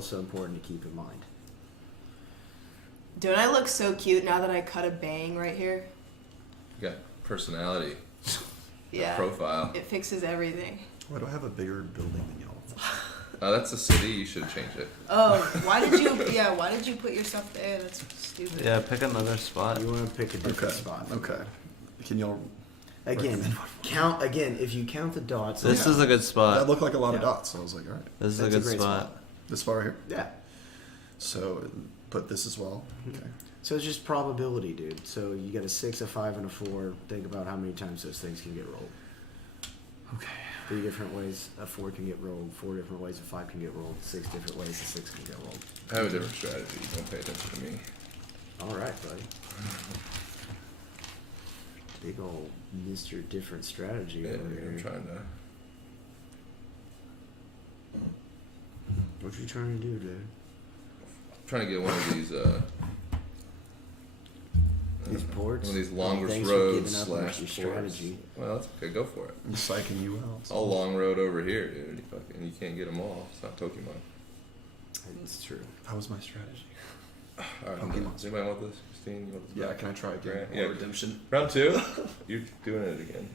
also important to keep in mind. Don't I look so cute now that I cut a bang right here? You got personality. Yeah. Profile. It fixes everything. Why do I have a bigger building than y'all? That's a city. You should change it. Oh, why did you put your stuff there? That's stupid. Yeah, pick another spot. You want to pick a different spot. Okay. Can y'all... Again, if you count the dots... This is a good That spot. looked like a lot of dots, so I was like, all right. This is That's a a good great spot. spot. This far here? Yeah. So, put this as well. Okay. So it's just probability, dude. So you got a 6, a 5, and a 4. Think about how many times those things can get rolled. Okay. 3 different ways a 4 can get rolled. 4 different ways a 5 can get rolled. 6 different ways a 6 can get rolled. I have a different strategy. Don't pay attention to me. All right, buddy. Big old Mr. Different Strategy Yeah, over I'm here. trying to. What you trying to do, dude? Trying to get one of these. These boards? One of these Oh, longest thanks for roads giving up on / your forts. strategy. Well, that's okay. Go for it. I'm psyching you out. All long road over here, dude. You can't get them all. It's not Pokemon. It's true. That was my strategy. All right. Pokemon. Does anybody want this? Christine, you want this? Yeah, back? can I try again? Yeah. Redemption. Round 2. You're doing it again.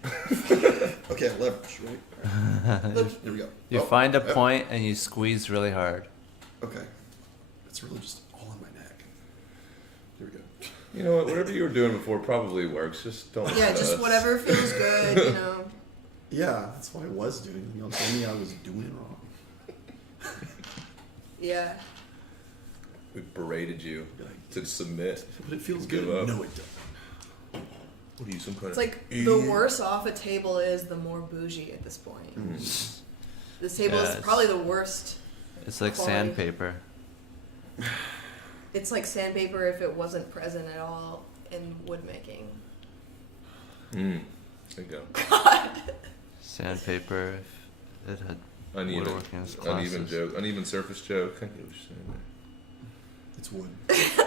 Okay, leverage, right? Here we go. You Oh, find a yep. point and you squeeze really hard. Okay. It's really just all on my neck. Here we go. You know what? Whatever you were doing before probably works. Just don't. Yeah, just us. whatever feels good, you know. Yeah, that's what I was doing. Y'all told me I was doing it wrong. Yeah. We berated you to submit. But it feels Give good. up. No, it doesn't. What are you, some kind It's of like the worse off a table is, the more bougie at this point. Mm. This table Yeah, is it's- probably the worst. It's like Quality. sandpaper. It's like sandpaper if it wasn't present at all in wood making. There you go. God. Sandpaper if it had Uneven, woodworking as uneven classes. joke, uneven surface joke. I get what you're saying there. It's wood.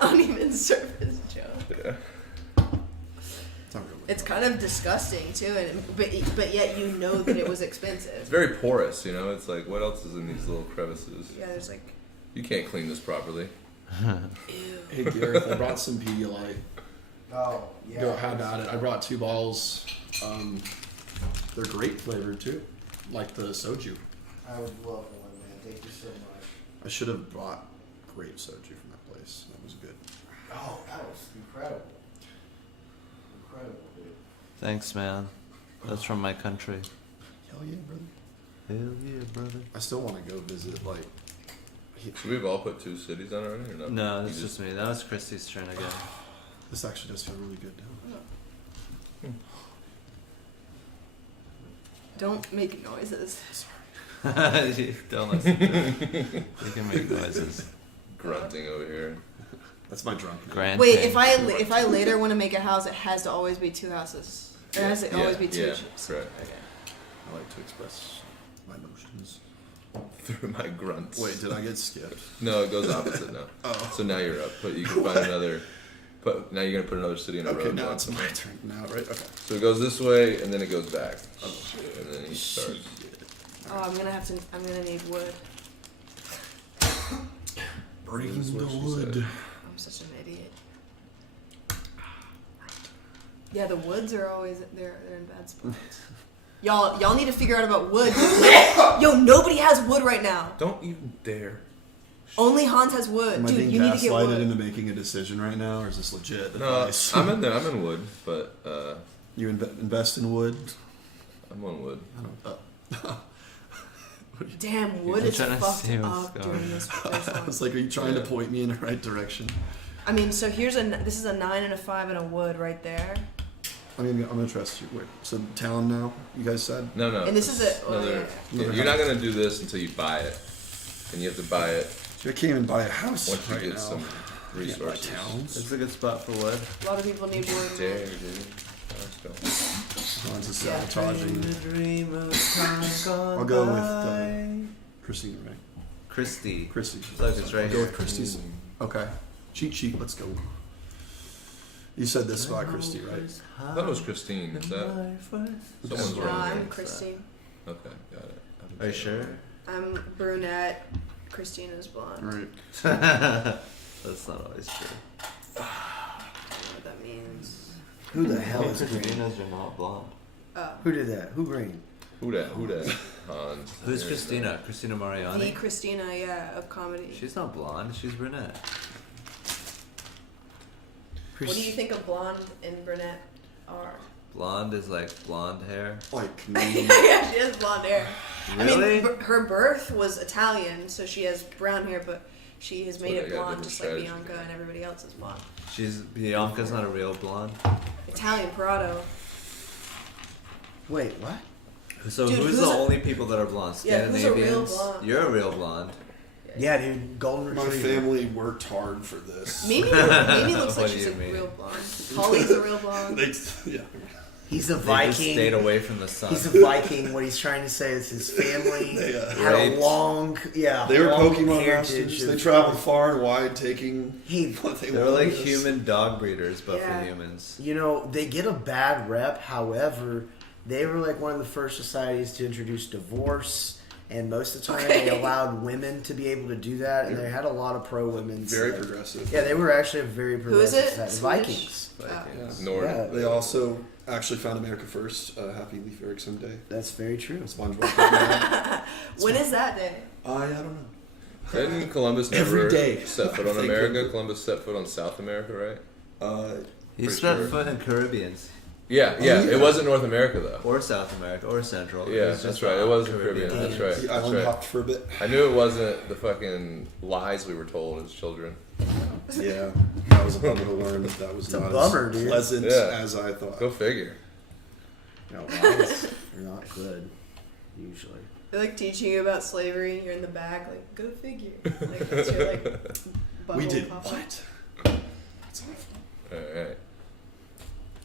Uneven surface joke. Yeah. It's not real wood. It's kind of disgusting too, but yet you know that it was It's expensive. very porous, you know. It's like, what else is in these little crevices? Yeah, there's like, You can't clean this properly. ew. Hey Gareth, I brought some Pedialyte. Oh, yeah. Go ahead at it. I brought 2 bottles. They're grape flavored too, like the soju. I would love one, man. Thank you so much. I should have bought grape soju from that place. That was good. Oh, that was incredible. Incredible, dude. Thanks, man. That's from my country. Hell yeah, brother. Hell yeah, brother. I still want to go visit like. So we've all put 2 cities on already, or no? No, You that's just me. That was Kristy's turn again. This actually does feel really good now. Don't make noises. Sorry. Don't listen to it. You can make noises. grunting over here. That's my drunk. name. Grand Wait, thing. if I later want to make a house, it has to always be 2 houses. It has to always be 2. Yeah, ships. right. Okay. I like to express my emotions. Through my grunts. Wait, did I get skipped? No, it goes opposite now. Oh. So now you're up, but you can find another. But now you're gonna put another city in a row. Okay, and now go it's on my somewhere. turn. Now, right? Okay. So it goes this way, and then it goes back, and then he starts. Oh, I'm gonna need wood. Breaking This is the what she wood. said. I'm such an idiot. Yeah, the woods are always they're in bad spots. Y'all need to figure out about wood. Yo, nobody has wood right now. Don't even dare. Only Hans has wood. Am I Dude, being you need to get gaslighted wood. into making a decision right now, or is this legit No, advice? I'm in there. I'm in wood, but You invest in wood? I'm on wood. I don't. Damn, wood I'm is trying to fucked see what's up going during this I was like, are you trying to point me in the right direction? I mean, so this is a 9 and a 5 and a wood right there. I mean, I'm gonna trust you. Wait, so town now? You guys said? No. And this is it's a- oh, another. yeah. You're not gonna do this until you buy it, and you have to buy it Dude, I can't even buy a house once you right get now. some I can't buy resources. towns. It's a good spot for wood. A lot of people need wood. Dare, dude. Let's go. Mine's a Yeah. sabotaging. I'll go with Christine, right? Kristy. Kristy. Look, it's right I'll go here. with Christy's. Okay. Cheat sheet. Let's go. You said this spot, Kristy, right? I thought it was Christine. Is that someone's No, wrong? I'm here. Kristy. Okay, got it. Are you sure? I'm brunette, Christina's blonde. Right. That's not always true. I don't know what that means. Who the hell is green? Christina's are not blonde. Oh. Who did that? Who green? Who that? Hans. Who's There you Christina? Christina The Mariani? Christina, yeah, of comedy. She's not blonde. She's brunette. What do you think a blonde and brunette are? Blonde is like blonde hair. Like Yeah, me. she has blonde hair. Really? I mean, her birth was Italian, so she has brown hair, but she has made So it they got blonde, different just like strategy. Bianca and everybody else is blonde. Bianca's not a real blonde. Italian Parado. Wait, what? So Dude, who's who's the a- only people that are blonde? Yeah, who's a real Scandinavians? blonde? You're a real blonde. Yeah, dude, golden My retriever. family worked hard for this. Mimi looks What like do she's you a mean? real blonde. Holly's a real blonde. Yeah. He's a They just Viking. stayed away from the sun. He's a Viking. What he's trying to say is his family They, had Right. a long, They were long Pokemon heritage masters. of- They traveled far and wide, taking He, what they They're wanted. like human dog breeders, but Yeah. for humans. you know, they get a bad rep. However, they were like one of the first societies to introduce divorce, and most of the time Okay. they allowed women to be able to do that, and they had a lot of pro women. Very progressive. Yeah, they were actually a very Who is progressive it? society. Swedish? Vikings. Vikings. Yeah. Nordic. Yeah. They also actually found America first. Happy Leif Erikson Day. That's very true. SpongeBob. got When is that day? mad. I don't know. Didn't Columbus Every never day. set foot on Thank America? you. Columbus set foot on South America, right? He Pretty set sure. foot in Caribbeans. Yeah. yeah. It wasn't North America though. Or South America, or Central. Yeah, was that's just right. It on was the Caribbean. That's right. The That's island right. hopped for a bit. I knew it wasn't the fucking lies we were told as children. Yeah, that was a bummer to learn that was It's a not bummer, as dude. pleasant Yeah. as I thought. Go figure. No, lies are not good, usually. They're like teaching you about slavery. You're in the back, like go figure. Like that's your like. We butthole did pop up. what? That's awful. All right.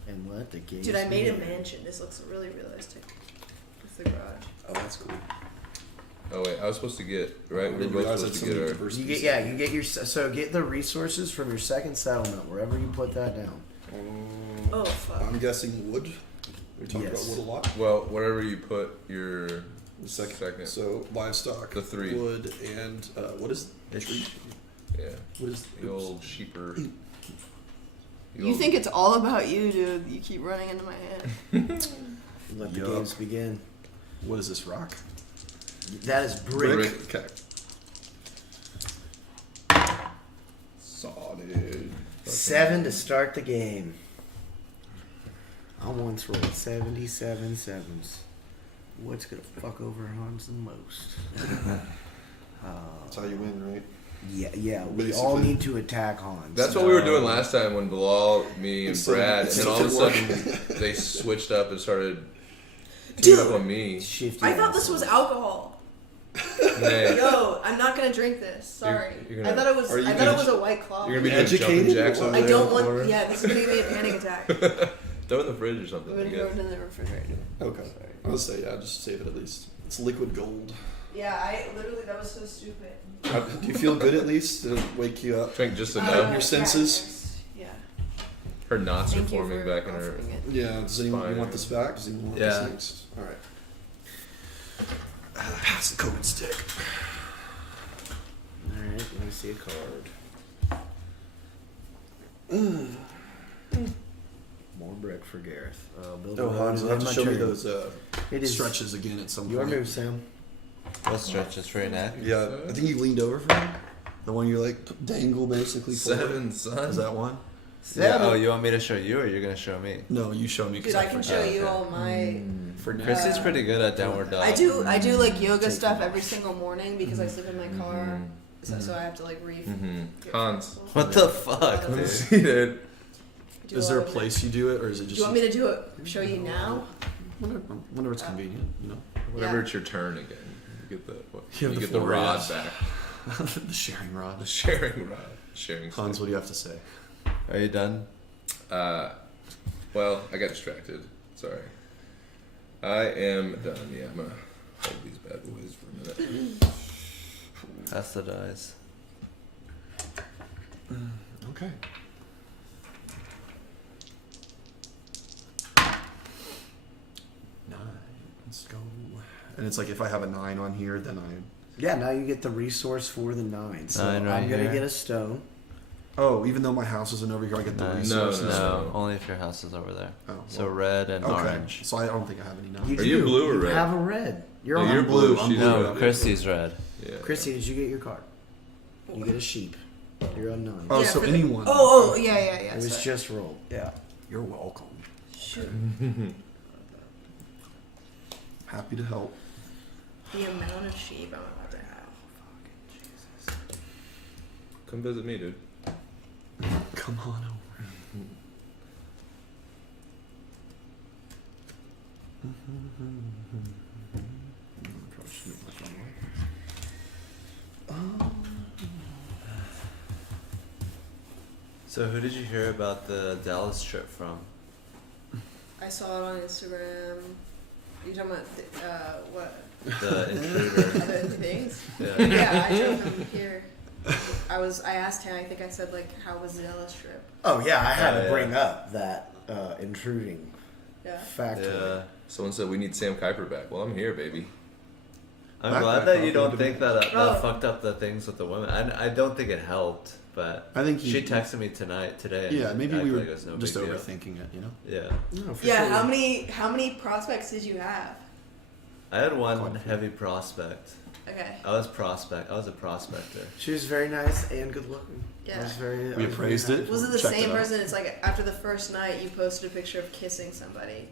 And let the game. Dude, I made a mansion. This looks really realistic. It's the garage. Oh, that's cool. Oh wait, I was supposed to get right. We were Didn't both realize supposed that's to get something our. diverse. You get your so get the resources from your second settlement wherever you put that down. Oh fuck. I'm guessing wood. We talked Yes. about wood a lot. Well, whatever you put your The second. Second. So livestock. The three. Wood and what is the tree? yeah, What is the old sheeper. the You old- think it's all about you, dude. You keep running into my hand. Let the Yup. games begin. What is this rock? That is brick. Okay. Solid. 7 to start the game. I once rolled 77 sevens. What's gonna fuck over Hans the most? That's how you win, right? Yeah. We all Basically. need to attack Hans. That's what we were doing last time when Bilal, me, and It's so- Brad, and it's then so all of a working. sudden they switched up and started teaming up Dude. on me. Shifty I thought this assholes. was alcohol. Hey, Yo, I'm not gonna drink this. Sorry. You're I gonna- thought it was. Are you I thought gonna- it was a White Claw. you're gonna be doing Educated jumping jacks or over I there don't in the want. corner? Yeah, this is gonna be a panic attack. Throw it in the fridge or I'm something. gonna you throw get- it in the refrigerator. Okay. I'll say yeah. Just save it at least. It's liquid gold. Yeah, I literally that was so stupid. Do you feel good at least? Did it wake you up? Drink just Uh, enough. Your senses? Yeah. Her knots are Thank you forming for back in her. offering it. Yeah. Does anyone Fine. you want this back? Does anyone want Yeah. this next? All right. Pass the code stick. Alright, let me see a card. More brick for Gareth. Build Oh, a road Hans, you'll in have to my show me turn. those It is stretches again at some your point. move, Sam. What stretches for your neck? Yeah, I think you leaned over for me. The one you like dangle basically. Seven, forward. son. Is that one? Yeah. Seven. Oh, you want me to show you, or you're gonna show me? No, you show me. 'cause Dude, I can show forgot. you Okay. all my. For now. Christy's pretty good at downward dog. I do like yoga Take stuff them every single morning because I sleep in my car, so I have to like read. Mm-hmm. Hans. What the fuck, Let me dude? See, dude. Do Is there a lot of it. place you do it, or is it Do just you want me to do it? Show you now? whenever it's convenient? You know, Whenever Yeah. it's your turn again, you get the You have you the get the four rod reds. back. the sharing rod. The sharing rod. Sharing. Hans, what do you have to say? Are you done? Well, I got distracted. Sorry. I am done. Yeah, I'm gonna hold these bad boys for a minute. That's the dice. Okay. Nine. Let's go. And it's like if I have a 9 on here, then I Yeah, now you get the resource for the 9. So 9 right I'm gonna here. get a stone. Oh, even though my house isn't over here, I get the No, resources. no, only if your house is over there. Oh, So well. red and Okay. orange. So I don't think I have any now. Are you blue or you red? have a red. You're No, on you're blue. I'm She's blue. No, red. Christy's red. Yeah. Christy, did you get your card? You get a sheep. You're on 9. Oh, Yeah, so for the- anyone. Oh, yeah. it was sorry. just rolled. Yeah. You're welcome. Shoot. Happy to help. The amount of sheep I'm about to have. Come visit me, dude. Come on over. Probably should make my phone light. So who did you hear about the Dallas trip from? I saw it on Instagram. You talking about what? The intruder. Other things? Yeah. Yeah, I drove him here. I asked him. I think I said like, "How was the Dallas trip?" Oh yeah, I had Oh, to yeah. bring up that intruding Yeah. factor. Yeah. Someone said we need Sam Kuiper back. Well, I'm here, baby. I'm Backpack glad that you probably don't think that Oh. that fucked up the things with the women. I don't think it helped, but I think she texted me today. And Yeah, maybe we acted were like it was no just big deal. overthinking it, you know? Yeah. No, for Yeah. sure. How many prospects did you have? I had one Quite a few. heavy prospect. Okay. I was a prospector. She was very nice and good looking. Yeah. I was very, We I was appraised very it. Was it the Checked same it out. person? It's like after the first night, you posted a picture of kissing somebody.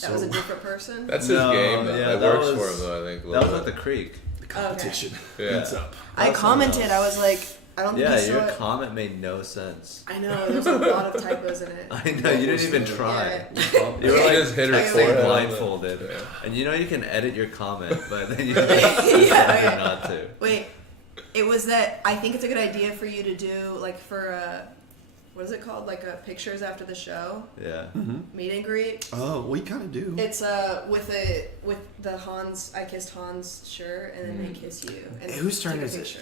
That was a different person. That's No, his game, though. yeah, it that works was- for him, though, I think. a That little was at bit. the creek. The competition. Yeah. It's up. I That's commented. someone I else. was like, I don't think Yeah, you saw your it. comment made no sense. I know there's a lot of typos in it. I know you didn't even Yeah. try. Yeah. You were like just hit her texting forehead. blindfolded, Yeah. and you know you can edit your comment, but then you Yeah, decided yeah. not to. Wait, it was that I think it's a good idea for you to do like for what is it called? Like pictures after the show, Yeah. meet and greet. Oh, well, you kind of do. It's with the Hans. I kissed Hans shirt, and then they kiss you. And Whose turn take a is it? picture.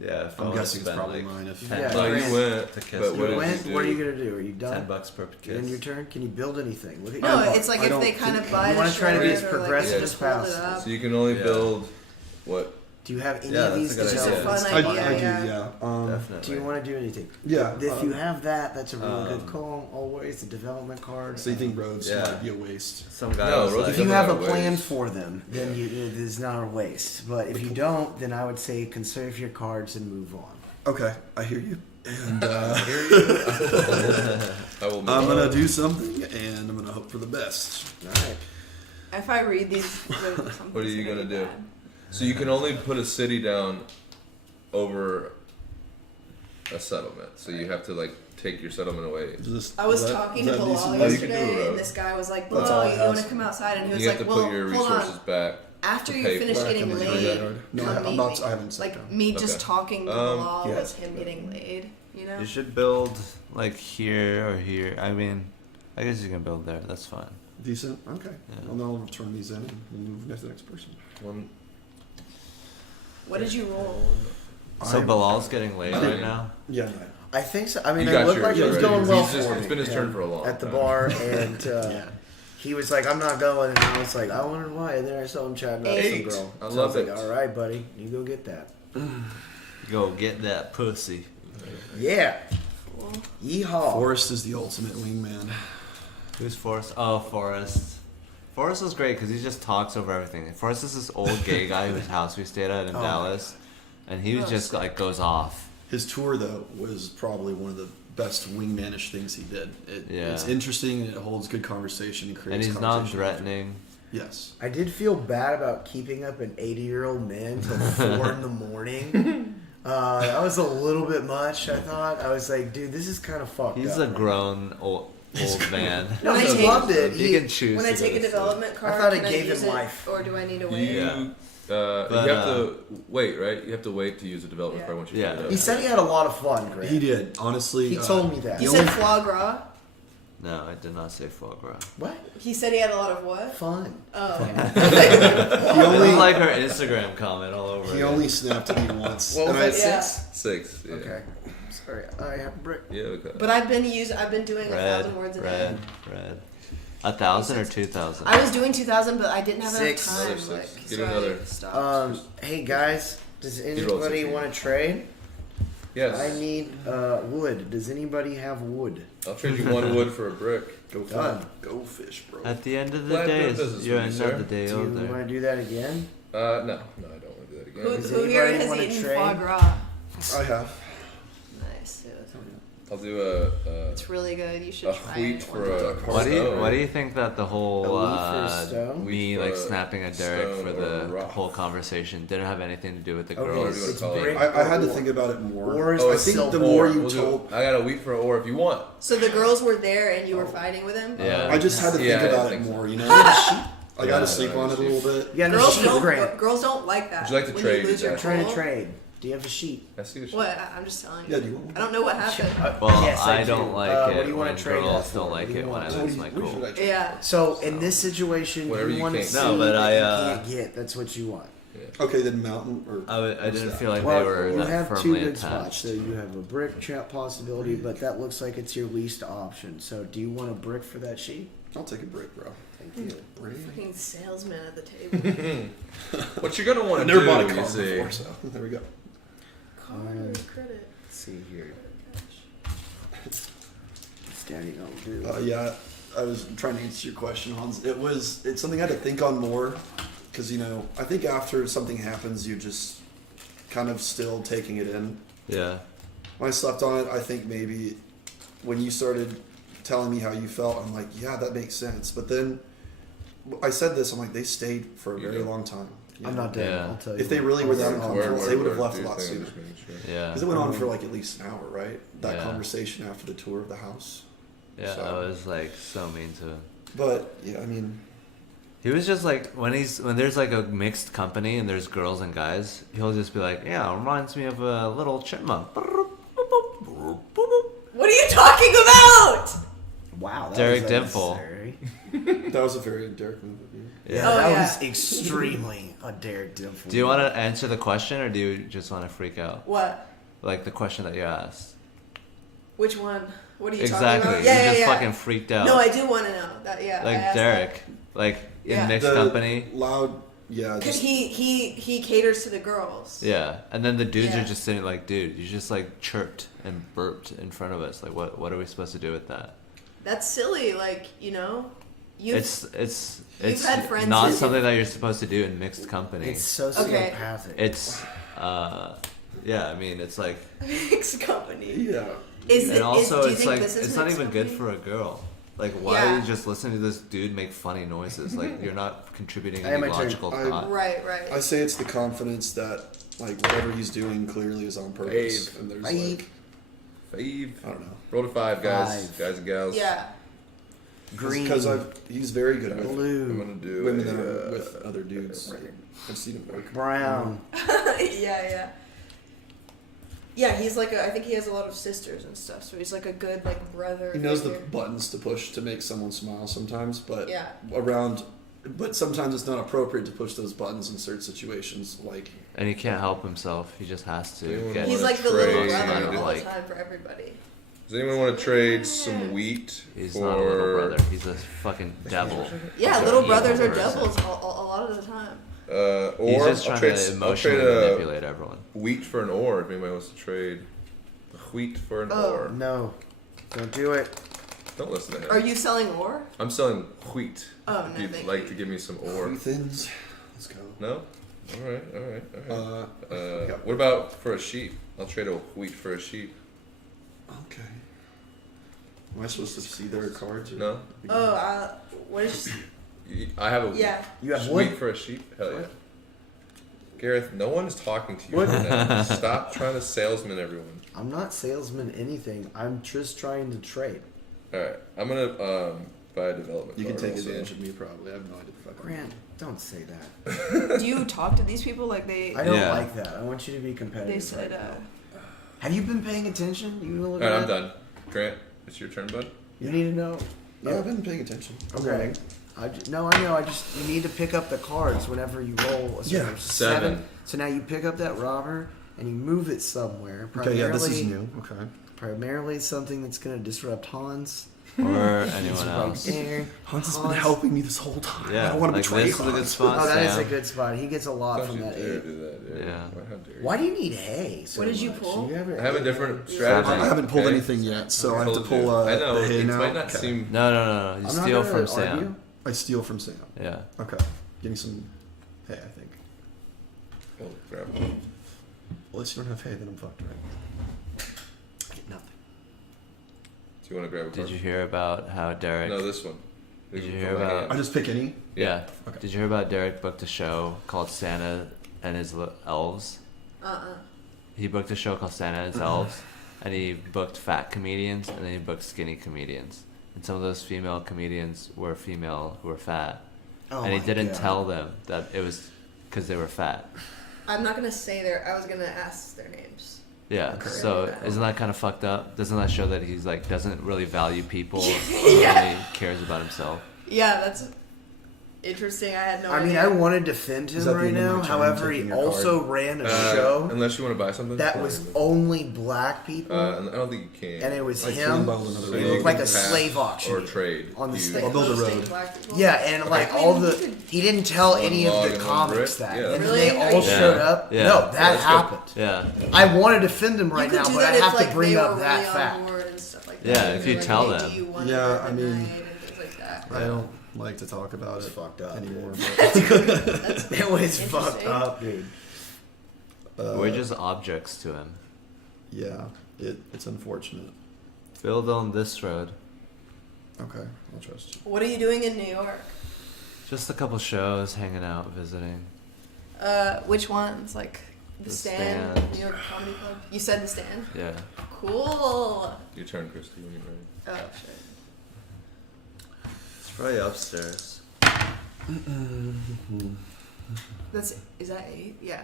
Yeah. If I I'm was guessing it's spend, probably like, mine. If 10 Yeah, No, bucks you went. to kiss But her. what You did went? you What are do? you gonna do? Are you done? $10 per kiss. In your turn, can you build anything? Look at No, your it's like I if don't they kind of think- buy You the wanna try to be shirt as or, like, progressive they as just hold it possible. up. So you can only Yeah. build what? Do you have any Yeah, of that's these a good It's just a idea. fun I idea. do, yeah. yeah. Definitely. Do you want to do anything? Yeah, If you have that, that's a really good um, call. Always the development card. So you think roads Yeah. might be a waste? Some guy No, was Rosie like, If you doesn't have a have a plan waste. for them, then it is not a waste. But if you don't, then I would say conserve your cards and move on. Okay, I hear you. And I will move I'm gonna on. do something, and I'm gonna hope for the best. All right. If I read these, What are you gonna do? So you can only put a city down over a settlement. So you have to like take your settlement away. Is this- I was is that- talking is to that Bilal decent? Oh, you can do a yesterday, road. and this guy was like, That's all "Bilal, I you have. want to come outside?" And he was You like, have to "Well, put your hold resources on. back. After to you pay finish for it. getting Come in laid, the yard. No, come I'm meet not. me." I haven't sat Like down. me just Okay. talking to Bilal yeah. was him getting laid. You know? you should build like here or here. I mean, I guess you can build there. That's fine. Decent. Okay. Yeah. Well, then I'll return these in and we'll move next to the next person. One. What did you roll? So I'm- Bilal's getting laid I right mean- now. Yeah, no. I think so. I mean, You it got looked yours like it was already. going well He's just- for it's me, been his turn yeah, for a long at the time. bar, and Yeah. he was like, "I'm not going," and I was like, "I wonder why." And then I saw him chatting up with some 8. girl. I So love was like, it. "All right, buddy, you go get that." Go get that pussy. Yeah. Cool. Yeehaw. Forrest is the ultimate wingman. Who's Forrest? Oh, Forrest. Forrest was great because he just talks over everything. Forrest is this old gay guy whose house we stayed at in Oh. Dallas, and he was Oh, just sick. like goes off. His tour, though, was probably one of the best wingmanish things he did. Yeah. It's interesting and it holds good conversation and creates And he's conversation. non-threatening. Yes. I did feel bad about keeping up an 80-year-old man till 4 in the morning. That was a little bit much, I thought. I was like, dude, this is kind of fucked He's up. a man. grown old man. No, When I he take- loved it. He can choose. When I to take go a to sleep. development card, thought it can gave I use him it, life. or do I need to wait? You, Yeah. you But, have to wait, right? You have to wait to use a development Yeah. card once you Yeah. figure it out. He said he had a lot of fun, Grant. He did. Honestly. He told me that. He The said only- foie gras. No, I did not say foie gras. What? He said he had a lot of what? Fun. Oh. He It only, was like her Instagram comment all over. he again. only snapped at me once. What was And I- that, Yeah. 6? 6. Yeah. Okay. Sorry, I have a brick. Yeah. Okay. But I've been doing red, 1,000 words a day. red, red. 1,000 or 2,000? I was doing 2,000, but I didn't have Six. enough time. Another Like, six. so Get another. I stopped. Hey guys, does rolled anybody 16. want to trade? Yes. I need wood. Does anybody have wood? I'll trade you 1 wood for a brick. Go Done. fish. Go fish, bro. At the end of the Glad day, doing business you're with you, another sir. day Do you older. want to do that again? No, I don't want to do that Who, again. Does who here anybody has wanna eaten trade? foie gras? I have. Nice, dude. I'll do a It's really good. You should try wheat it. for one a time. What do you think that the whole A wheat for a stone? me Wheat like for a snapping at Derek stone for or a the rock. whole conversation didn't have anything to do with the Okay, Whatever girls? you wanna it's call it. brick I had to or think about it more. Or is Oh, the it's I think the silver? more you We'll do- told, I got a wheat for an ore if you want. So the girls were there and you were fighting with him? Yeah. I just had to Yeah, think I about it think so. more. You know, I got Yeah, to sleep on it a little bit. Yeah, no, Girls sheet don't, grant. girls don't like that. Would you like to when trade you lose your that? Trying to cool. trade. Do you have a sheet? I see what you What? I'm just telling you. Yeah, do you want one? I don't know what happened. Well, Yes, I do. don't like What it do you want when to trade girls that for? don't What like do you it when want? I lose my cool. Yeah. So in this situation, Whatever you you want to can't see get. No, but that I, you can't get. That's what you want. Okay, then mountain or I didn't feel like Well, they were you that have two firmly good attached. spots. So you have a brick trap possibility, but that looks like it's your least option. So do you want a brick for that sheet? I'll take a break, bro. Thank you. Fucking salesman at the table. What you're gonna want I've to never do, bought a you car see. before, so there we go. Card credit. Let's see here. Daddy don't do. Yeah, I was trying to answer your question, Hans. It's something I had to think on more, because I think after something happens, you're just kind of still taking it in. Yeah. When I slept on it, I think maybe when you started telling me how you felt, I'm like, yeah, that makes sense. But then I said this, I'm like, they stayed for a very long time. I'm not dead. Yeah. I'll tell you. If they really were that I'll- uncomfortable, Word, they would have word, left a do lot things, sooner. just making sure. Yeah. Because it went on for like at least an hour, right? That Yeah. conversation after the tour of the house. Yeah, So- I was like so mean to him. But yeah, I mean, He was just like when there's like a mixed company and there's girls and guys, he'll just be like, yeah, it reminds me of a little chipmunk. What are you talking about? Wow. That Derek was Dimple. unnecessary. that was a very Derek move of you. Yeah, Oh, that yeah. was extremely a Derek Dimple. Do you want to answer the question or do you just want to freak out? What? Like the question that you asked. Which one? What are you Exactly. talking about? You Yeah, yeah, just yeah. fucking freaked out. No, I do want to know that. Yeah. I like asked Derek, like Yeah. in mixed The company. loud, yeah. Because Just, he caters to the girls. Yeah, and then the dudes Yeah. are just sitting like, dude, you just like chirped and burped in front of us. Like, what are we supposed to do with that? That's silly. Like you've It's had friends not who- something that you're supposed to do in mixed company. It's sociopathic. It's yeah, I mean, it's like, mixed company. yeah. Is and it? also do you it's think like this is it's not mixed even good company? for a girl. Like, why Yeah. just listen to this dude make funny noises? Like, you're not contributing I am any my turn. logical I- thought. Right. I say it's the confidence that like whatever he's doing clearly is on purpose, Fave. and there's Fave. like Fave. I don't know. Roll to 5, guys. Five. Guys and gals. Yeah. Green. Because he's very good with I'm Blue. gonna do women that a, are with other dudes. I've seen him work. Brown. yeah. Yeah, he's like I think he has a lot of sisters and stuff, so he's like a good like brother. He knows the figure. buttons to push to make someone smile sometimes, but Yeah. but sometimes it's not appropriate to push those buttons in certain situations. Like And he can't help himself. He just has to Anyone get. He's wanna like the little trade- brother Amount of, all like- the time for everybody. Does anyone want to trade some wheat He's for? not a little brother. He's a fucking devil. Yeah, He's little an brothers evil are person. devils a lot of the time. He's Or just I'll trying trade, to I'll emotionally trade a manipulate everyone. wheat for an ore if anybody wants to trade a wheat for an Oh. ore. No. Don't do it. Don't listen to him. Are you selling ore? I'm selling wheat. Oh, If no, you'd thank like you. to give me some ore. Three thins. Let's go. No? Alright. Yeah. What about for a sheep? I'll trade a wheat for a sheep. Okay. Am I supposed to see their cards? Or No? Oh, what is? I have a Yeah. You have wheat wood? for a sheep? Hell yeah. Gareth, no one is talking to you What? right now. Stop trying to salesman everyone. I'm not salesman anything. I'm just trying to trade. Alright, I'm gonna buy a development You can card take also. advantage of me probably. I have no idea the fuck. Grant, don't say that. Do you talk to these people like they? I don't Yeah. like that. I want you to be competitive. They said. right now. Have you been paying attention? You look Alright, at I'm that? done. Grant, it's your turn, bud. You need to know. Yeah, I've been paying attention. Okay. No, I know. You need to pick up the cards whenever you roll. Yeah. Seven. So now you pick up that robber and you move it somewhere. Okay, yeah, this is new. Okay. Primarily something that's going to disrupt Hans. or He's anyone right else. there. Hans has been helping me this whole time. I Yeah, don't want to like betray this is a good Hans. spot. Oh, that is a Sam. good spot. He gets a lot Don't from you that dare 8. do that, dude. Yeah. How dare you? Why do you need hay so What did you much? pull? ever I have a hay? different Yeah. strategy. I haven't pulled okay? anything yet, so I have to told pull you. I know, the hay it now. might not Okay. seem... No. You I'm not steal gonna from Sam. argue. I steal from Sam. Yeah. Okay. Give me some hay, I think. Oh, crap. Well, at least you don't have hay, then I'm fucked, right? I get nothing. Do you want to grab a card? Did you hear about how Derek? No, this one. Did you From hear my about- hand. I just pick any? Yeah. Okay. Did you hear about Derek booked a show called Santa and His Elves? He booked a show called Santa and His Elves, and he booked fat comedians, and then he booked skinny comedians. And some of those female comedians were female who were fat, Oh and he my didn't God. tell them that it was because they were fat. I'm not gonna say I was gonna ask their names. Yeah. Okay. So isn't that kind of fucked up? Doesn't that show that he's like doesn't really value people, or Yeah. only cares about himself? Yeah, that's interesting. I had no I idea. mean, I want to defend Is him that the right end of now. my turn, However, he taking your also card? ran a show Unless you want to buy something. that fine, was but- only black people, I don't think you can. and it was I can him. bundle another So It you looked can like a pass slave auction or trade on the You- stage. I'll build a hosting road. black people? Yeah, and like I mean, all you the could- he didn't tell One any of log the and one comics brick? that, Yeah. and Really? they Are all you sure? showed up. Yeah. No, that That's good. happened. Yeah. I want to defend him right you could now, do but that I have if, to like, bring they up were that really on fact. board and stuff like Yeah, that. if They're you like, tell hey, them. do you want Yeah, it I at mean- night and things like that. I don't like to talk about It's it fucked up, anymore. That's It was fucked Interesting. up, dude. But, We're just objects to him. yeah, it's unfortunate. Build on this road. Okay, I'll trust you. What are you doing in New York? Just a couple shows, hanging out, visiting. Which ones? Like the The Stand, Stand. New York Comedy Club. You said the Stand. Yeah. Cool. Your turn, Kristy, when you're ready. Oh shit. It's probably upstairs. Is that 8? Yeah.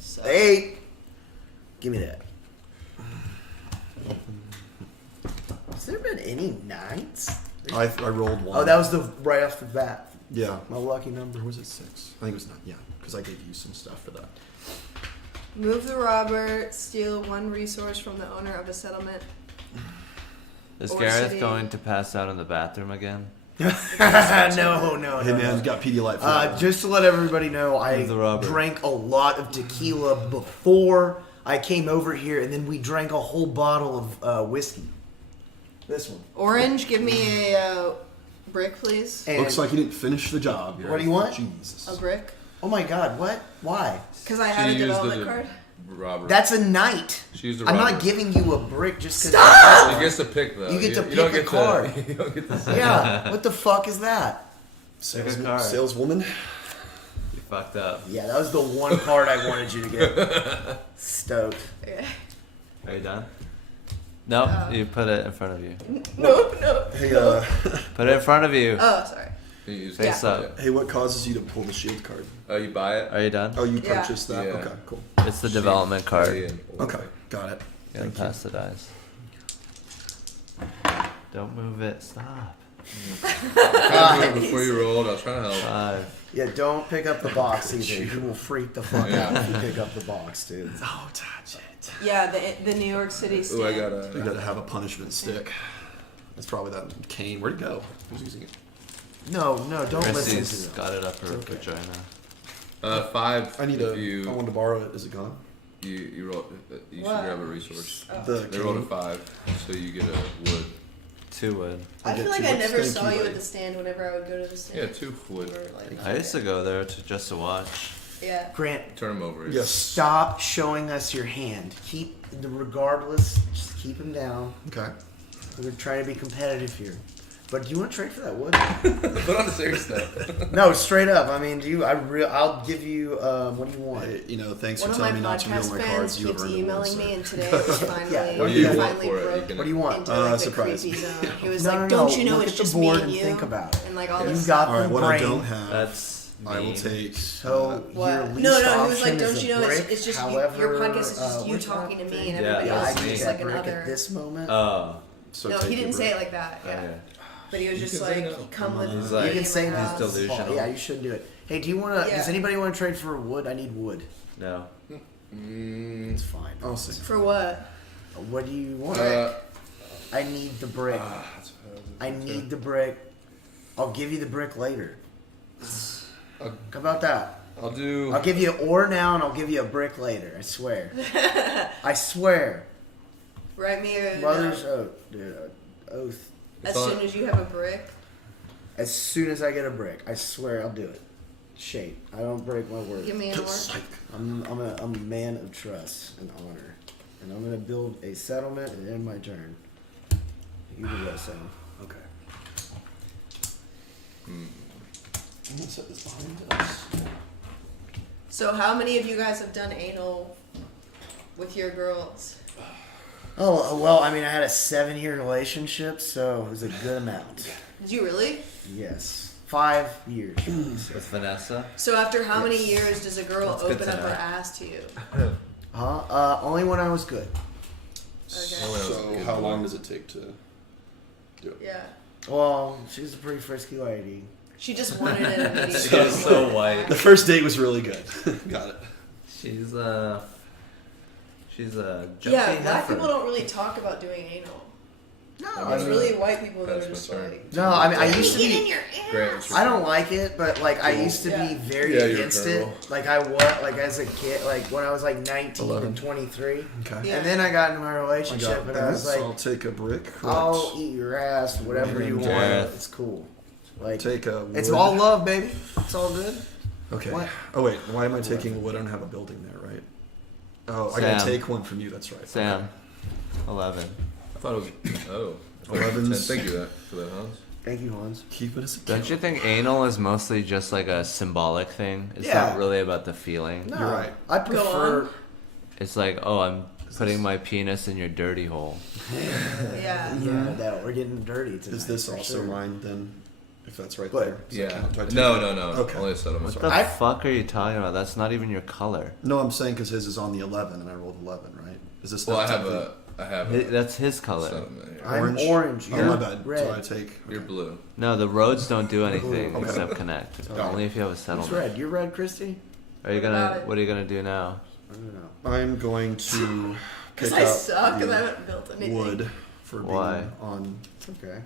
So, 8. Give me that. Has there been any 9s? I rolled one. Oh, that was the right off the bat. Yeah. My lucky number. Or was it 6? I think it was 9. Yeah, because I gave you some stuff for that. Move the robber, steal one resource from the owner of a settlement. Is Or Gareth city. going to pass out in the bathroom again? no. Hey no, man, you got Pedialyte for that. just to let everybody know, I The rubber. drank a lot of tequila before I came over here, and then we drank a whole bottle of whiskey. This one. Orange, give me a brick, please. And Looks like you didn't finish the job. What do you want? Jesus. A brick. Oh my God! What? Why? Because I had a She used development the card. robber. That's a knight. She used the I'm robber. not giving you a brick just because. Stop! He gets to pick though. You get to you don't pick a get card. To, you don't get to say. Yeah. What the fuck is that? card. Saleswoman. You fucked up. Yeah, that was the one card I wanted you to get. Stoked. Okay. Are you done? No, you put it in front of you. No. Hey, Put it in front of you. Oh, sorry. You use Face that. up. hey, what causes you to pull the shield card? Oh, you buy it. Are you done? Oh, you Yeah. purchased that. Yeah. Okay, cool. It's the development card. Okay, got it. You gotta Thank you. pass the dice. Don't move it. Stop. Trying to do it before you rolled. I was trying to help. 5. Yeah, don't pick up the box either. You will freak the fuck out if you pick up the box, dude. Oh, touch it. Yeah, the New York City Stand. Ooh, I got You a. gotta have a punishment stick. That's probably that cane. Where'd it go? Who's using it? No, don't listen Kristy's to got it up her okay. vagina. 5. I need if I wanted to borrow it. Is it gone? You roll. You should What? grab a resource. Oh. The They rolled a cane. 5, so you get a wood. 2 wood. I get feel like two I books. never Thank saw you buddy. at the stand whenever I would go to the stand. Yeah, 2 wood. You were like, I used to go there just to watch. Yeah. Grant, Turn them over. Yes. stop showing us your hand. Regardless, just keep him down. Okay. We're trying to be competitive here. But do you want to trade for that wood? But on the serious note. No, straight up. I mean, I'll give you. What do you want? Hey, thanks One for of my telling me not to reveal podcast my fans cards. You have keeps earned an award, emailing sir. me, and today it was finally, Yeah, What do you you want finally for it? broke You can- What do you want? into like the surprise. creepy zone. He was No, like, no, "Don't no. you know Look it's at the just board me and and you?" think about it. And like all You've this. got All right, the what brain. I don't have, That's I will mean. take. So What? your least No, he was option like, is "Don't a you know it's brick. just However, your podcast is just you what's talking to that me and thing? Yeah, everybody yeah, else I is me. need just that like brick another." at this moment. Oh. So No, take he your didn't say brick. it like that. Yeah. Okay. But he was just can say like, no. "Come with He's me." like- You can say and no. I was- delusional. Yeah, you shouldn't do it. Hey, do you want to? Yeah. Does anybody want to trade for wood? I need wood. No. It's fine. I'll see. For what? What do you want? I need the brick. I need the brick. I'll give you the brick later. How about that? I'll do. I'll give you an ore now, and I'll give you a brick later. I swear. I swear. Write me a Mother's oath. Oath. as soon as you have a brick. As soon as I get a brick, I swear I'll do it. Shape. I don't break my word. Give me an ore. I'm a man of trust and honor, and I'm gonna build a settlement and end my turn. You can go, Sam. Okay. I'm gonna set this behind us. So how many of you guys have done anal with your girls? Oh well, I mean, I had a 7-year relationship, so it was a good amount. Did you really? Yes, 5 years. With Vanessa. So after how many years does a girl That's good open to up her know. ass to you? Only when I was good. Okay. So how long does it take to do it? Yeah. Well, she's a pretty frisky lady. She just wanted it immediately. She is so white. The first date was really good. Got it. She's a jumpy Yeah, black heifer. people don't really talk about doing anal. No, It's really white people that That's are just my turn. like. No, I mean, I used to Get in be. your Grant, ass. I don't like it, but like I used to be Yeah. very Yeah, you're against it. girl. Like I was, like as a kid, like when I was like 19 11. and 23, Okay. Yeah. and then I got into my I relationship, got and I was this. like, I'll take a brick. I'll eat your ass, whatever you want. Gareth. It's cool. Like Take a wood. it's all love, baby. It's all good. Okay. What? Oh wait, why am I taking wood? I don't have a building there, right? Oh, I gotta Sam. take one from you. That's right. Sam. 11. I thought it was. Oh. 11's- Thank you for that, Hans. Thank you, Hans. Keep it as a Don't you think anal is mostly just like a symbolic thing? It's Yeah. not really about the feeling. No, You're right. I Go prefer. on. It's like, oh, I'm putting my penis in your dirty hole. Yeah. Yeah, that we're getting dirty tonight. Is this for also sure. mine then? If that's right What? there. Does that Yeah. count? Do I take No, it? no, no. Okay. Only a settlement. What Sorry. the I- fuck are you talking about? That's not even your color. No, I'm saying because his is on the 11 and I rolled 11, right? Is this? Well, not I have technically- a. I have Hi- a That's his color. settlement here. I'm orange. Oh, You're my bad. red. So I take. You're blue. No, the roads don't do anything Okay. except connect. Okay. Only if you have a Who's settlement. red? You're red, Kristy? Are you What about gonna? it? What are you gonna do now? I don't know. I'm going to pick Because I up suck because I the haven't built anything. wood for being Why? on. It's okay.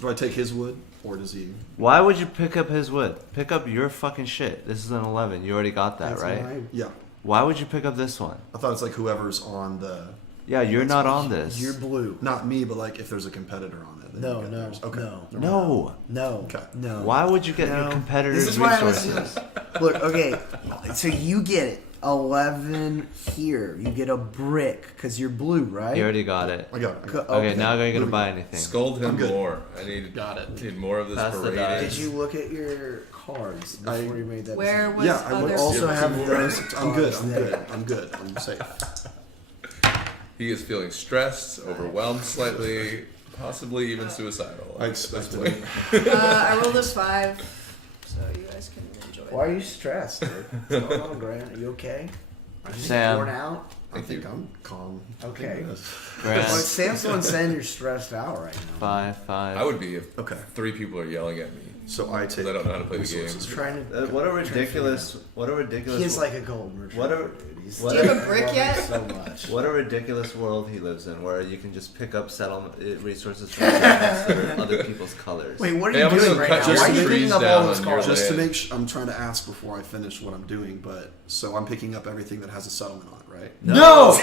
Do I take his wood or does he? Why would you pick up his wood? Pick up your fucking shit. This is an 11. You already got that, That's right? mine. Yeah. Why would you pick up this one? I thought it's like whoever's on the. Yeah, you're not on this. You're blue. Not me, but like if there's a competitor on it. Then No, you get no, theirs. Okay. no. Never mind. No. No. Okay. No. Why would you get No. your competitor's This is why I was. resources? Look, okay. So you get it. 11 here. You get a brick because you're blue, right? You already got it. I got it. Okay, now are you What do gonna we buy got? anything? Scold him I'm good. more. I need. Got it. Need more of this Pass the parading. die. Did you look at your cards before you made that Where decision? was Yeah, I would other also people? have those I'm good. cards I'm there. good. I'm good. I'm safe. He is feeling stressed, overwhelmed slightly, possibly even suicidal. I expect That's it. I rolled a 5, so you guys can enjoy it. Why are you stressed, dude? What's going on, Grant? Are you okay? Are you Sam. worn out? I think I'm calm. Okay. Grant, Well, Sam's the one saying you're stressed out right now. 5. I would be if Okay. 3 people are yelling at me. So I take. I don't know how to play the game. resources. Trying to. What a ridiculous. What a ridiculous. He is like a gold merchant. What a- dude. He's- what Do you have a brick love yet? him So much. What a ridiculous world he lives in, where you can just pick up settlement resources from settlements that are other people's colors. Wait, what are Hey, you I'm gonna doing go right cut now? just Why are some you trees picking up down all those on your cards? Just to land. make I'm trying to ask before I finish what I'm doing, but so I'm picking up everything that has a settlement on it, right? No!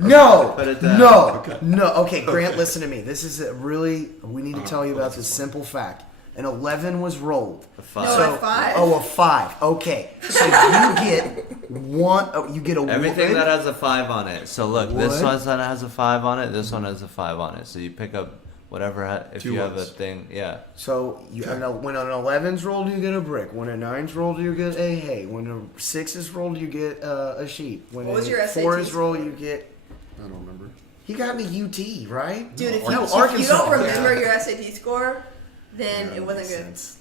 No! Put it down. No! Okay. No. Okay, Grant, listen to me. This is a really. We need to tell you about this simple fact. An 11 was rolled. A 5. No, a 5. Oh, a 5. Okay. So you get one. Oh, you get a Everything wood. that has a 5 on it. So look, this Wood. one has a 5 on it. This one has a 5 on it. So you pick up whatever if 2 you have a ones. thing. Yeah. So you, when an 11's rolled, you get a brick. When a 9's rolled, you get a hay. When a 6 is rolled, you get a sheep. When What was a your 4 SAT is rolled, you get. I don't remember. He got me UT, right? Dude, if No, you, if Arkansas. you don't remember Yeah. your SAT score, then Yeah, it wasn't makes good. sense.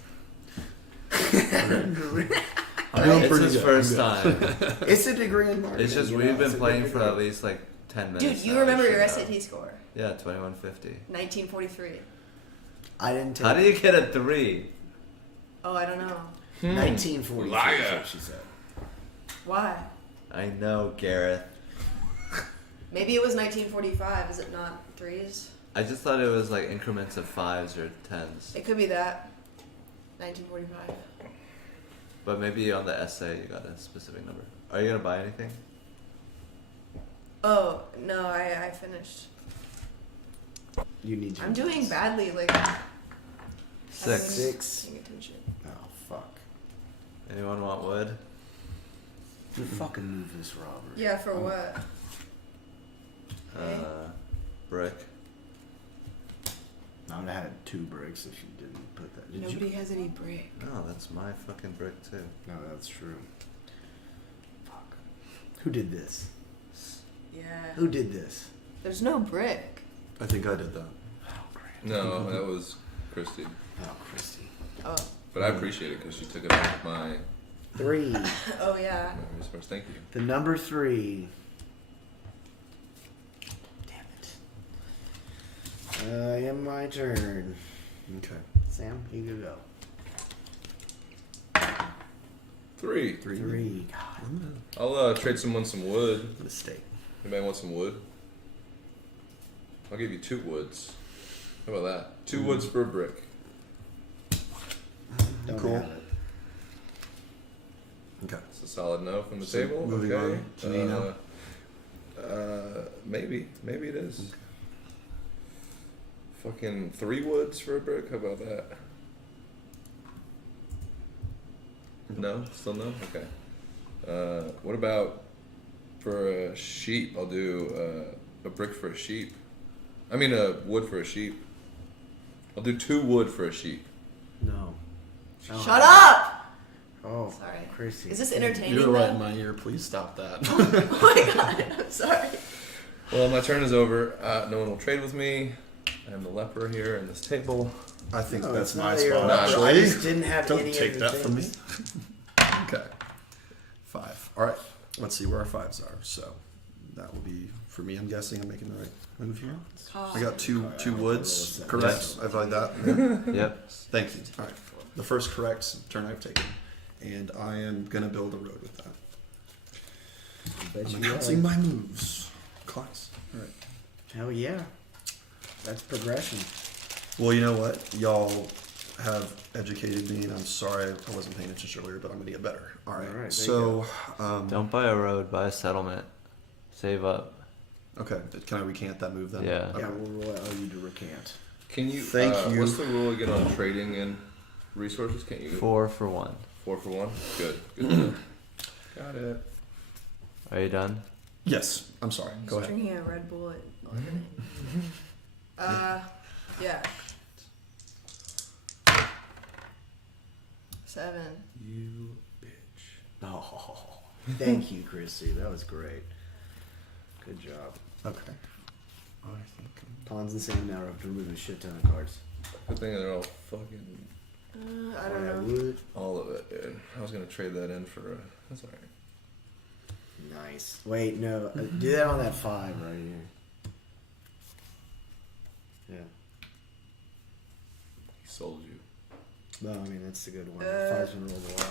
It's pretty his good. first I'm time. It's a degree in marketing. It's just you know, we've it's been a good playing for degree. at least like 10 minutes. Dude, you now. remember We your should know. SAT score? Yeah, 2150. 1943. I didn't take How do you get a 3? Oh, I don't know. 1943 Liar. is what she said. Why? I know, Gareth. Maybe it was 1945. Is it not threes? I just thought it was like increments of 5s or 10s. It could be that. 1945. But maybe on the essay you got a specific number. Are you gonna buy anything? Oh no, I finished. You need. I'm doing badly. Like. 6. 6. Paying attention. Oh fuck. Anyone want wood? You fucking move this, Robert. Yeah, for what? Brick. I would have had 2 bricks if you didn't put that. Did Nobody you? has any brick. No, that's my fucking brick too. No, that's true. Fuck. Who did this? Yeah. Who did this? There's no brick. I think I did that. Oh, great. No, that was Kristy. Oh, Kristy. Oh. But I appreciate it because she took it out of my 3. Oh yeah. resource. Thank you. The number 3. Damn it. In my turn. Okay. Sam, you can go. 3. 3. God. I'll trade someone some wood. Mistake. Anybody want some wood? I'll give you 2 woods. How about that? 2 woods for a brick. Don't Cool. have it. Okay. It's a solid no from the So, table. moving Okay. on to me now. Maybe it is. Fucking 3 woods for a brick. How about that? No, still no. Okay. What about for a sheep? I'll do a brick for a sheep. I mean a wood for a sheep. I'll do 2 wood for a sheep. No. Oh. Shut up! Oh, Sorry. Kristy. Is this entertaining? You're right though? in my ear. Please stop that. Oh my god, I'm sorry. Well, my turn is over. No one will trade with me. I'm the leper here in this table. I think No, that's it's my not your spot. leper. Actually, I just didn't have don't any take of that the from me. things. Okay. 5. All right. Let's see where our 5s are. So that will be for me. I'm guessing I'm making the right move here. I got two woods. Correct. I like that. Yeah. Yep. Thank you. All right. The first correct turn I've taken, and I am gonna build a road with that. Bet I'm you announcing will. my moves. Class. All right. Hell yeah. That's progression. Well, you know what? Y'all have educated me, and I'm sorry I wasn't paying attention earlier, but I'm gonna get better. All right. All right, there So, Don't buy a road, buy a settlement. Save up. okay. Can I recant that move then? Yeah. Okay. Yeah, we'll allow you to recant. Can you? Thank you. What's the rule again on trading in resources? Can't you? 4 for 1. 4 for 1. Good. Good. to know. Got it. Are you done? Yes. I'm sorry. Go Just ahead. drinking a Red Bull at yeah. 7. You bitch. Oh, thank you, Kristy. That was great. Good job. Okay. I think. Pawn's the same now. I have to remove a shit ton of cards. Good thing they're all fucking I don't know. Wood. all of it, dude. I was gonna trade that in for. That's alright. Nice. Wait, no. Do that on that 5 right here. Yeah. He sold you. No, I mean that's the good one. 5's been rolled a while.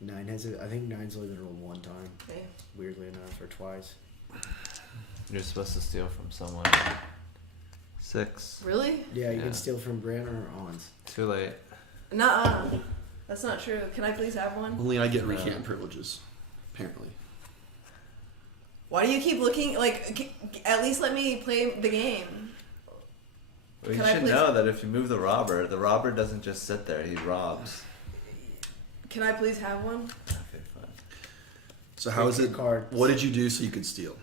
9 has it. I think 9's only been rolled 1 time. Okay. Weirdly enough, or twice. You're supposed to steal from someone. 6. Really? Yeah, you Yeah. can steal from Brandon or Hans. Too late. Nuh-uh. That's not true. Can I please have one? Only I get recant privileges. Apparently. Why do you keep looking? Like, at least let me play the game. Well, you Can I should please- know that if you move the robber doesn't just sit there, he robs. Can I please have one? Okay, fine. So how is Pick it? your card. What did you do so you could steal?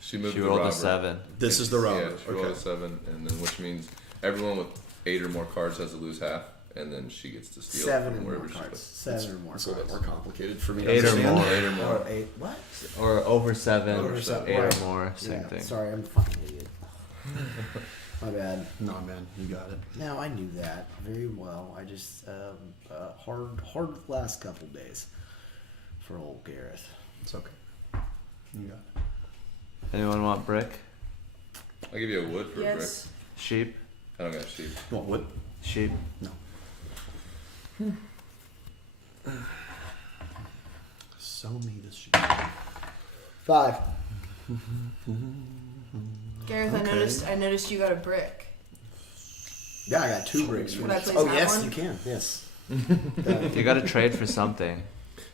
She moved She the rolled robber. a 7. This is the robber. Yeah, she rolled a 7, and then which means everyone with 8 or more cards has to lose half, and then she gets to steal 7 from or more wherever she cards. puts. 7 or more It's a little cards. bit more complicated for me. to 8 or understand. more. 8 or more. Oh, 8. What? Or over 7. Over 7, 8 right. or more. Same Yeah, thing. sorry, I'm a fucking idiot. My bad. No, man, you got it. No, I knew that very well. I just hard last couple days for old Gareth. It's okay. You got it. Anyone want brick? I'll give you a wood for Yes. Sheep? a brick. I don't got sheep. You want wood? Sheep. No. Sell me this shit. 5. Gareth, Okay. I noticed you got a brick. Yeah, I got 2 bricks. Would I please Oh have yes, one? you can. Yes. You got to trade for something.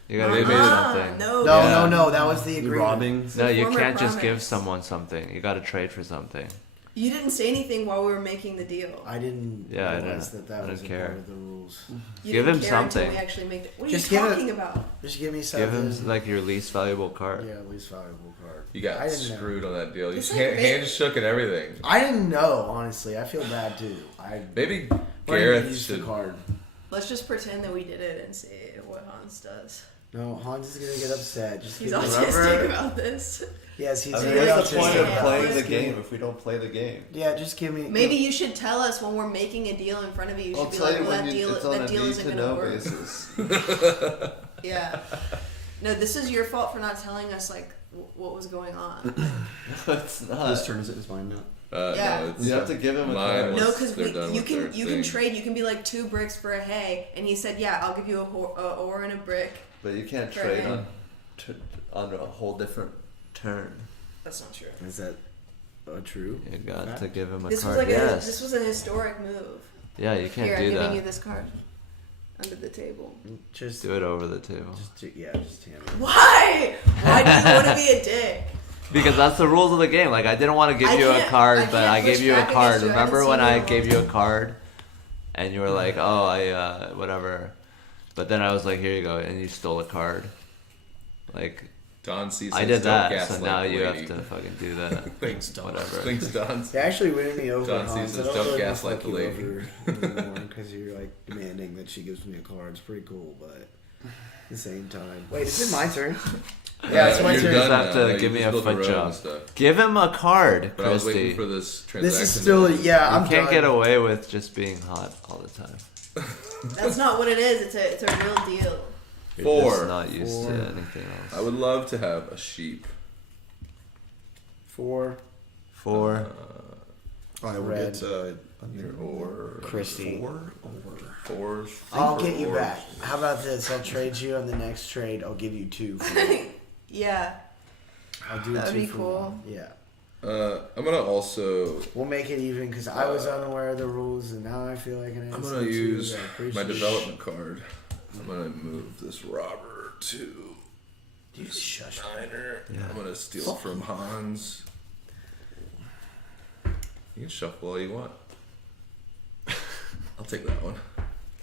You got to They do made it- something. No. No. That was the You agreement. robbing? No, you Former can't just give promise. someone something. You got to trade for something. You didn't say anything while we were making the deal. I didn't Yeah, I realize didn't- that I was a didn't care. part of the rules. You Give didn't him care until something. we actually make the, what are Just you give it- talking about? Just give me Give something. him like your least valuable card. Yeah, least valuable card. You got I didn't know. screwed on that deal. You It's like hand shook and everything. I didn't know, honestly. I feel bad too. Maybe Why didn't you Gareth use the should. card. Let's just pretend that we did it and see what Hans does. No, Hans is gonna get upset. Just He's give me autistic rubber. about this. Yes, he's I mean, very what's the point of autistic. playing the Just game give me- if we don't play the game? Yeah, just give me. Maybe you should tell us when we're making a deal in front of you. You should be like, well, that deal isn't going to work. basis. Yeah. No, this is your fault for not telling us like what was going on. It's His not. turn, is it? Is mine now? Yeah. No, it's You have to give him a mine card. once No, because they're done you with can their you thing. can trade. You can be like 2 bricks for a hay, and he said, yeah, I'll give you a ore and a brick. But you can't For trade him. on a whole different turn. That's not true. Is that true? You got fact? to give him a This was card. like Yes. this was a historic move. Yeah, you can't Here, I'm do giving that. you this card under the table. Just Do it over the table. just hand me. Why? Why do you want to be a dick? Because that's the rules of the game. Like I didn't want to give I you a can't- card, I but can't I gave push you a back card. against you. I haven't Remember seen when you in I a gave long you a time. card, and you were like, "Oh, I whatever," but then I was like, "Here you go," and you stole a card. Like Don C. I says, did "Don't that, gaslight so now the you lady." have to fucking do that. Thanks, Don. Whatever. Thanks, Don. They actually winning me over, John Hans. Cena I says, don't "Don't really gaslight fuck the you lady." over anymore because you're like demanding that she gives me a card. It's pretty cool, but at the same time, wait, is it my turn? Yeah, it's my You're turn. You just done have now. to No, give you me just a built the foot road job. and stuff. Give him a card, But I was waiting Kristy. for this transaction. This is still, yeah, I'm You can't done. get away with just being hot all the time. That's not what it is. It's a real deal. You're 4. just not used Four. to anything else. I would love to have a sheep. 4. 4. I will Red. get Either or. Kristy. 4 or 4. I'll get you back. How about this? I'll trade you on the next trade. I'll give you 2. Yeah. I'll do That'd 2 be for cool. 1. Yeah. I'm gonna also. We'll make it even because I was unaware of the rules and now I feel like an I'm asshole gonna too. use I appreciate my it. development card. I'm gonna move this robber to You shush. diner. Yeah. I'm gonna steal from Hans. You can shuffle all you want. I'll take that one.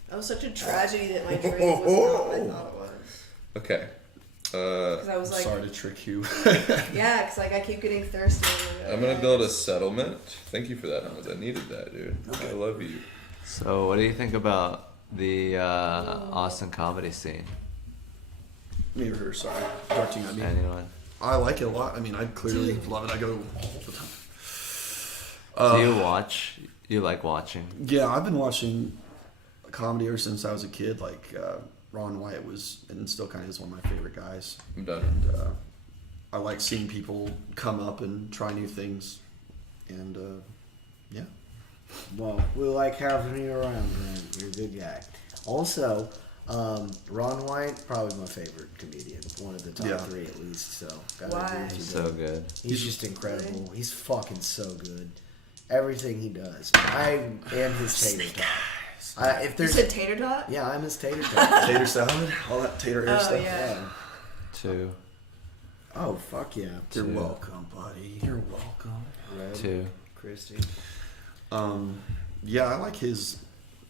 That was such a tragedy that my trade was not what I thought it was. Okay. Because I was like, sorry to trick you. yeah, because like I keep getting thirsty. I'm gonna build a settlement. Thank you for that, Hans. I needed that, dude. I love you. So, what do you think about the Austin comedy scene? Me or her, sorry. Directing at me. Anyone? I like it a lot. I mean, I clearly love it. I go all the time. Do you watch? You like watching? Yeah, I've been watching comedy ever since I was a kid. Like, Ron White was, and still kind of is one of my favorite guys. I'm done. And I like seeing people come up and try new things. And, yeah. Well, we like having you around, man. You're a good guy. Also, Ron White, probably my favorite comedian. One of the top Yeah. 3 at least. So, gotta Why? agree with you He's there. so good. He's just incredible. He's fucking so good. Everything he does. I am his tater tot. If You there's said tater tot? yeah, I'm his tater tot. Tater salad, all that tater air Oh, stuff. yeah. Yeah. 2. Oh fuck yeah. You're Two. welcome, buddy. You're welcome. Red, 2. Kristy. Yeah, I like his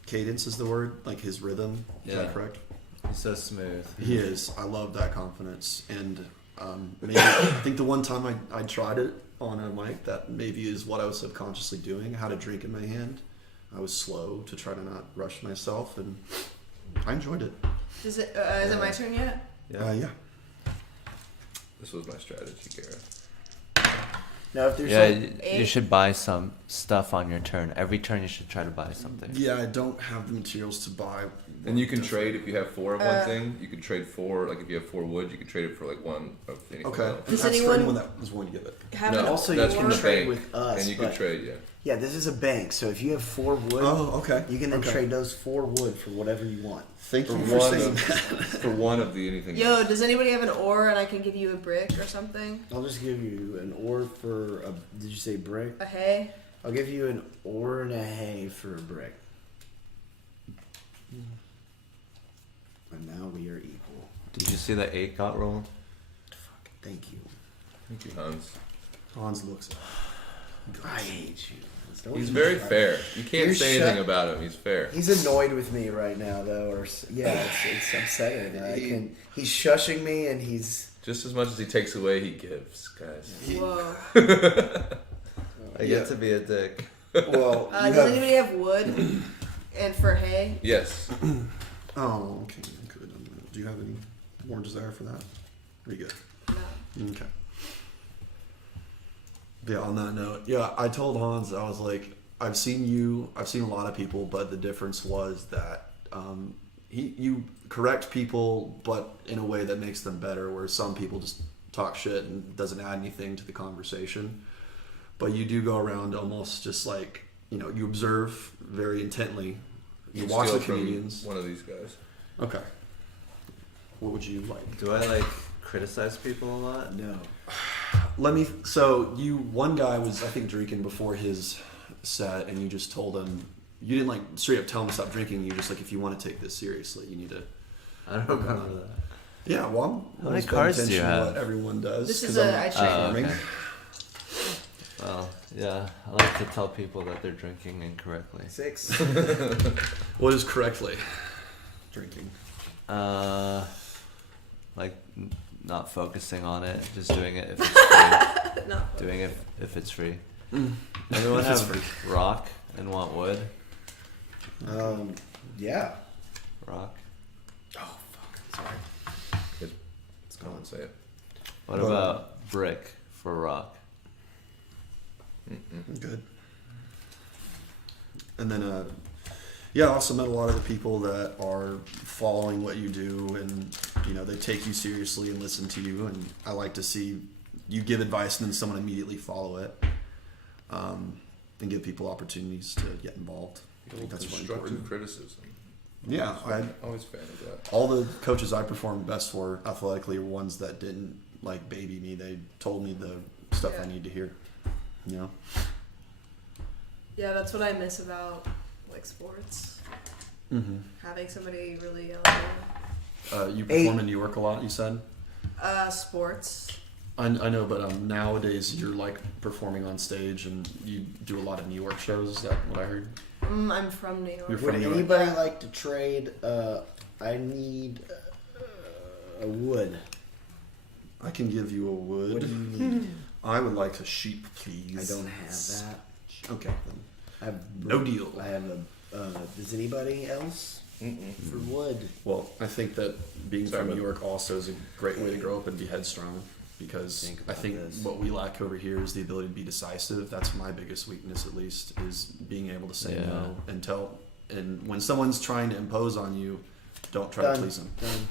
cadence is the word, like his rhythm. Is Yeah. that correct? He's so smooth. He is. I love that confidence. And maybe I think the one time I tried it on a mic, that maybe is what I was subconsciously doing. I had a drink in my hand. I was slow to try to not rush myself, and I enjoyed it. Is it my turn yet? Yeah. This was my strategy, Gareth. Now, if there's Yeah, like you should buy some stuff on your turn. Every turn you should try to buy something. Yeah, I don't have the materials to buy. And you can trade if you have 4 of one thing. You can trade 4. Like if you have 4 wood, you can trade it for like 1 of anything Okay. else. Does That's anyone for anyone that was willing to give it. have No, an also you that's can from the trade bank, with us, and you can but- trade. Yeah. yeah, this is a bank. So if you have 4 wood, Okay. you can then Okay. trade those 4 wood for whatever you want. Thank For you for one saying of that. for one of the anything. Yo, else. does anybody have an ore and I can give you a brick or something? I'll just give you an ore for a. Did you say brick? A hay? I'll give you an ore and a hay for a brick. And now we are equal. Did you see that 8 got rolled? Fuck, thank you. Thank you, Hans. Hans looks. I hate you. Don't He's you- very fair. You can't You're say anything about him. He's fair. He's annoyed with me right now, though, or yeah, it's upsetting. I can. He's shushing me, and he's. Just as much as he takes away, he gives, guys. Whoa. I get to be a dick. Well, you Does have, anybody have wood? And for hay? Yes. Oh, okay. Good. Do you have any more desire for that? Are you good? No. Okay. Yeah, on that note, yeah, I told Hans, I was like, I've seen a lot of people, but the difference was that you correct people, but in a way that makes them better, where some people just talk shit and doesn't add anything to the conversation. But you do go around almost just like, you observe very intently. You watch steal the from comedians. One of these guys. Okay. What would you like? Do I like criticize people a lot? no. One guy was, I think, drinking before his set, and you just told him, you didn't like straight up tell him to stop drinking. You just like, if you want to take this seriously, you need to. I don't remember that. Yeah, well, How many always pay cards do you attention to have? What everyone does. This 'cause is I'm I checked. charming. okay. Well, yeah, I like to tell people that they're drinking incorrectly. 6. What is correctly drinking? Like not focusing on it, just doing it if it's free. No. Doing it if it's free. Mm. Everyone If it's have free. rock and want wood. Yeah. Rock. Oh fuck. Sorry. Let's go and say it. What about brick for rock? Good. And then, I also met a lot of the people that are following what you do, and they take you seriously and listen to you. And I like to see you give advice and then someone immediately follow it, and give people opportunities to get involved. I think that's really Constructive important. criticism. Yeah, Always a fan of that. all the coaches I performed best for athletically were ones that didn't like baby me. They told me the stuff I need to hear. Yeah, that's what I miss about like sports. Mm-hmm. Having somebody really yell at You perform in New York a lot, you said? you. Sports. I know, but nowadays you're like performing on stage and you do a lot of New York shows. Is that what I heard? I'm from New York. You're Would from New York. anybody like to trade? I need a wood. I can give you a wood. What do you need? I would like a sheep, please. I don't have that. Okay, then. I have No deal. I have a. Does anybody else for wood? Well, I think that being Sorry, from bud. New York also is a great way to grow up and be headstrong, because Think I about think this. what we lack over here is the ability to be decisive. That's my biggest weakness, at least, is being able to say Yeah. no and tell. And when someone's trying to impose on you, don't try to Done. please them. Done.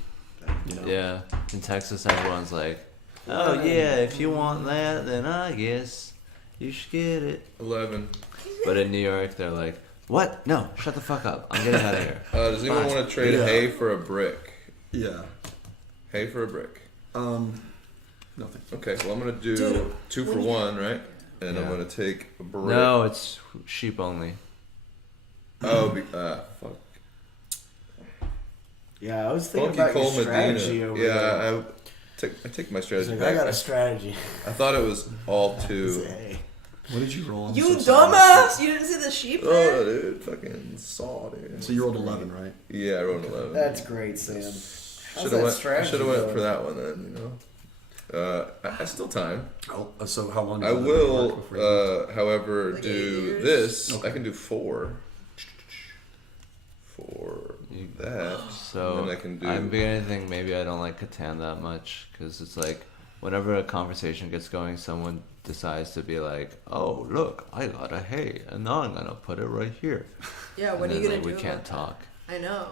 Yeah. In Texas, everyone's like, "Oh yeah, if you want that, then I guess you should get it." 11. But in New York, they're like, "What? No, shut the fuck up. I'm getting out of here." Does anyone Fine. want to trade Yeah. hay for a brick? Yeah. Hay for a brick. Nothing. Okay, well I'm gonna do Dude, 2 for when you- 1, right? And I'm Yeah. gonna take a brick. No, it's sheep only. Oh, fuck. Yeah, I was thinking Funky about Cole your strategy Medina. over there. Yeah, I take my He's strategy like, back. I got a strategy. I thought it was all It's 2. A. What did you roll? I'm You so sorry. dumbass! You didn't see the sheep there? Oh, dude, fucking saw, dude. So you rolled 11, right? Yeah, I rolled an 11. That's great, Sam. How's Should that have strategy went going? for that one then, I still time. Oh, so how long? I does that will, work before you- however, Like 8 do years? this. Okay. I can do 4 for that. So And then I can do. I'm beginning to think maybe I don't like Catan that much because it's like whenever a conversation gets going, someone decides to be like, "Oh, look, I got a hay, and now I'm gonna put it right here." Yeah, what And are you then, gonna do? We can't about talk. that? I know.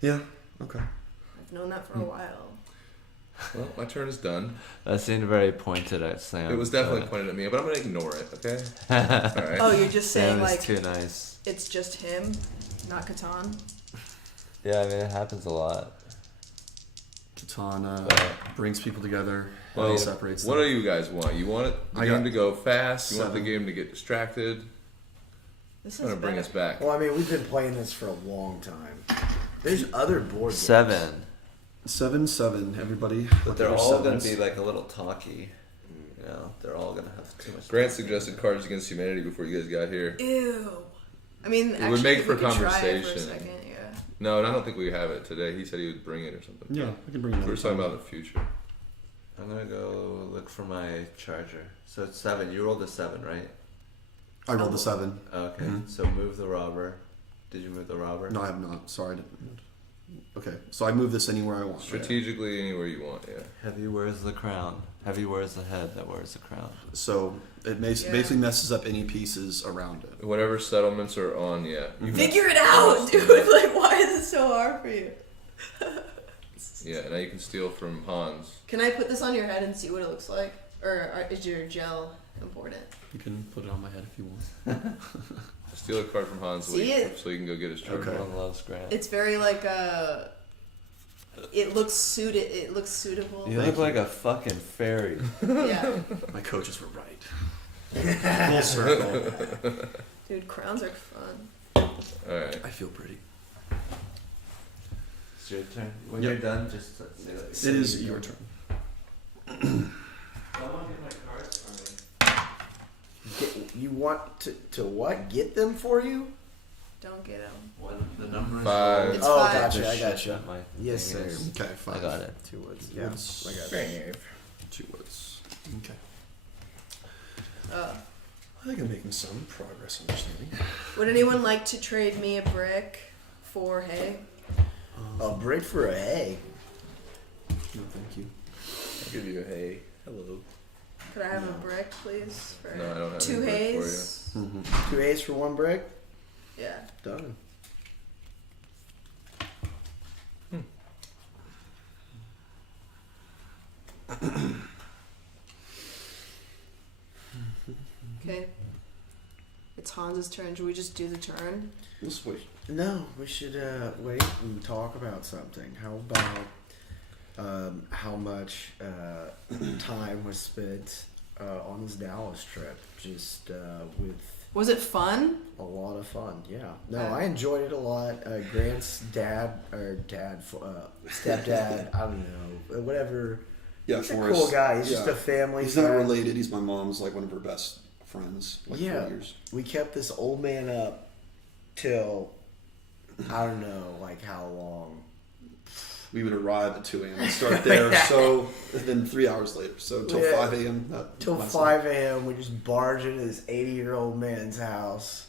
Yeah. Okay. I've known that for a while. Well, my turn is done. That seemed very pointed at Sam. It was definitely pointed at me, but I'm gonna ignore it. Okay. All right. Oh, you're just saying Sam is like too nice. it's just him, not Catan. Yeah, I mean it happens a lot. Katana brings people together. Well, Separates what them. do you guys want? You want the I game got to go fast? You want the 7. game to get distracted? This Trying is to bring better. us back. Well, I mean, we've been playing this for a long time. There's other board games. 7. 7, everybody. But they're There's all gonna sevens. be like a little talky. You know, they're all gonna have too much. Grant suggested Cards Against Humanity before you guys got here. Ew. I mean, It actually, would make we for could try it for a conversation. second, yeah. No, and I don't think we have it today. He said he would bring it or something. Yeah, I can bring We another were talking time. about the future. I'm gonna go look for my charger. So it's 7. You rolled a 7, right? I rolled the 7. Okay. Mhm. So move the robber. Did you move the robber? No, I have not. Sorry. I didn't. Okay, so I move this anywhere I want. right? Strategically, anywhere you want. Yeah. Heavy wears the crown. Heavy wears the head that wears the crown. So it basically messes up any pieces around it. Whatever settlements are on, yeah. You Figure it out, dude. Like, why is it so hard for you? Yeah, now you can steal from Hans. Can I put this on your head and see what it looks like? Or is your gel important? You can put it on my head if you want. Steal a card from Hans See it? so you can go get his charger. Okay. Everyone loves Grant. It's very like it looks suited. It looks suitable. You look like a fucking fairy. Yeah. My coaches were right. Full circle. Dude, crowns are fun. Alright. I feel pretty. It's your turn. When Yep. you're done, just say that. It is your turn. Someone get my cards for me. You want to what? Get them for you? Don't get them. The number is 5. It's Oh, 5. gotcha. I Shit gotcha. that my Yes, thing sir. is. Okay, 5. I got it. 2 woods. Yeah, Yeah, Woods. I got it. 2 woods. Okay. Uh, I think I'm making some progress understanding. would anyone like to trade me a brick for hay? A brick for a hay. No, thank you. I'll give you a hay. Hello. Could I have a brick, please? For No, I don't have 2 any brick for you. hays. 2 hays for 1 brick. Yeah. Done. Okay. It's Hans's turn. Should we just do the turn? Let's wait. No, we should wait and talk about something. How about how much time was spent on this Dallas trip? Just with Was it fun? a lot of fun. Yeah. No, I enjoyed it a lot. Grant's stepdad, I don't know, whatever. Yeah, He's a Forrest. cool guy. He's yeah. just a family He's not friend. related. He's my mom's, like, one of her best friends. Like, Yeah. 4 years. We kept this old man up till I don't know, like how long. We would arrive at 2 a.m. and start there. So then 3 hours later. So till Yeah. 5 a.m. Till 5 a.m. we just barge into this 80-year-old man's house.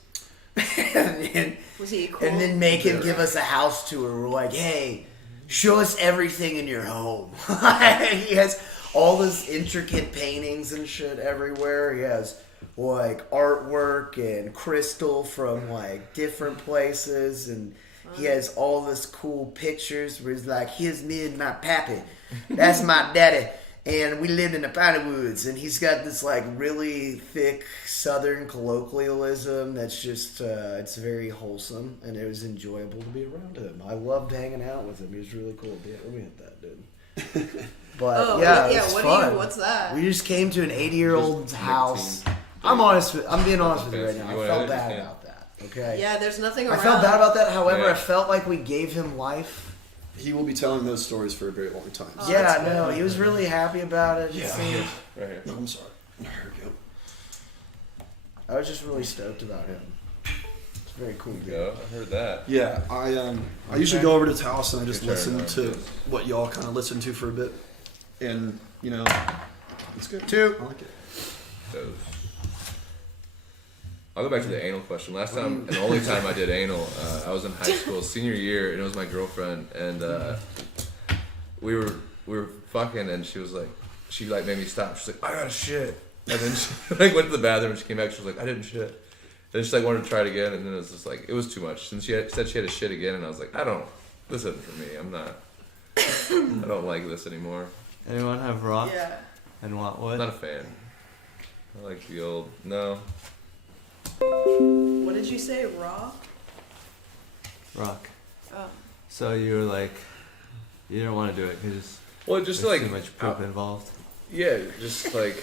and Was he cool? then make him give us a house tour. We're like, hey, show us everything in your home. He has all this intricate paintings and shit everywhere. He has like artwork and crystal from like different places, and he has all this cool pictures where he's like, here's me and my pappy. That's my daddy. And we lived in the Piney Woods, and he's got this like really thick Southern colloquialism that's just it's very wholesome, and it was enjoyable to be around him. I loved hanging out with him. He was really cool. Yeah, let me hit that, dude. But Oh, yeah, yeah. it's What fun. what's that? We just came to an 80-year-old's Just house. 19. I'm being honest with you right Okay, now. you I wanna felt edit? bad Yeah. about that. Okay. Yeah, there's nothing I around. felt bad about that. However, Yeah. I felt like we gave him life. He will be telling those stories for a very long time. Oh, Yeah, that's no, good. he was really happy about it. It Yeah. seemed- Right here. No, I'm sorry. There we go. I was just really stoked about him. It's very cool. Dude. Go. I heard that. Yeah, I usually go over to his house and I just Your turn, listen to yes. what y'all kind of listen to for a bit, and you know, it's good. 2. I like it. Those. I'll go back to the anal question. Last time, and the only time I did anal, I was in high school, senior year, and it was my girlfriend, and we were fucking, and she was like, she like made me stop. She's like, I gotta shit. And then she like went to the bathroom and she came back. She was like, I didn't shit. And she like wanted to try it again, and then it was just like, it was too much. And said she had to shit again, and I was like, this isn't for me. I'm not. I don't like this anymore. Anyone have rock? Yeah. And want I'm wood? not a fan. I like the old no. What did you say? Raw? Rock. Oh. So you were like, you didn't want to do it because Well, just there's like too much poop involved. yeah, just like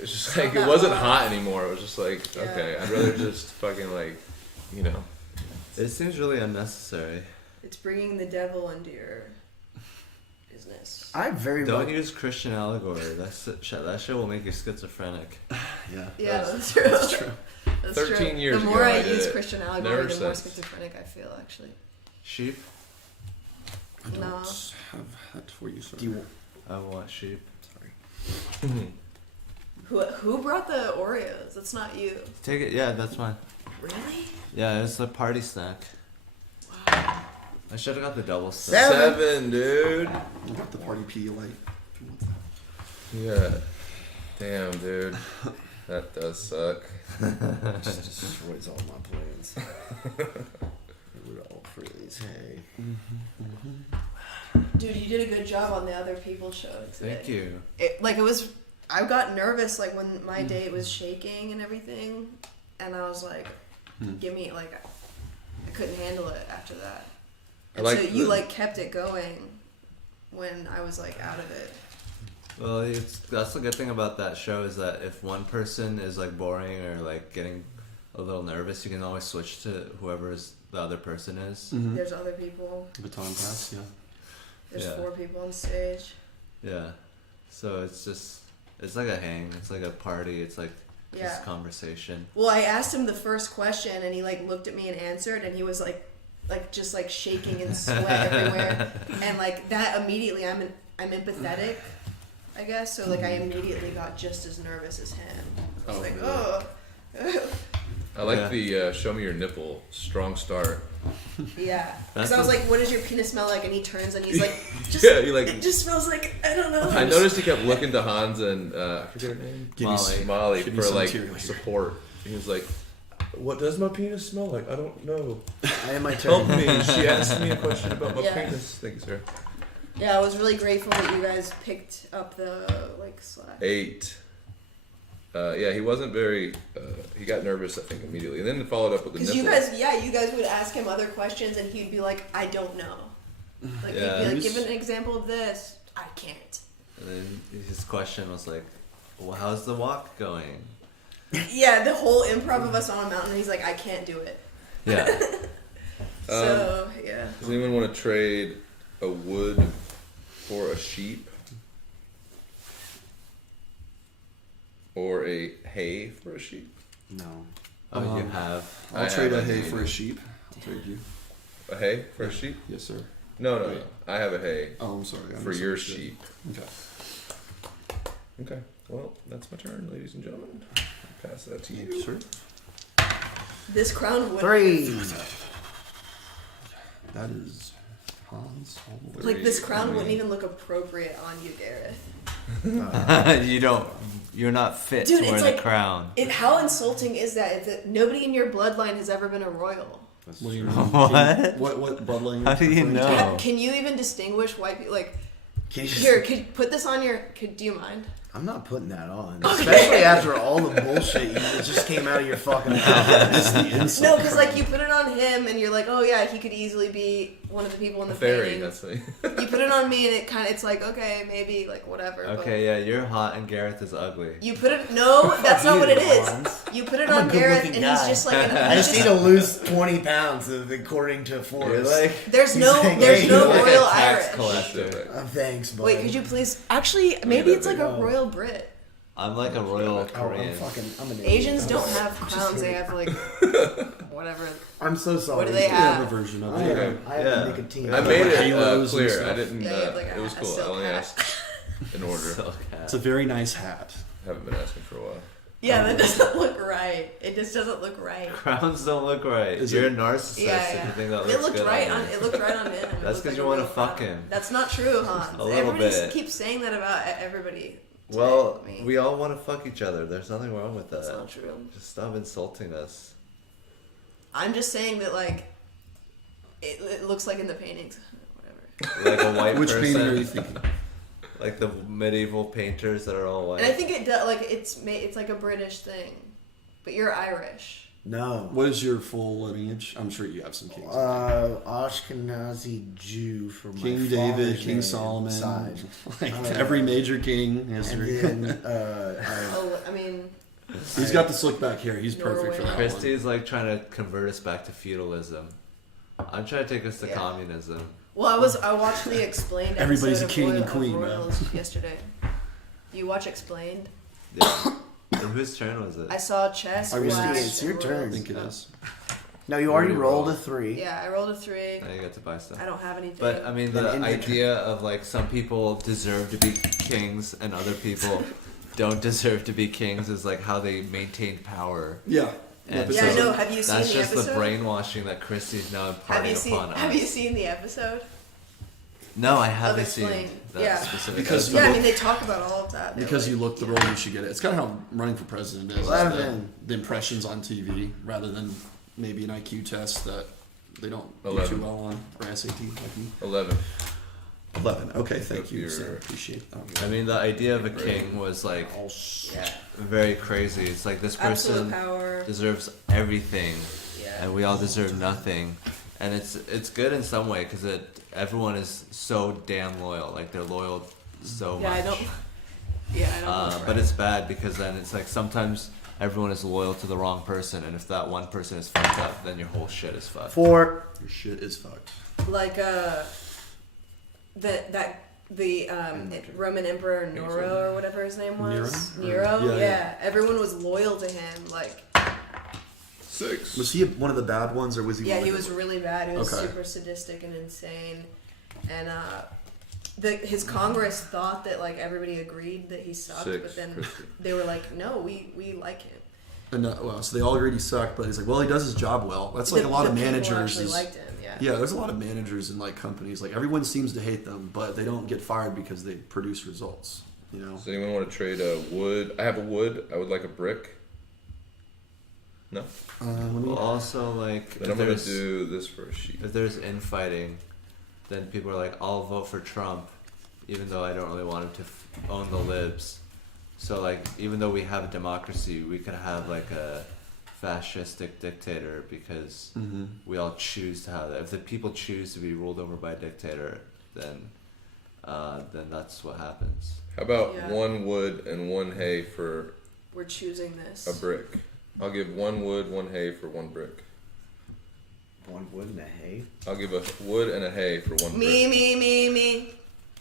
it's just like not it wasn't that hot anymore. It was just like Yeah. okay, I'd rather just fucking like, you know. It seems really unnecessary. It's bringing the devil into your business. I very Don't much. use Christian allegory. That shit will make you schizophrenic. Yeah. Yeah, that's true. That's true. That's 13 true. years The more ago, I I did use it. Christian allegory, Never the more since. schizophrenic I feel, actually. Sheep? I don't No. have that for you, sir. Do you, I want sheep. Sorry. Who brought the Oreos? That's not you. Take it. Yeah, that's mine. Really? Yeah, it's a party snack. Wow. I should have got the double snack. 7, dude. I got the party Pedialyte. If you want that. Yeah. Damn, dude. That does suck. it just destroys all my plans. We're all freeze. Hey. Dude, you did a good job on the other people show today. Thank you. I got nervous like when my date was shaking and everything, and I was like, give me like, I couldn't handle it after that. And I like so you the- like kept it going when I was like out of it. Well, that's the good thing about that show is that if one person is like boring or like getting a little nervous, you can always switch to whoever the other person is. Mm-hmm. There's other people. Baton pass, yeah. There's Yeah. 4 people on stage. Yeah. So it's like a hang. It's like a party. It's like Yeah. just conversation. Well, I asked him the first question, and he like looked at me and answered, and he was like just like shaking and sweat everywhere, and like that immediately, I'm empathetic, I guess. So like I immediately got just as nervous as him. I was Oh, like, really? oh, I like Yeah. the show me your nipple. Strong start. yeah. Because That's I was a- like, what does your penis smell like? And he turns and he's like, just, Yeah, he like. it just smells like I don't know. I noticed he kept looking to Hans and I forget her name. Give me some- Molly give me for some like material here. support. He was like, "What does my penis smell like? I don't know. I am my Help turn. me." She asked me a question about my Yeah. penis. Thank you, sir. Yeah, I was really grateful that you guys picked up the like slack. 8. Yeah, he wasn't very. He got nervous, I think, immediately, and then followed up with the Because nipple. you guys would ask him other questions, and he'd be like, I don't know. Like Yeah. he'd be like, He's- give an example of this. I can't. And then his question was like, well, how's the walk going? Yeah, the whole improv of us on a mountain, he's like, I can't do it. Yeah. So, yeah. Does anyone want to trade a wood for a sheep? Or a hay for a sheep? No. Oh, you Um, have. I I'll trade have a hay hay. for a sheep. I'll trade you. A hay for a sheep? Yes, sir. No, Wait. I have a hay Oh, I'm sorry. I for your misunderstood. sheep. Okay. Okay, well, that's my turn, ladies and gentlemen. Pass that to Thank you, you. sir. This crown would 3. That is Hans. all the way. like this crown Three. wouldn't even look appropriate on you, Gareth. You're not fit Dude, to wear it's the like- crown. How insulting is that? It's that nobody in your bloodline has ever been a royal. What do you true. mean? What? What bloodline? How do you referring to? know? Can you even distinguish white people? Like, Can you just, here, could put this on your. Do you mind? I'm not putting that on. Especially after all the bullshit that just came out of your fucking mouth. It's the insult. No, because like you put it on him, and you're like, oh yeah, he could easily be one of the people in the Fairy, painting. that's me. You put it on me, and it's like okay, maybe like whatever. Okay, yeah, you're hot and Gareth is ugly. But you put it. No, that's not you, what it is. Hans. You put it I'm a on Gareth, good-looking and he's guy. just like. I just need to lose 20 pounds according to Forrest. Really? There's He's no. like, There's hey, no you're like royal a tax Irish. collector. Thanks, buddy. Wait, could you please? Actually, maybe it's like a No. royal Brit. I'm like a royal Oh, I'm Korean. I'm an Asians idiot. don't have Just crowns. They kidding. have like whatever. I'm so sorry. What do they We have have? a version of I it. have, I have Yeah. nicotine. I made it Halos and clear. stuff. I didn't. Yeah, you have like it was a cool. I silk only hat. asked in order. Silk hat. It's a very nice hat. Haven't been asking for a while. Yeah, that doesn't look right. It just doesn't look right. Crowns don't look right. Is You're it- a narcissist Yeah, if yeah. you think that It looks looked good right on on. you. It looked right on him. That's 'cause you wanna fuck him. That's not true, Hans. A little Everybody bit. keeps saying that about everybody. Well, me. we all want to fuck each other. There's nothing wrong with that. That's not true. Just stop insulting us. I'm just saying that like it looks like in the paintings. Whatever. Like a white Which person. painting are you thinking? Like the medieval painters that are all white. And I think it does. Like it's like a British thing, but you're Irish. No. What is your full lineage? I'm sure you have some kings. Ashkenazi Jew from my King David, father's King name Solomon, side. like every major king in And history. then I mean, He's got the slick back hair. He's perfect for that one. Kristy's like trying to convert us back to feudalism. I'm trying to take us to Yeah. communism. well, I watched the Explained episode Everybody's a of king and of queen, man. Royals yesterday. You watch Explained? Yeah. And whose turn was it? I saw chess. I was- Flash, it's your and turn. I Royals. think it is. no, you already Already rolled a rolled. 3. Yeah, I rolled a 3. Now you get to buy stuff. I don't have anything. But I mean, the Then inventory. idea of like some people deserve to be kings and other people don't deserve to be kings is like how they maintain power. Yeah. And yeah, I so know. Have you seen That's the just episode? the brainwashing that Kristy's now have imparting you seen? upon Have us. you seen the episode? No, I haven't seen Explained. that Yeah. specific Because- episode. Yeah, I mean they talk about all of that. They're Because like- you look the role, you should get it. It's kind of how running for president is. 11. The impressions on TV rather than maybe an IQ test that they don't do 11. too well on, or SAT like me. 11. 11. Okay, thank That's you. your- Sam. Appreciate that. I mean, the idea of a king was like Yeah. very crazy. It's like this Absolute person power. deserves everything, Yeah. and we all deserve nothing. And it's good in some way because everyone is so damn loyal. Like they're loyal so Yeah, much. I don't. Yeah, I don't. know, But it's bad because then it's like sometimes everyone is loyal to the wrong person, and if that one person is fucked up, then your whole shit is fucked. 4. Your shit is fucked. like the Roman Emperor Nero or whatever his name was. Nero? Nero. Yeah, yeah. Everyone was loyal to him. Like 6. Was he one of the bad ones, or was he? yeah, one he of was the- really bad. He was Okay. super sadistic and insane. And his Congress thought that like everybody agreed that he sucked, 6, but then Kristy. they were like, no, we like him. And, well, so they all agreed he sucked, but he's like, well, he does his job well. That's like The- a lot the of people managers. actually Is, liked him. Yeah. yeah, there's a lot of managers in like companies. Like everyone seems to hate them, but they don't get fired because they produce results. You know. Does anyone want to trade a wood? I have a wood. I would like a brick. No. Let me- Well, also like Then I'm going to do this for a sheep. if there's infighting, then people are like, I'll vote for Trump, even though I don't really want him to own the libs. So like, even though we have a democracy, we could have like a fascistic dictator because Mhm. we all choose to have that. If the people choose to be ruled over by a dictator, then that's what happens. How about Yeah. 1 wood and 1 hay for We're choosing this. a brick? I'll give 1 wood, 1 hay for 1 brick. 1 wood and a hay. I'll give a wood and a hay for 1 brick. Me.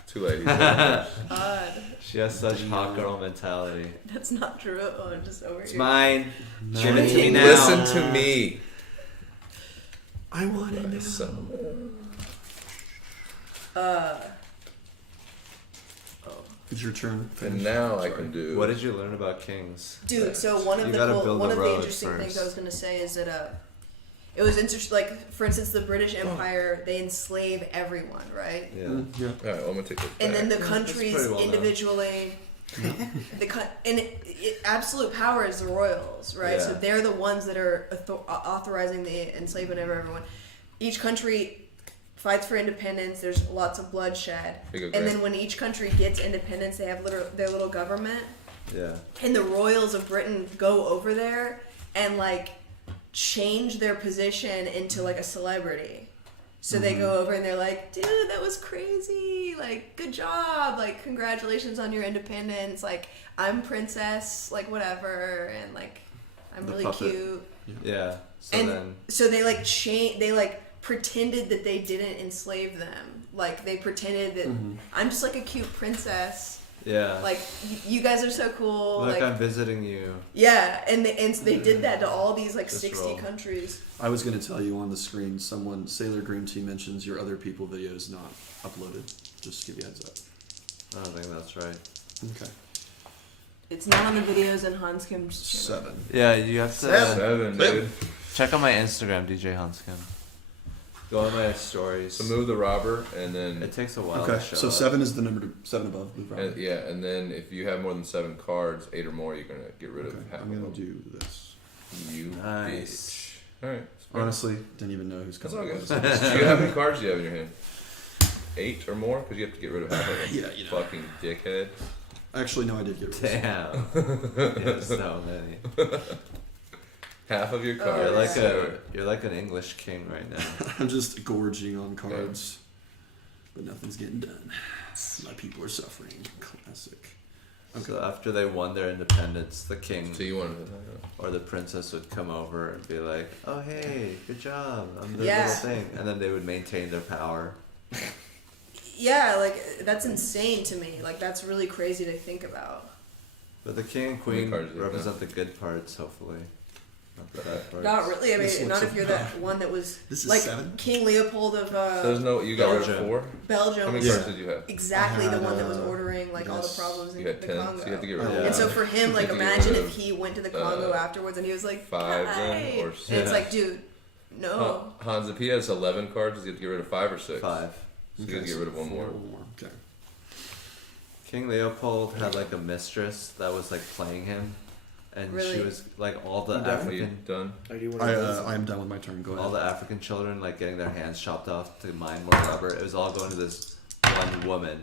2 ladies. Odd. She has such hot girl mentality. That's not true. Oh, I'm just over It's here. mine. Give it to me now. Listen to me. I want it now. So, It's your turn. and now I can do. What did you learn about kings? Dude, so one of You the gotta cool, build one the of the road interesting things first. I was gonna say is that it was interesting. Like for instance, the British Empire, they enslave everyone, right? Yeah. Yeah. All right, well, I'm gonna take this And then back. the countries pretty well known. individually, absolute power is the royals, right? So Yeah. they're the ones that are authorizing the enslavement of everyone. Each country fights for independence. There's lots of bloodshed, Here you and go, then Grant. when each country gets independence, they have their little government. Yeah. And the royals of Britain go over there and like change their position into like a celebrity. So they go over and they're like, dude, that was crazy. Like, good job. Like, congratulations on your independence. Like, I'm princess, like whatever, and like I'm The really puppet. cute. Yeah. So And then so they like they like pretended that they didn't enslave them. Like they pretended that I'm just like a cute princess. yeah. Like you guys are so cool. Like like I'm visiting you. yeah, and they did that to all these like Just 60 roll. countries. I was going to tell you on the screen, Sailor Green Tea mentions your other people video is not uploaded. Just to give you a heads up. I don't think that's right. Okay. It's not on the videos in Hans Kim's channel. 7. Yeah, you have to 7, dude. check out my Instagram, DJ Hanskin. Go on my stories. So move the robber, and then It takes a while Okay, to show so up. 7 is the number to 7 above. Move robber. and then if you have more than 7 cards, 8 or more, you're gonna get rid Okay, of half I'm of gonna them. do this. You Nice. bitch. All right. that's fair. Honestly, didn't even know who's That's coming. all good. Do you have any cards you have in your hand? 8 or more, because you have to get rid of half of them. Yeah, you know. Fucking dickhead. Actually, no, I did get rid of this. Damn. You have so many. Half of your Oh, cards. You're like an English king right now. I'm just gorging on cards, but nothing's getting done. My people are suffering. Classic. Okay. So after they won their independence, the king So you wanted to. or the princess would come over and be like, "Oh hey, good job, I'm the Yeah. little thing," and then they would maintain their power. Yeah, like that's insane to me. Like that's really crazy to think about. But the king and How many queen cards do you have represent the good parts, hopefully, not the bad parts. Not really. I This mean, looks not if you're like- that one that was This is like 7? King Leopold of So there's no. You got rid of Belgium. 4. How Belgium. many Was cards did you have? exactly I the had, one that was ordering like all the yes. problems in You had the 10. Congo. So you have to get rid of Yeah. one. And so for him, like, You have to get imagine rid if of, he went to the Congo afterwards and he was like, 5 "Guy." then, or And 6. it's like, dude, no. Hans, if he has 11 cards, does he have to get rid of 5 or 6? 5. So you have to get rid of one more. Okay. King Leopold had like a mistress that was like playing him, and she Really? was like all the You done? Are you African, done? I do I am done with my turn. Go ahead. all the African children like getting their hands chopped off to mine more rubber. It was all going to this one woman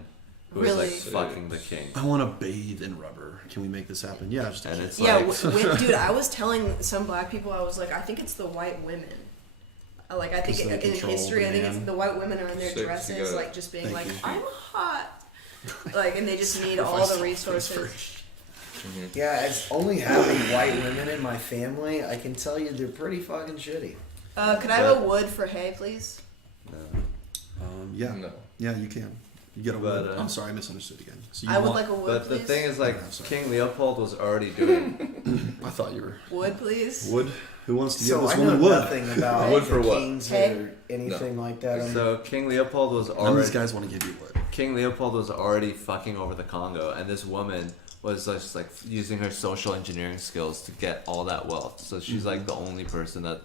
who was like Really? fucking the king. I want to bathe in rubber. Can we make this happen? Yeah, just And it's Yeah, like dude, I was telling some black people, I was like, I think it's the white women. Like, I think Because they in control history, the I think man. it's the white women are in their 6, you dresses, gotta- like, just being Thank like, you. I'm hot. Like, and they just need all Sacrifice the all resources. Yeah, as only having white women in my family, I can tell you they're pretty fucking shitty. Could I have a wood for hay, please? no. Yeah. No. Yeah, you can. You get a But, wood. I'm sorry, I misunderstood again. So you I would want, like a wood, But please. the thing is, like, Yeah, sorry. King Leopold was already doing. I thought you were Wood, please. wood. Who wants to give So this I know woman wood? nothing about Wood for the what? kings Hay? or anything like that. So King Leopold was None of these already guys want to give you wood. King Leopold was already fucking over the Congo, and this woman was just like using her social engineering skills to get all that wealth. So she's like the only person that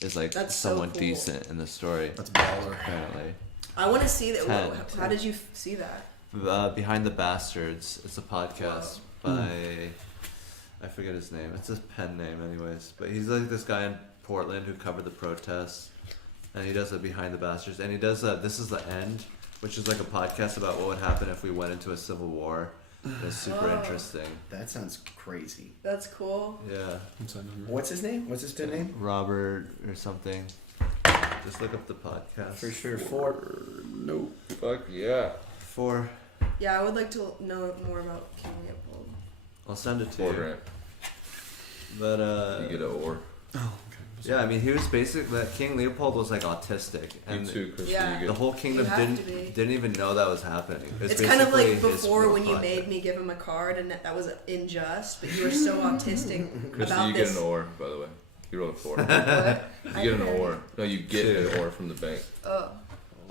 is like That's so someone cool. decent in the story. That's baller. Apparently, I want to see that. 10. How did you see that? Behind the Bastards. It's a podcast by I forget his name. It's his pen name, anyways. But he's like this guy in Portland who covered the protests, and he does a Behind the Bastards, and he does a This Is the End, which is like a podcast about what would happen if we went into a civil war. It's super Oh. interesting. That sounds crazy. That's cool. Yeah, What's his name? What's his pen name? Robert or something. Just look up the podcast. For sure, 4. Nope. Fuck yeah. 4. Yeah, I would like to know more about King Leopold. I'll send it to 4 you. grand. But You get an ore. Oh, okay. yeah, I mean, he was basically that King Leopold was like autistic, You and too, Kristy. Yeah. You the get whole kingdom You have to be. didn't even know that was happening. It was It's kind of basically like his before when you project. made me give him a card and that was unjust, but you were so autistic Kristy, about you this. get an ore, by the way. You roll a 4. What? You I get an didn't- ore. No, you get an ore from the bank. Oh,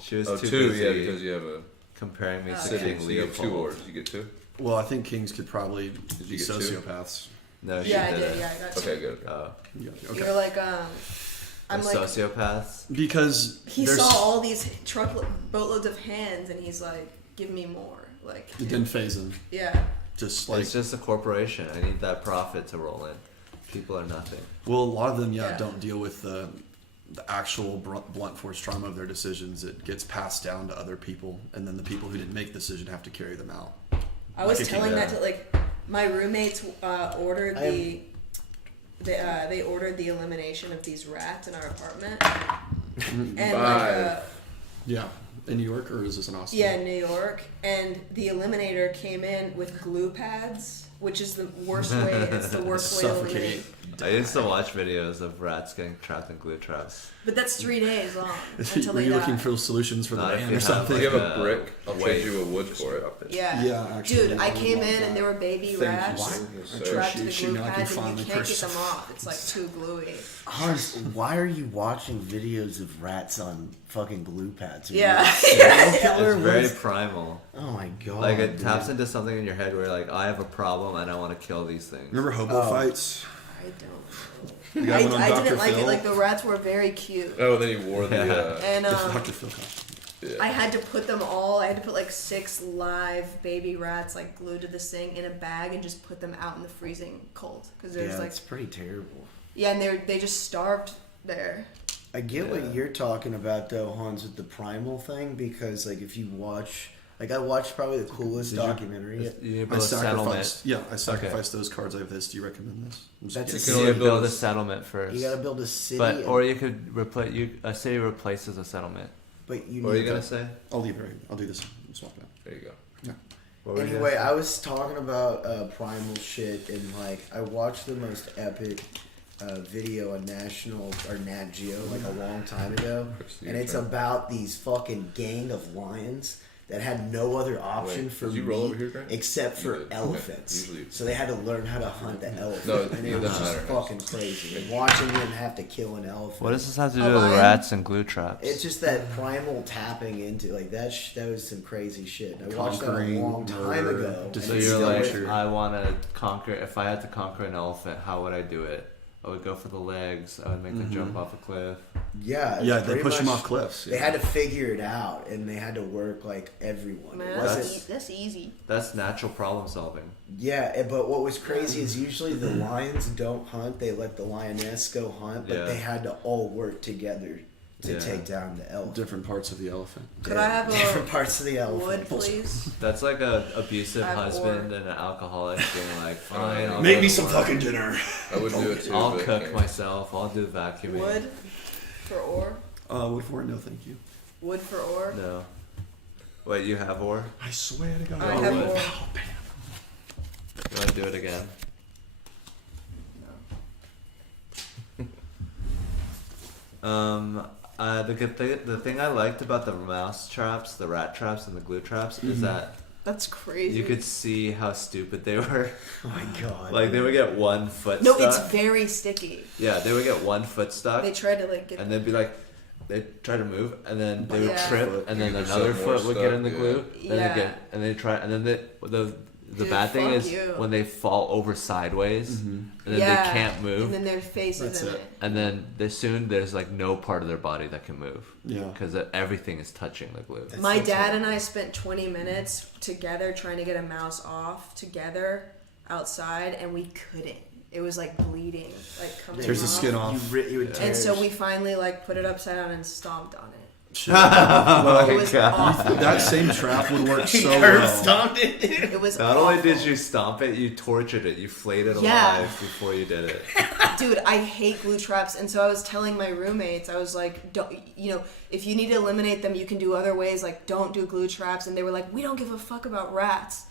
She was Oh, too 2, busy yeah, because you have a comparing me to Okay. city, King so you get 2 Leopold. ores. You get 2? Well, I think kings could probably be you get 2? sociopaths. No, she yeah, I did did. it. Yeah, I got Okay, good. Oh, Yeah. You're Okay. like, I'm the like, sociopaths. Because he there's, saw all these boatloads of hands, and he's like, give me more. Like, it didn't phase him. yeah. Just like It's just a corporation. I need that profit to roll in. People are nothing. well, a lot of them, Yeah. don't deal with the actual blunt force trauma of their decisions. It gets passed down to other people, and then the people who didn't make the decision have to carry them out. I was Like a telling king. that to like my roommates ordered I they ordered the elimination of these rats in our apartment, and 5. Yeah. In New York, or is this in Austin? yeah, in New York, and the eliminator came in with glue pads, which is the worst way. It's the worst way to Suffocate. eliminate. I used to watch videos of rats getting trapped in glue traps. But that's 3 days long until Were they you die. looking for solutions for the Not if man you or have, something? If you have like, a brick, I'll weight. trade you a wood for it. Yeah. Yeah, actually, Dude, I would came love in that. and there were baby Thank you, rats sir. Yes, sir. trapped to the Appreciate glue you. I can pads, and you finally can't get purchase- them off. It's like too gluey. Hans, why are you watching videos of rats on fucking glue pads? Are you Yeah. a serial killer? It's very What's- primal. Oh my god. Like it dude. taps into something in your head where you're like, I have a problem and I want to kill these things. Remember hobo Oh. fights? I don't The know. guy went on I Dr. didn't like Phil. it. Like the rats were very cute. Oh, then he wore the. And The Dr. Phil costume. Yeah. I had to put them all. I had to put like 6 live baby rats like glued to this thing in a bag and just put them out in the freezing cold because there's Yeah, like it's pretty terrible. yeah, and they just starved there. I get what you're talking about though, Hans, with the primal thing, because like if you watch, like I watched probably the coolest Did you? documentary. You I build a settlement. sacrificed those cards. I have this. Do you recommend this? I'm just That's kidding. a can You only can build build a a settlement first. You gotta build a city, But and- or you could replace a city replaces a settlement. but you What are you need gonna to- say? I'll leave it right. I'll do this. Swap it out. There you go. What were you Anyway, gonna I was talking about primal shit, and like I watched the most epic video on National or Nat Geo like a long time ago, Kristy, and it's your turn. about these fucking gang of lions that had no other option Wait, for did you roll meat over here, Grant? except You for did. Okay. elephants. Usually- So they had to learn how to hunt the elephant, No, and it it was doesn't just matter. fucking crazy. And watching them have to kill an elephant. What does this have to A do with lion? rats and glue traps? It's just that primal tapping into like that. That was some crazy shit. I watched that a Conquering, long time murder, ago. just So and you're still like, sure. I want to conquer. If I had to conquer an elephant, how would I do it? I would go for the legs. I would make them jump off a cliff. Yeah, Yeah, it's they pretty push them much- off cliffs. They had to figure it out, and they had to work like everyone. Man, It that's, wasn't. that's easy. That's natural problem solving. Yeah, but what was crazy is usually the lions don't hunt; they let the lioness go hunt. But Yeah. they had to all work together to Yeah. take down the elephant. different parts of the elephant. Could I have a different parts of the Wood, elephant? please. That's like a abusive I have husband ore. and an alcoholic being like, fine, I'll Make go me to some work. fucking dinner. I would do it too. I'll but cook can't. myself. I'll do vacuuming. Wood for ore. Wood for it? No, thank you. Wood for ore. No. Wait, you have ore? I swear to God. I Oh, have wood. ore. You want to do it again? The thing I liked about the mouse traps, the rat traps, and the glue traps is that That's crazy. you could see how stupid they were. Oh my god! Like they would get one foot No, stuck. it's very sticky. Yeah, they would get one foot stuck, They try to like get. and they'd be like, they'd try to move, and then they would Yeah. trip, and then You get another some more foot would get in the stuck, glue. Then Yeah. they get, and they try, and then the Dude, bad thing fuck is you. when they fall over sideways, and then yeah. they can't move, And then their face That's is in it. it. and then there's like no part of their body that can move. Yeah. Because everything is touching the glue. That's My so dad terrible. and I spent 20 minutes together trying to get a mouse off together outside, and we couldn't. It was like bleeding, like coming Tears the off. skin off. You would tear And so his- we finally like put it upside down and stomped on it. Shit. It was awful. That same trap would work so curb well. stomped it, dude. It was Not awful. only did you stomp it, you tortured it. You flayed it Yeah. alive before you did it. Dude, I hate glue traps, and so I was telling my roommates, I was like, don't, you know, if you need to eliminate them, you can do other ways, like don't do glue traps, and they were like, we don't give a fuck about rats,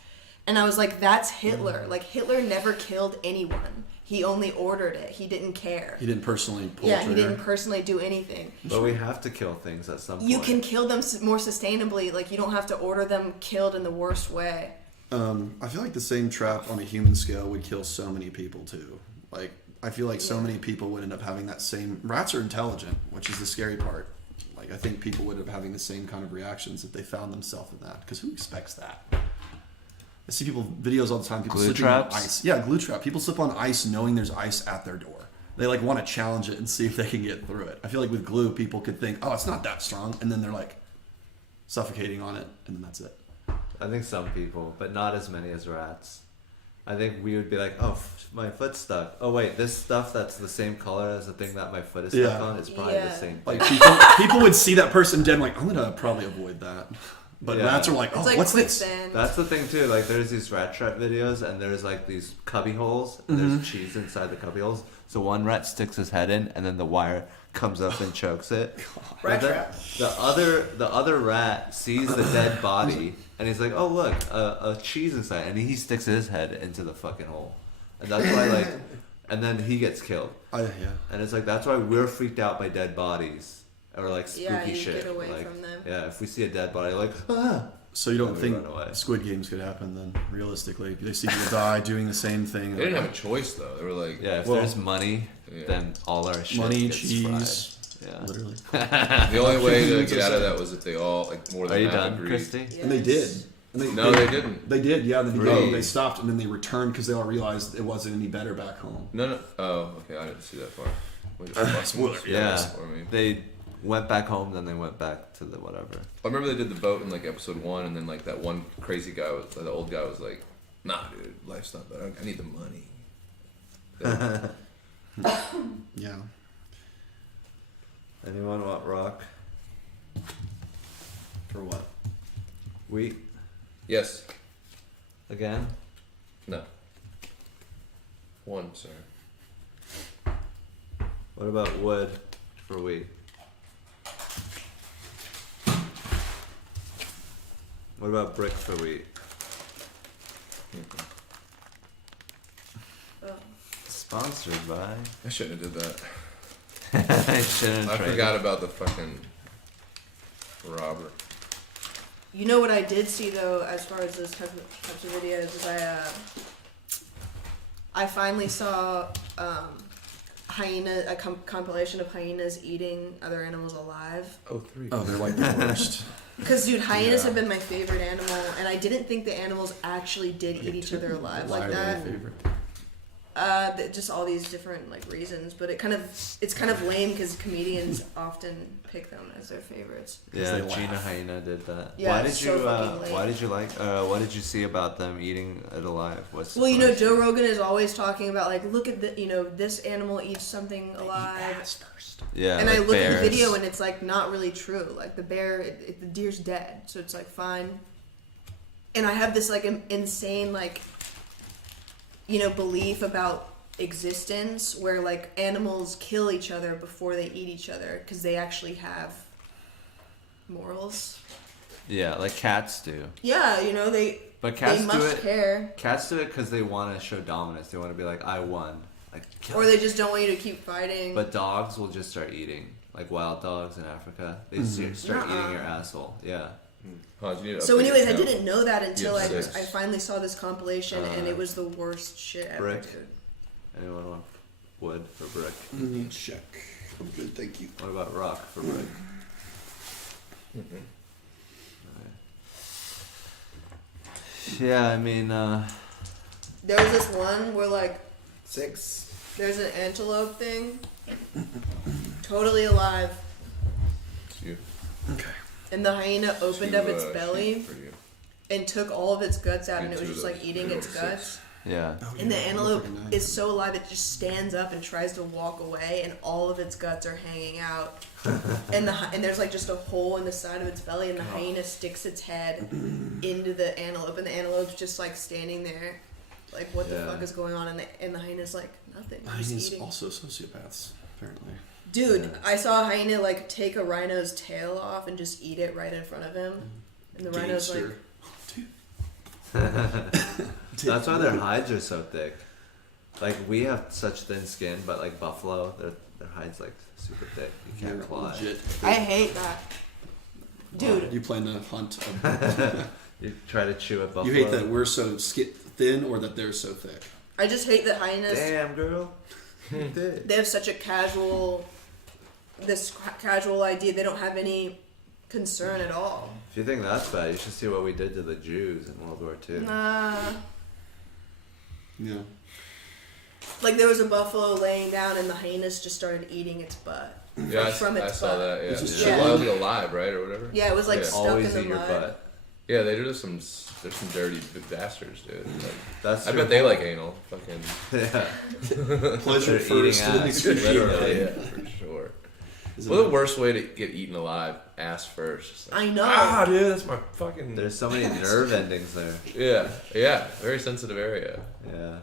and I was like, that's Hitler. Like Hitler never killed anyone. He only ordered it. He didn't care. He didn't personally pull Yeah, the he trigger. didn't personally do anything. But we have to kill things at some point. You can kill them more sustainably. Like you don't have to order them killed in the worst way. I feel like the same trap on a human scale would kill so many people too. Like I feel like so many people would end up having that same. Rats are intelligent, which is the scary part. Like I think people would end up having the same kind of reactions if they found themselves in that. Because who expects that? I see people videos all the time. People Glue slipping traps? on ice. Yeah, glue trap. People slip on ice knowing there's ice at their door. They like want to challenge it and see if they can get through it. I feel like with glue, people could think, "Oh, it's not that strong," and then they're like suffocating on it, and then that's it. I think some people, but not as many as rats. I think we would be like, oh, my foot's stuck. Oh wait, this stuff that's the same color as the thing that my foot is stuck Yeah. on is probably the Yeah. same thing. Like people would see that person dead, and like I'm gonna probably avoid that. But Yeah. rats are like, oh, It's like what's this? quicksand. That's the thing too. Like there's these rat trap videos, and there's like these cubby holes, and there's cheese inside the cubby holes. So one rat sticks his head in, and then the wire comes up and chokes it. Rat But then trap. the other rat sees the dead body, and he's like, "Oh look, a cheese inside," and he sticks his head into the fucking hole, and that's why like, and then he gets killed, Yeah. and it's like that's why we're freaked out by dead bodies or like spooky Yeah, you shit. get away like, from them. Yeah, if we see a dead body, like ah. So you don't We think run away. Squid Games could happen then? Realistically, they see people die doing the same thing. They didn't have a choice though. They were like, Yeah, if Well, there's money, yeah. then all our shit money, gets cheese, fried. Yeah. literally. the only way to get out of that was if they all like more Are than you half done, agreed. Kristy? And they did. And they didn't. They did, yeah. Then Really? they stopped, and then they returned because they all realized it wasn't any better back home. No. Oh, okay. I didn't see that far. Spoiler. Yeah, For me. they went back home, then they went back to the whatever. I remember they did the boat in like episode 1, and then like that one crazy guy, the old guy was like, "Nah, dude, life's not better. I need the money." Yeah. Anyone want rock? For what? Wheat Yes. again? No. 1, sir. What about wood for wheat? What about brick for wheat? Sponsored by. I shouldn't have did that. I shouldn't. I forgot about the fucking robber. You know what I did see though, as far as those types of videos, is I finally saw a compilation of hyenas eating other animals alive. Oh, 3. Oh, they're like the worst. Because dude, hyenas Yeah. have been my favorite animal, and I didn't think the animals actually did eat each other alive like that. Just all these different like reasons, but it's kind of lame because comedians often pick them as their favorites. Yeah, they Gina laugh. Hyena did that. Yeah, why did it's you? so fucking lame. Why did you like? What did you see about them eating it alive? What's Well, you know, what Joe you- Rogan is always talking about like, look at the, this animal eats something alive. Yeah, And like I look at the bears. video and it's like not really true. Like the bear, the deer's dead, so it's like fine. And I have this like insane like, belief about existence where like animals kill each other before they eat each other because they actually have morals. Yeah, like cats do. Yeah, But cats they do must it. care, Cats do it because they want to show dominance. They want to be like, I won. Like, kill or me. they just don't want you to keep fighting. But dogs will just start eating. Like wild dogs in Africa, they start eating your asshole. Yeah. Hans, you need to So update your anyways, I account. didn't know that until You have 6. I finally saw this compilation, and it was the worst shit ever, brick. dude. Anyone want wood for brick? Check. I'm good, thank you. What about rock for brick? Yeah, I mean, There was this one where like 6. there's an antelope thing, totally alive, It's you. Okay. and the hyena opened Two, up its sheep belly for you. and took all of its guts out, and it was Two just of like those. eating Three its over 6. guts. yeah. And the antelope is so alive, it just stands up and tries to walk away, and all of its guts are hanging out. And there's like just a hole in the side of its belly, and the hyena sticks its head into the antelope, and the antelope's just like standing there, like what the Yeah. fuck is going on? And the hyena's like nothing, just Hyenas eating. also sociopaths, apparently. Dude, I saw a hyena like take a rhino's tail off and just eat it right in front of him, and the rhino's like. Gangster. That's why their hides are so thick. Like we have such thin skin, but like buffalo, their hides like super thick. You can't claw it. Legit. I hate that. Dude, You plan to hunt. You try to chew at buffalo. You hate that we're so thin or that they're so thick? I just hate that hyenas. Damn, girl. They have such a casual idea. They don't have any concern at all. If you think that's bad, you should see what we did to the Jews in World War II. Nah. Yeah. Like there was a buffalo laying down, and the hyenas just started eating its butt. Yeah, I From its saw butt. that. Yeah, It's just it's chilling. wildly alive, right, or whatever. Yeah, it was like Yeah. stuck Always in eat the your mud. butt. Yeah, they're some dirty bastards, dude. Like, That's I true. bet they like anal. Fucking Yeah. Pleasure They're first, eating and then ass. extreme. literally, yeah, for sure. Is it Well, the worst way to get eaten alive, ass first. Just like, I know. dude, that's my fucking. There's so many nerve endings there. Yeah, very sensitive area. Yeah.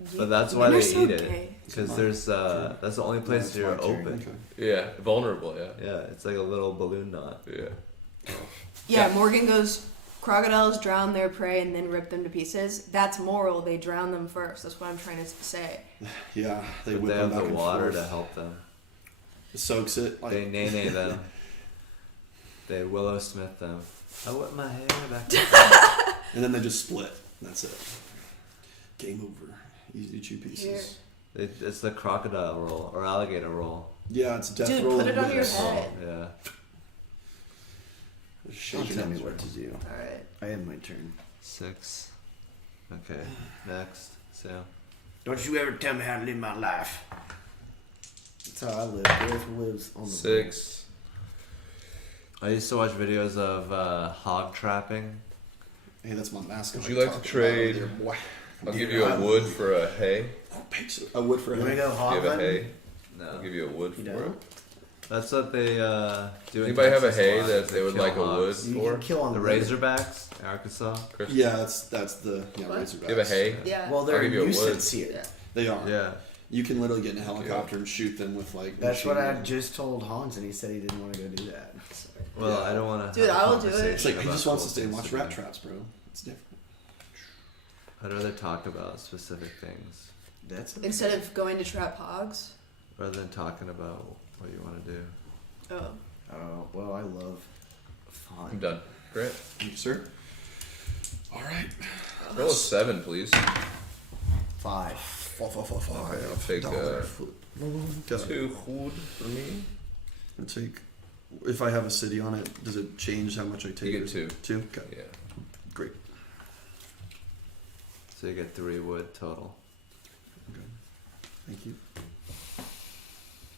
You- But that's men why are they so eat it. gay. Because there's that's the only place you're open. Yeah, vulnerable. Yeah, Yeah, it's like a little balloon knot. yeah. Yeah, Morgan goes, crocodiles drown their prey and then rip them to pieces. That's moral. They drown them first. That's what I'm trying to say. Yeah, they But whip they them have back the and water forth. to help them. It soaks it. Like, They nay them. They Willow Smith them. I whip my hair back. and then they just split. That's it. Game over. Easy chew pieces. Here. It's the crocodile roll or alligator roll. Yeah, it's death Dude, roll. put it and on your whips. head. Yeah. Don't tell me what to do. All right. I have my turn. 6. Okay, next. So, Don't you ever tell me how to live my life. That's how I live. Gareth lives on the 6. I used to watch videos of hog trapping. Hey, that's my mascot. Would you like to trade? I'll give you a wood for a hay. A wood for a You want to hay. go hog Give a hunting? hay. No. I'll give you a wood You for don't? it. That's what they do in Anybody have a Texas hay lot, that is they would kill like a wood hogs. You for? can kill on The wood. Razorbacks, Arkansas. Chris? Yeah, that's the What? Razorbacks. Give a hay. Yeah. Well, they're I'll a give you a wood. nuisance here. Yeah. They are. Yeah. You can literally get in a helicopter and shoot them with like. That's what I machine just told Hans, and he said he didn't want to go do that. So. Well, I don't want to. Dude, I will do it. It's like he just wants to stay and watch rat traps, bro. It's different. I'd rather talk about specific things That's Instead of going to trap hogs. rather than talking about what you want to do. Oh. Oh, well, I love I'm fun. done. Great. Thank you, sir. All right. Roll a 7, please. 5. I'll take $1 2 wood for me. I'll take. If I have a city on it, does it change how much I take? You get 2. 2? Okay. Yeah. Great. So you get 3 wood total. Okay. Thank you.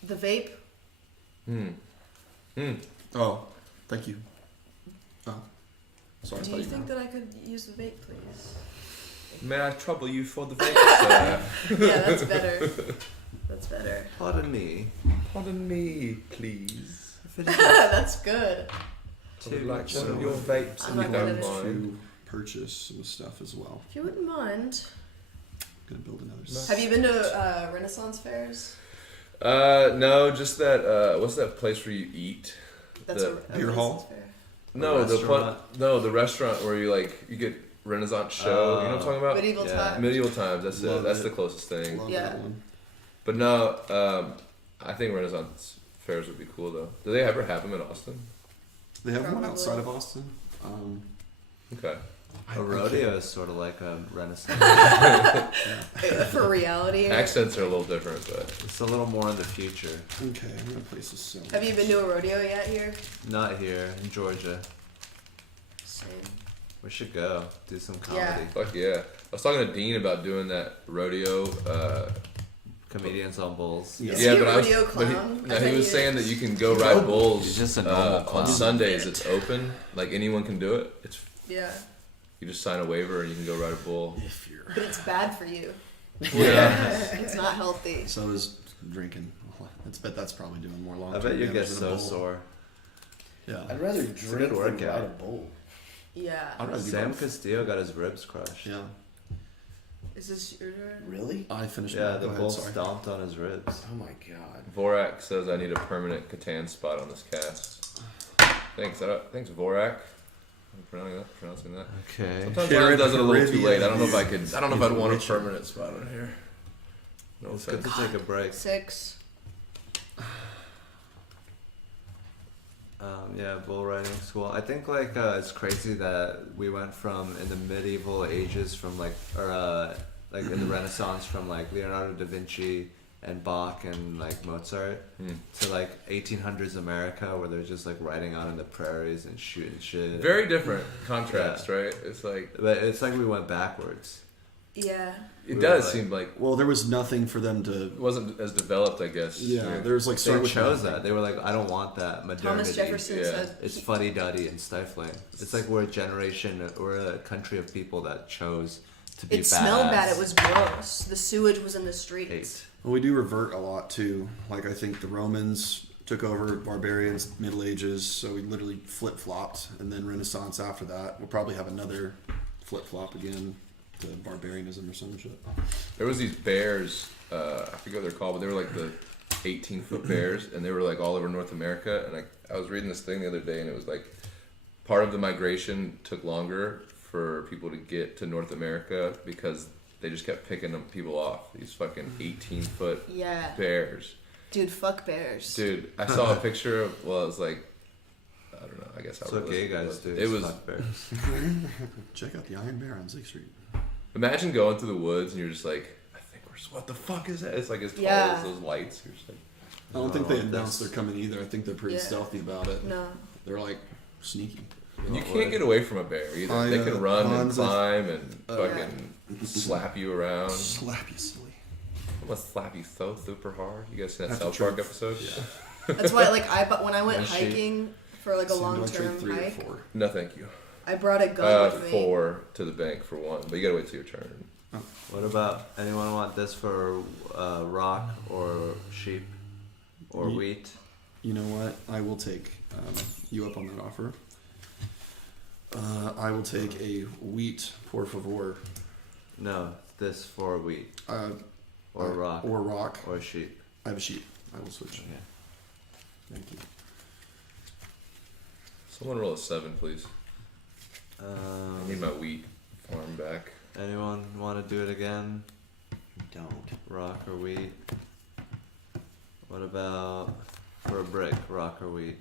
The vape. Oh, thank you. Oh, sorry. I Do thought you think were- that I could use the vape, please? May I trouble you for the vape, sir? Yeah, that's better. That's better. Pardon me. Pardon me, please. That's good. I would like one of your vapes I if like you one don't of those. mind. To purchase some stuff as well. If you wouldn't mind. Gonna build another. Nice. Have you been to Renaissance fairs? No, just that. What's that place where you eat? That's The a beer Renaissance hall? fair. No, restaurant? the restaurant where you get Renaissance show. You know what I'm talking about? Medieval Yeah. times. Medieval times. That's Love it. That's it. the closest thing. Love Yeah. that one. But no, I think Renaissance fairs would be cool though. Do they ever have them in Austin? They have one Probably. outside of Austin. Okay. A rodeo is sort of like a renaissance. For reality. Accents are a little different, but It's a little more in the future. Okay, I'm gonna place this. So Have you been to a rodeo yet here? Not here in Georgia. Same. We should go do some comedy. Yeah. fuck yeah. I was talking to Dean about doing that rodeo. Comedians on bulls. Yeah. Is he a but rodeo but clown? no, I he thought was he saying is. that you can go ride bulls. He's just a normal on clown. Sundays. It's open, like anyone can do it. It's Yeah. you just sign a waiver and you can go ride a bull. if you're But it's bad for you. Yeah. It's not healthy. so is drinking. That's probably doing more long. I bet you get so sore. Yeah. I'd rather a drink good than workout. ride a bull. Yeah. I'd rather do Sam both. Castillo got his ribs crushed. Yeah. Is this your turn? Really? I finished. Yeah, mine. the Go bull ahead, sorry. stomped on his ribs. Oh my god. Vorak says I need a permanent Catan spot on this cast. Thanks, Vorak. I'm pronouncing that. Okay. Sometimes Carib Ryan does it a little too Caribbean. late. I don't know if I could. I don't know if I'd want a Richard. permanent spot on here. No It's good offense. to take a break. 6. Yeah, bull riding school. I think it's crazy that we went from in the medieval ages from in the Renaissance from Leonardo da Vinci and Bach and Mozart to 1800s America where they're just riding out in the prairies and shooting shit. Very different contrast, right? It's like But it's like we went backwards. Yeah. it We does were seem like Well, there was nothing for them to. it wasn't as developed, I guess. Yeah, there's They start with chose nothing. that. They were like, I don't want that modernity. Thomas Jefferson Yeah. said It's fuddy-duddy and stifling. It's like we're a country of people that chose to be it smelled badass. bad. It was gross. The sewage was in the streets. Hate. Well, we do revert a lot too. I think the Romans took over, barbarians, Middle Ages, so we literally flip flopped, and then Renaissance after that. We'll probably have another flip flop again to barbarianism or some shit. There was these bears. I forget what they're called, but they were like the 18-foot bears, and they were all over North America. And I was reading this thing the other day, and it was part of the migration took longer for people to get to North America because they just kept picking people off. These fucking 18-foot Yeah. bears. Dude, fuck bears. Dude, I saw a picture of, it was I don't know, I guess That's what gay guys do. It was, fuck bears. Check out the Iron Bear on 6th Street. imagine going through the woods and you're just I think what the fuck is that? It's as tall Yeah. as those lights. You're just I don't think they Oh, announced that's- they're coming either. I think they're pretty Yeah. stealthy about it. No. They're sneaky. And you can't get away from a bear either. They can run and climb and fucking slap you around. Slap you silly. I'm gonna slap you so super hard. You guys see that South Park episode? Yeah. That's why, like, when I went hiking for like a long-term 3 or hike, 4? No, thank you. I brought a gun with me. 4 to the bank for 1, but you gotta wait till your turn. What about anyone want this for rock or sheep or wheat? You know what? I will take you up on that offer. I will take a wheat, por favor. No, this for wheat. Or rock. Or rock. Or sheep. I have a sheep. I will switch. Okay. Thank you. Someone roll a 7, please. I need my wheat farm back. Anyone want to do it again? Don't. Rock or wheat? What about for a brick, rock or wheat?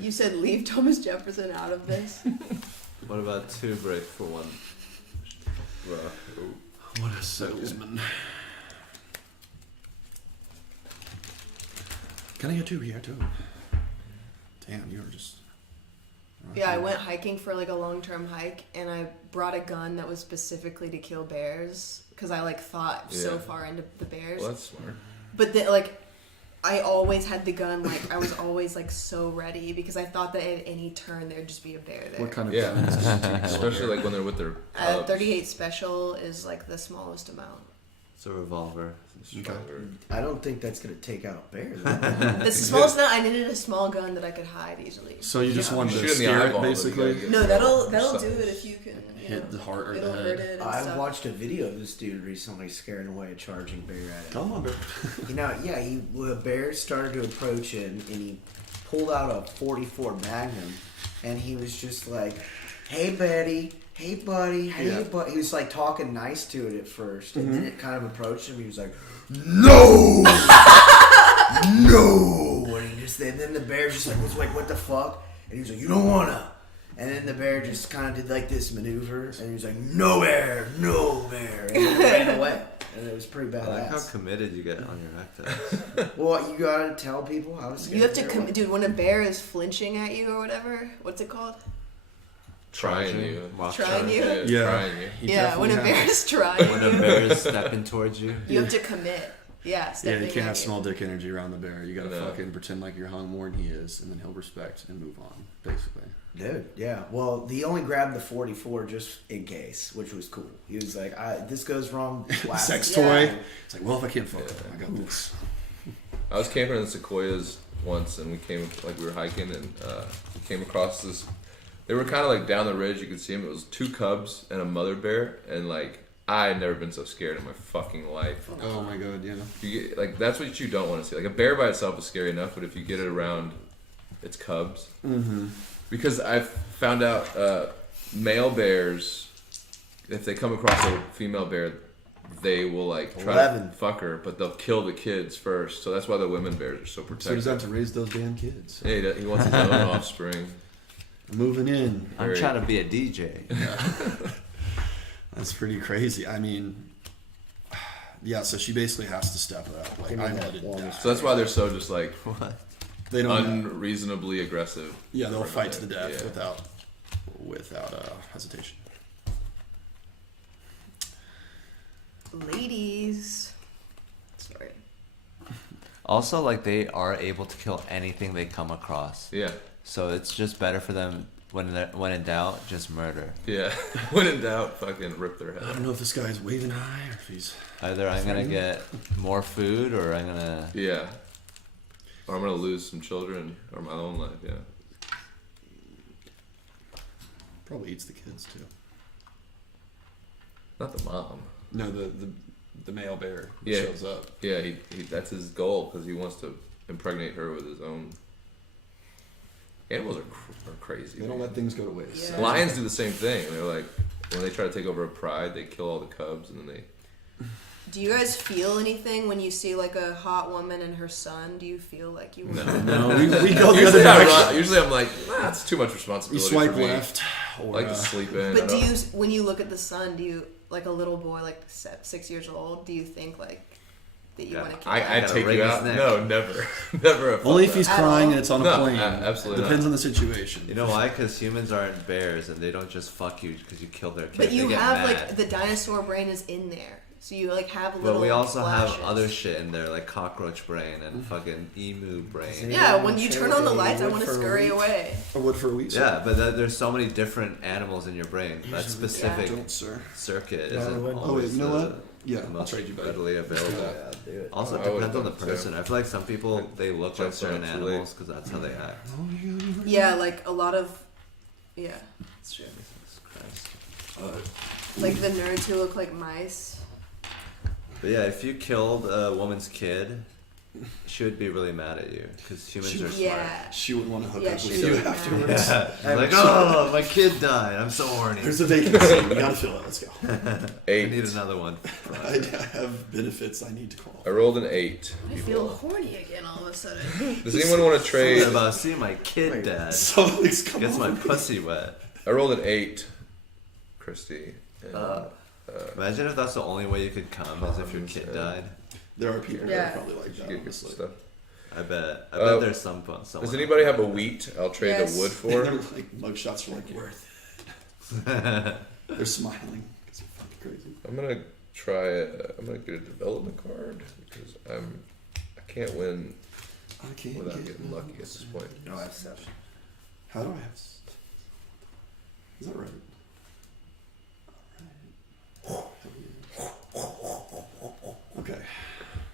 You said leave Thomas Jefferson out of this. What about 2 brick for 1 rock? Ooh. What a salesman. Can I get 2 here too? Damn, you were just... Yeah, I went hiking for like a long-term hike, and I brought a gun that was specifically to kill bears because I like thought so far into the bears. Well, that's smart. But like, I always had the gun. Like, I was always like so ready because I thought that at any turn there'd just be a bear there. What kind of guns did you take? Especially like when they're with their cubs. 38 special is like the smallest amount. It's a revolver. Stronger. I don't think that's gonna take out a bear. That's the smallest amount. I needed a small gun that I could hide easily. So you just wanted Shoot to in the scare it, eyeball, but you basically? gotta get No, the that'll do size. it if you can Hit the heart or the it'll head. hurt it and I stuff. watched a video of this dude recently scaring away a charging bear at him. Come on, bear. You know, yeah, a bear started to approach him, and he pulled out a 44 Magnum, and he was just like, "Hey, Betty. Hey, buddy. Hey, buddy." He was like talking nice to it at first, and then it kind of approached him. He was like, "No, no!" And then the bear just like was like, "What the fuck?" And he was like, "You don't wanna." And then the bear just kind of did like this maneuver, and he was like, "No bear, no bear," and it ran away. And it was pretty I like how badass. committed you get on your neck. Well, you gotta tell people how to scare You have a to bear. dude, when a bear is flinching at you or whatever, what's it called? Trying you. Mock Trying you? Yeah. Trying you. He Yeah, when a definitely bear has. is trying When a you, bear is stepping towards you. you have to commit. Yeah, Yeah, stepping you can't have at small dick energy around the bear. You gotta No. fucking pretend like you're hung more than he is, and then he'll respect and move on, basically. Dude, yeah. Well, he only grabbed the 44 just in case, which was cool. He was like, "This goes wrong." Sex Yeah. toy. It's like, well, if I can't fuck him, I got this. I was camping in the sequoias once, and we were hiking, and we came across this. They were kind of like down the ridge. You could see them. It was 2 cubs and a mother bear, and like I had never been so scared in my fucking life. Oh my god, yeah. You get, like that's what you don't want to see. Like a bear by itself is scary enough, but if you get it around its cubs, because I've found out male bears, if they come across a female bear, they will like try 11. to fuck her, but they'll kill the kids first. So that's why the women bears are so So he protective. doesn't have to raise those damn kids. Yeah, he wants his own offspring. Moving in. I'm Very- trying to be a DJ. That's pretty crazy. I mean, yeah, so she basically has to step it up. Like, Give me I that let it one. die. So that's why they're so just like What? They don't. unreasonably aggressive. Yeah, they'll fight to the death Yeah. without hesitation. Ladies. Sorry. Also, like they are able to kill anything they come across. Yeah, So it's just better for them when in doubt, just murder. yeah. When in doubt, fucking rip their I head. don't know if this guy's waving high or if he's. Either I'm gonna get more food or I'm gonna. Yeah. Or I'm gonna lose some children or my own life. Yeah. Probably eats the kids too. Not the mom. No, the male bear Yeah. shows up. Yeah, he that's his goal because he wants to impregnate her with his own. Animals are crazy. They don't man. let things go to waste. Yeah. Lions do the same thing. They're like when they try to take over a pride, they kill all the cubs and then they. Do you guys feel anything when you see like a hot woman and her son? Do you feel like you? No, we go the other Usually, direction. usually I'm like, that's too much We responsibility. swipe for me. left. I Or, like to sleep in. But I do don't- you, when you look at the son, do you like a little boy like 6 years old? Do you think like that you want to kill? I'd gotta take wring you his out. neck. No, never. Never. a Only if fuck he's that. crying all? and it's on a No, plane. absolutely Depends not. on the situation. You know why? Because humans aren't bears, and they don't just fuck you because you killed their kid. But you they get have mad. like the dinosaur brain is in there, so you like have little. But we also flashes. have other shit in there, like cockroach brain and fucking emu brain. Yeah, when you turn on the lights, I Wood want to for a scurry week. away. A wood for a week. Yeah, but there's so many different animals in your brain. That specific Don't, sir. circuit Yeah, isn't oh, wait, always you know the, what? Yeah, the I'll most trade you back. readily available. Yeah, do it. Also, I it would've depends on the done it too. person. I feel like some people they look like Jumped certain on it too late. animals because that's how they act. Yeah, like a lot of. Yeah, it's true. Jesus Christ. Like the nerds who look like mice. But yeah, if you killed a woman's kid, she would be really mad at you because humans are smart. Yeah. She wouldn't want to hook Yeah, up she with would you be mad. afterwards. Yeah, like oh, my kid died. I'm so horny. There's a vacancy. We gotta fill it. Let's go. I 8. need another one. I have benefits I need to call. I rolled an 8. I feel horny again all of a sudden. Does anyone want to Something trade? about seeing my kid dead Something's coming. gets my pussy wet. I rolled an 8. Kristy. And, Imagine if that's the only way you could come is if your kid died. There are people Yeah. that are probably like that. get good Honestly. stuff. I bet there's some fun. Does anybody have a wheat? I'll trade Yes. the wood They're for. like mugshots are like worth it. They're smiling because they're fucking crazy. I'm gonna try. I'm gonna get a development card because I can't win I can't without get getting lucky at this point. No, I have 7. How do I have? Is that right? Okay.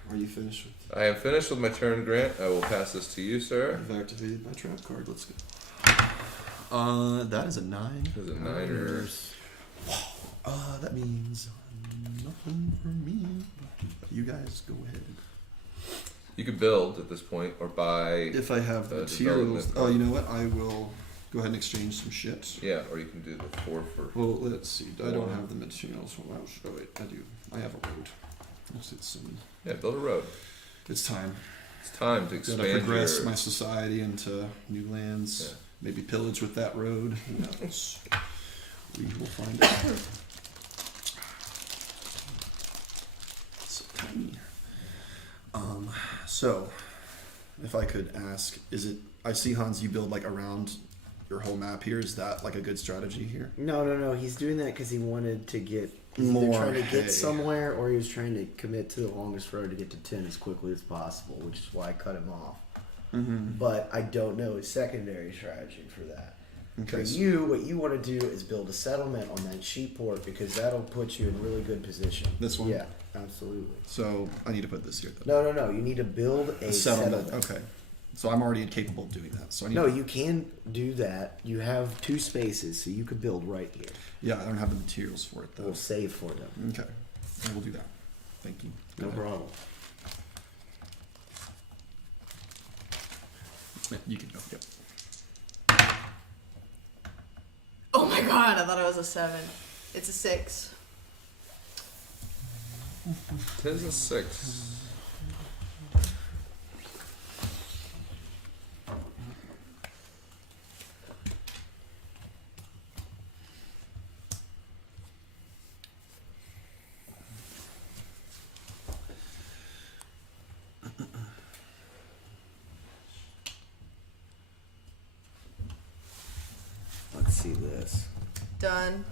Are you finished with? I am finished with my turn, Grant. I will pass this to you, sir. I've activated my trap card. Let's go. That is a 9. Is it 9 or? That means nothing for me. You guys go ahead. You could build at this point or buy. If I have the materials. development. Oh, you know what? I will go ahead and exchange some shit. Yeah, or you can do the 4 for. Well, let's see. I don't have the materials. Well, oh, wait, I do. I have a road. Yeah, build a road. It's time. It's time to Gotta expand progress your. my society into new lands. Yeah. Maybe pillage with that road. Who knows? We will find out. So tiny. So, if I could ask, is it? I see Hans. You build like around your whole map here. Is that like a good strategy here? No. He's doing that because he wanted to get he's either More trying to hay. get somewhere, or he was trying to commit to the longest road to get to 10 as quickly as possible, which is why I cut him off. Mm-hmm. But I don't know his secondary strategy for that. For Okay. you, what you want to do is build a settlement on that sheep port because that'll put you in really good position. This one? Yeah, absolutely. So I need to put this here. Though. No. You need to build a Settlement. settlement. Okay. So I'm already capable of doing that. So I need. No, to, you can do that. You have 2 spaces, so you could build right here. Yeah, I don't have the materials for it though. We'll save for them. Okay. I will do that. Thank you. Go No ahead. problem. Yeah, you can go. Yep. Oh my god, I thought it was a 7. It's a 6. It is a 6. Let's see this. Done.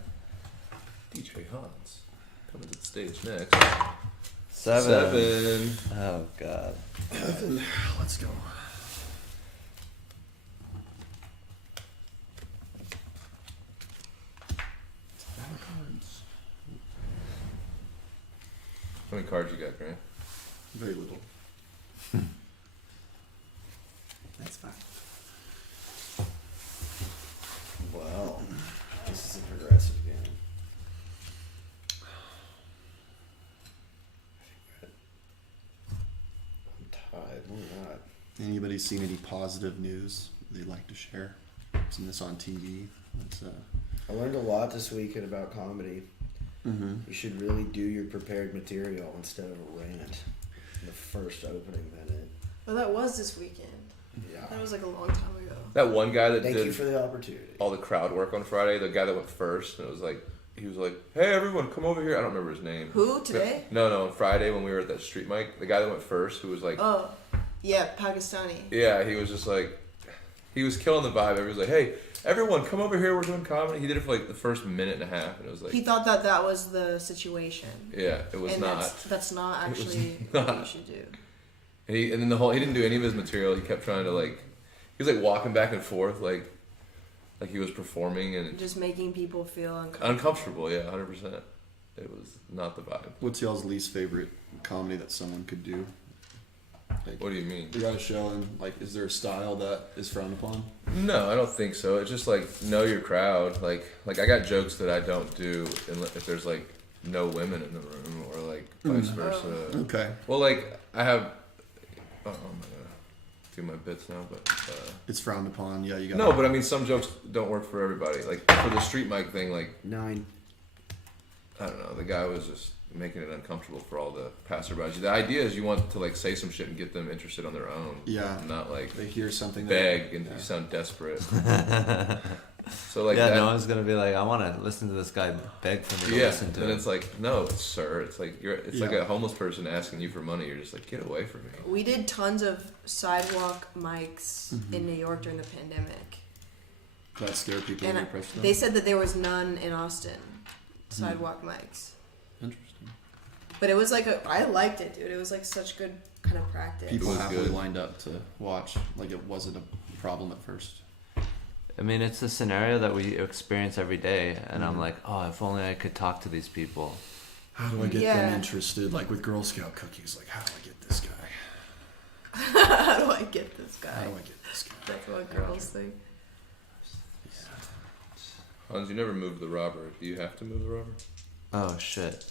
DJ Hans coming to the stage next. 7. Oh god. Let's go. How many cards you got, Grant? Very little. That's fine. Wow. This is a progressive game. I'm tired. We're not. Anybody seen any positive news they'd like to share? Seen this on TV? It's, I learned a lot this weekend about comedy. mm-hmm. You should really do your prepared material instead of a rant in the first opening minute. Oh, that was this weekend. Yeah. That was like a long time ago. That one guy that Thank did you for the opportunity. all the crowd work on Friday, the guy that went first, and it was like he was like, "Hey, everyone, come over here." I don't remember his name. Who today? No, on Friday when we were at that street mic, the guy that went first, who was like, Oh, yeah, Pakistani. yeah, he was just like, he was killing the vibe. Everybody was like, "Hey, everyone, come over here. We're doing comedy." He did it for like the first minute and a half, and it was like, He thought that was the situation. yeah, it was And not. that's not It was actually not. what you should do. And then he didn't do any of his material. He kept trying to he was like walking back and forth like he was performing and Just making people feel uncomfortable. uncomfortable. Yeah, 100%. It was not the vibe. What's y'all's least favorite comedy that someone could do? Like, What do you mean? you got a show and like, is there a style that is frowned upon? No, I don't think so. It's just like know your crowd. Like I got jokes that I don't do if there's like no women in the room or like vice versa. Okay, Well, like I have. Oh, I'm gonna do my bits now, but it's frowned upon. Yeah, you got. no. But I mean, some jokes don't work for everybody. Like for the street mic thing, like 9. I don't know. The guy was just making it uncomfortable for all the passerbys. The idea is you want to like say some shit and get them interested on their own. Yeah. Not like They hear something. beg and yeah. you sound desperate. So like yeah, that, no one's gonna be like, I want to listen to this guy beg for me to yeah, listen to and him. it's like, no, sir. It's like it's like Yeah. a homeless person asking you for money. You're just like, get away from me. We did tons of sidewalk mics in New York during the pandemic. That scare people And when you press them. they said that there was none in Austin, sidewalk mics. Interesting. But it was like I liked it, dude. It was like such good kind of practice. People was happily good. lined up to watch. Like it wasn't a problem at first. I mean, it's a scenario that we experience every day, and I'm like, oh, if only I could talk to these people. How do I get Yeah. them interested? Like with Girl Scout cookies. Like how do I get this guy? How do I get this How guy? do I get this guy? That's what girls think. Hans, you never moved the robber. Do you have to move the robber? Oh shit.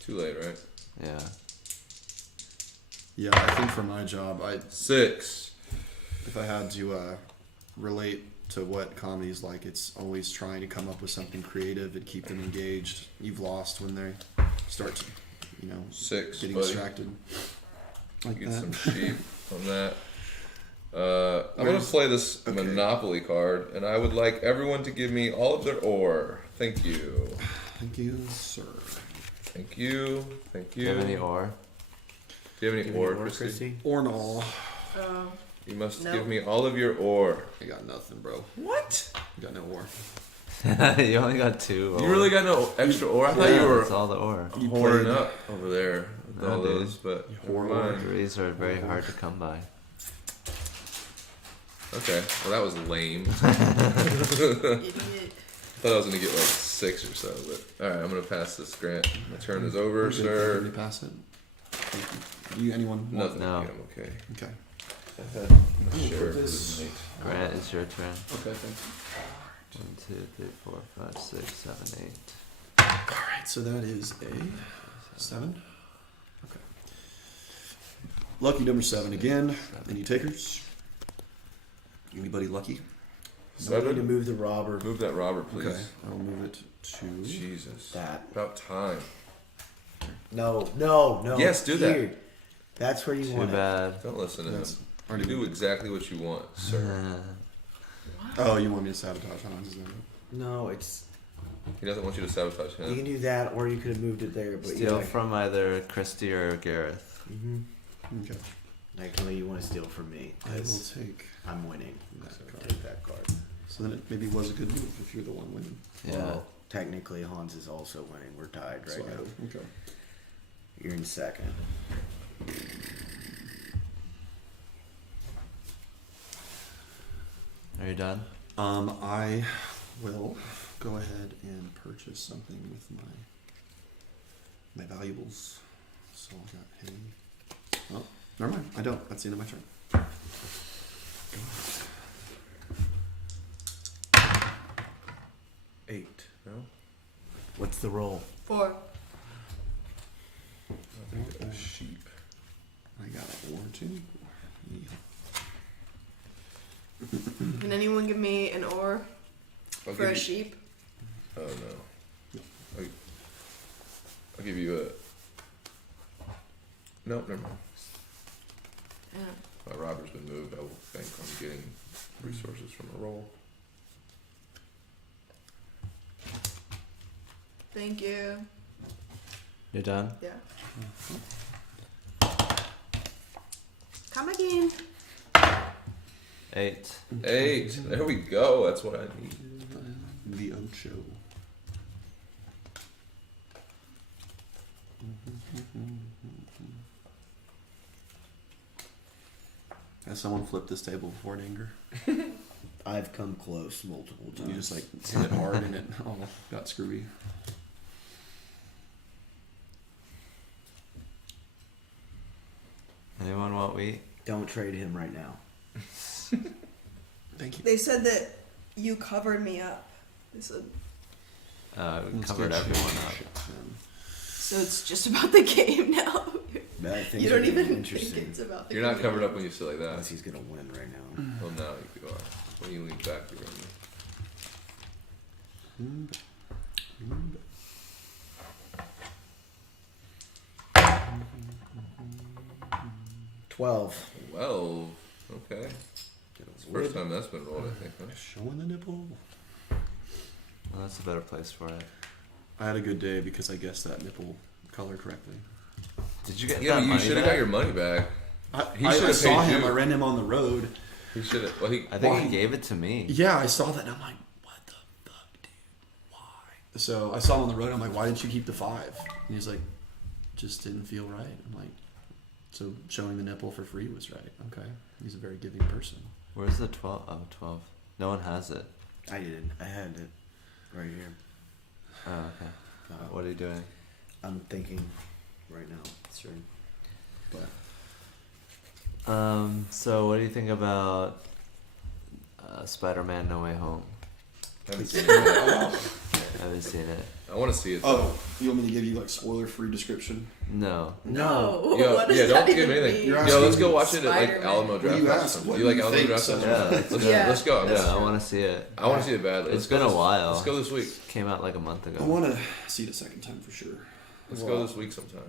Too late, right? Yeah. Yeah, I think for my job, 6. if I had to relate to what comedy's like, it's always trying to come up with something creative and keep them engaged. You've lost when they start to, 6. getting buddy. distracted. Like Get that. some sheep on that. I'm gonna play this okay. Monopoly card, and I would like everyone to give me all of their ore. Thank you. Thank you, sir. Thank you. Thank you. Do you have any ore? Do you have any ore, Kristy? Or and all. You must No. give me all of your ore. I got nothing, bro. What? I got no war. You only got 2 ore. You really got no extra ore? I thought Yeah, you were that's all the ore. hoarding played- up over there with No, all dude. those, but hoard never ore. mind. These are very hard to come by. Okay, well that was lame. Idiot. Thought I was gonna get like 6 or so, but all right, I'm gonna pass this grant. My turn is over, Let me sir. pass it. Thank you. Anyone? want- Nothing. No. I'm okay. Okay. Sure. this- Grant, it's your turn. Okay, thanks. 1, 2, 3, 4, 5, 6, 7, 8. Alright, so that is a 7. Okay. Lucky number 7 again. Any takers? Anybody lucky? Nobody to 7. move the robber. Move that robber, please. Okay, I'll move it to. Jesus. That. About time. No. Yes, do that. Here. That's where you Too want it. bad. Don't listen to him. That's You already do moved. exactly what you want, sir. Oh, you want me to sabotage Hans? Is that it? No, it's He doesn't want you to sabotage you can him. do that, or you could have moved it there. But Steal from either Kristy or Gareth. Mm-hmm. Okay. Actually, you want to steal from me. I will 'cause take I'm winning. that So card. take that card. So then it maybe was a good move if you're the one winning. Yeah. Well, technically, Hans is also winning. We're tied right So now. okay. You're in second. Are you done? I will go ahead and purchase something with my valuables. So I got hay. Oh, never mind. I don't. That's the end of my turn. Go ahead. 8. No? What's the roll? 4. I think a sheep. I got a 4 too. Yeah. Can anyone give me an ore I'll for give a you- sheep? Oh no. I'll give you a. Nope, never mind. Yeah. My robber's been moved. I will bank on getting resources from a roll. Thank you. You're done? Yeah. Come again. 8. 8. There we go. That's what I need. The Ocho. Has someone flipped this table before in anger? I've come close multiple times. You just like hit it hard and it all got screwy. Anyone want wheat? Don't trade him right now. Thank you. They said that you covered me up. They said, We Let's covered get everyone shit, up. shit, man. so it's just about the game now. Bad things You are don't getting even think interesting. it's about the You're game. not covered up when you sit like that. Unless he's gonna win right now. Well, now you are. When you lean back, you're running. 12. 12. Okay. It's the first time that's been rolled, I think. Huh? Showing the nipple. Well, that's a better place for it. I had a good day because I guessed that nipple color correctly. Did you get Yeah, that you money should have back? got your money back. He I should've saw paid him. you. I ran him on the road. He should have. Well, he. I think Why? he gave it to me. Yeah, I saw that and I'm like, what the fuck, dude? Why? So I saw him on the road. I'm like, why didn't you keep the 5? And he's like, just didn't feel right. I'm like, so showing the nipple for free was right. Okay. He's a very giving person. Where's the 12? Oh, 12. No one has it. I didn't. I had it right here. Oh, okay. What are you doing? I'm thinking right now. Sure. But So what do you think about Spider-Man No Way Home? I haven't seen it. I haven't seen it. I want to see it. Oh, you want me to give you like spoiler-free description? No. No. Yo, What does yeah, that don't give even me anything. mean? You're Yo, let's asking go watch it at like Spider-Man. Alamo What Draft do you House. ask? What You do like you Alamo think, Draft son? House? Yeah. Yeah. Let's go. Yeah, I want to see it. I want to see it badly. It's been a while. Let's go this week. Came out like a month ago. I want to see it a second time for sure. Let's go this week sometime.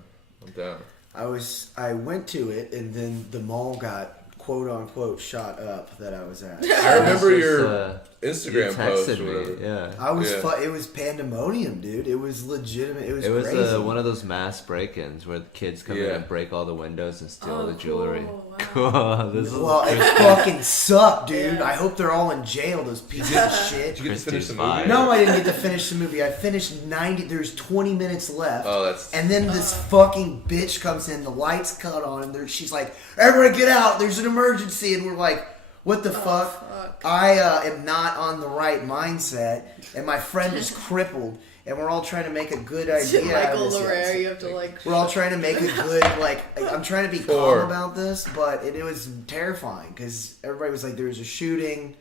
I'm down. I went to it and then the mall got quote unquote shot up that I was at. I remember It's just, your you Instagram post texted or whatever. me. Yeah. I was Yeah. it was pandemonium, dude. It was legitimate. It was It was crazy. one of those mass break-ins where the kids come in Yeah. and break all the windows and steal Oh, the jewelry. cool. Wow. Cool. This is Well, it fucking sucked, dude. Yeah. I hope they're all in jail, those pieces of shit. Did you get to finish the Kristy's movie? fine. No, I didn't get to finish the movie. I finished 90. There's 20 minutes left. Oh, that's. And then this fucking bitch comes in, the lights cut on, and she's like, everybody get out, there's an emergency. And we're like, what the fuck? fuck. I am not on the right mindset, and my friend is crippled, and we're all trying to make a good idea out of Michael this. Lorre, you have to like. We're all trying to make a good, like, I'm trying to be Four. calm about this, but it was terrifying because everybody was like, there was a shooting,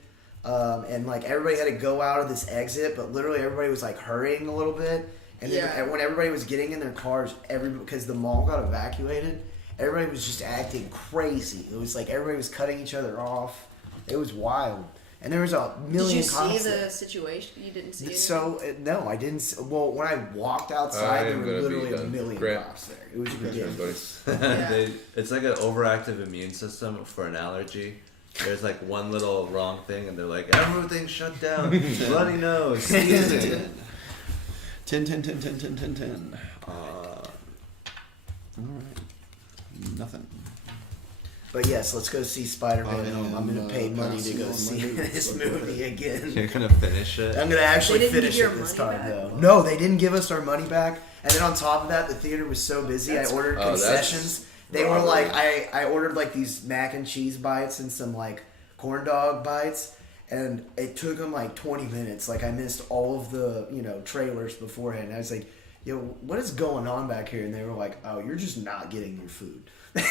and like everybody had to go out of this exit, but literally everybody was like hurrying a little bit. And then Yeah. when everybody was getting in their cars, because the mall got evacuated, everybody was just acting crazy. It was like everybody was cutting each other off. It was wild. And there was a million Did you cops see there. the situation? You didn't see it. So no, I didn't. Well, when I walked outside, I there am were gonna be literally a done. million Grant. cops there. It was Buddy. ridiculous. Yeah. It's like an overactive immune system for an allergy. There's like one little wrong thing, and they're like, everything shut down. Bloody nose. Sneezing. 10. 10. All right. Nothing. But yes, let's go see Spider-Man. I I'm am, gonna pay money to passing go on my see moves, this so go ahead. movie again. You're gonna finish it. I'm gonna actually They didn't finish give your it this money time, back? though. No, they didn't give us our money back. And then on top of that, the theater was so busy. That's- I ordered Oh, that's concessions. They were robbery. like, I ordered like these mac and cheese bites and some like corn dog bites, and it took them like 20 minutes. Like I missed all of the trailers beforehand. I was like, yo, what is going on back here? And they were like, oh, you're just not getting your food.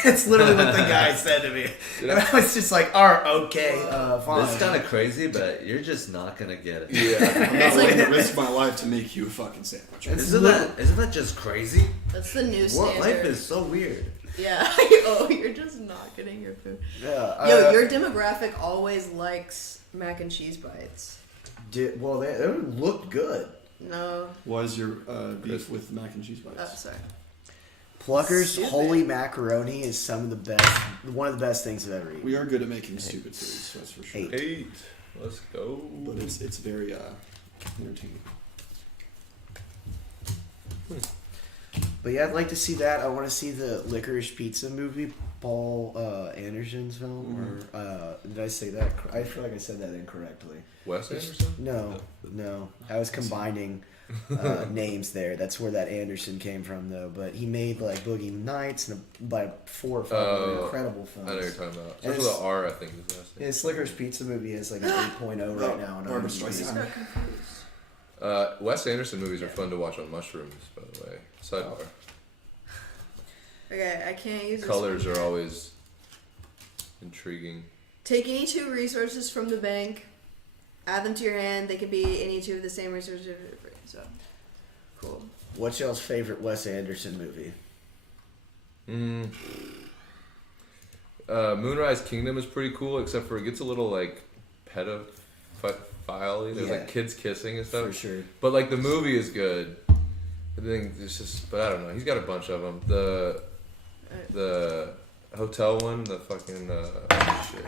That's literally what the guy said to me. And I was just like, all right, okay, fine. This is kind of crazy, but you're just not gonna get it. Yeah. I'm not willing to risk my life to make you a fucking sandwich. Isn't that just crazy? That's the new What standard. life is so weird. Yeah. Oh, you're just not getting your food. Yeah, Yo, your demographic always likes mac and cheese bites. well, they looked good. No. Why is your beef with mac and cheese Oh, bites? sorry. Plucker's Stupid. holy macaroni is one of the best things I've ever eaten. We are good at making stupid foods, that's for sure. 8. Let's go. But it's very entertaining. But yeah, I'd like to see that. I want to see the Licorice Pizza movie, Paul Anderson's film. Or did I say that? I feel like I said that incorrectly. Wes Anderson? No. I was combining names there. That's where that Anderson came from, though. But he made like Boogie Nights and like 4 or 5 other incredible films. I know what you're talking about. And Starts with the R, I think. Is last name. His Licorice Pizza movie is like an 8.0 right now. And I just got confused. Wes Anderson movies are fun to watch on mushrooms, by the way. Sidebar. Okay, I can't use this Colors one. are always intriguing. Take any 2 resources from the bank, add them to your hand. They could be any 2 of the same resources. So, cool. What's y'all's favorite Wes Anderson movie? Moonrise Kingdom is pretty cool, except for it gets a little like pedophile-y. There's like kids kissing and stuff. For sure. But like the movie is good. I think it's just, but I don't know. He's got a bunch of them. The hotel one, the fucking shit.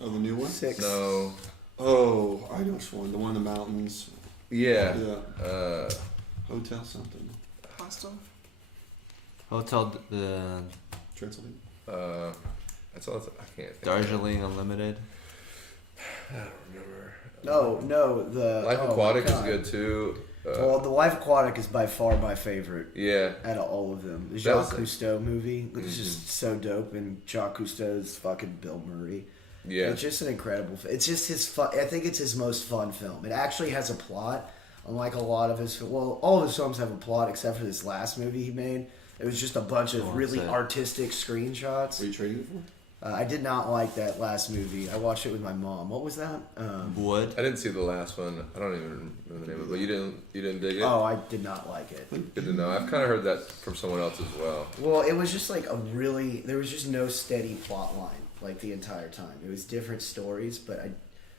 Oh, the new one? 6. No. Oh, I know which one. The one in the mountains. Yeah. Yeah. Hotel something. Hostel. Hotel the Transylvania. That's all. I can't think. Darjeeling Unlimited. I don't remember. No, the Life Aquatic is good too. Well, the Life Aquatic is by far my favorite. Yeah. Out of all of them, the That Jacques was Cousteau movie, which is just so dope, and Jacques Cousteau's fucking Bill Murray. Yeah. It's just an incredible. It's just his fun. I think it's his most fun film. It actually has a plot, unlike a lot of his. Well, all of his films have a plot except for this last movie he made. It was just a bunch of really artistic screenshots. What are you trading it for? I did not like that last movie. I watched it with my mom. What was that? Wood. I didn't see the last one. I don't even remember the name of it. But you didn't dig it? Oh, I did not like it. Good to know. I've kind of heard that from someone else as well. Well, it was just like there was just no steady plot line like the entire time. It was different stories, but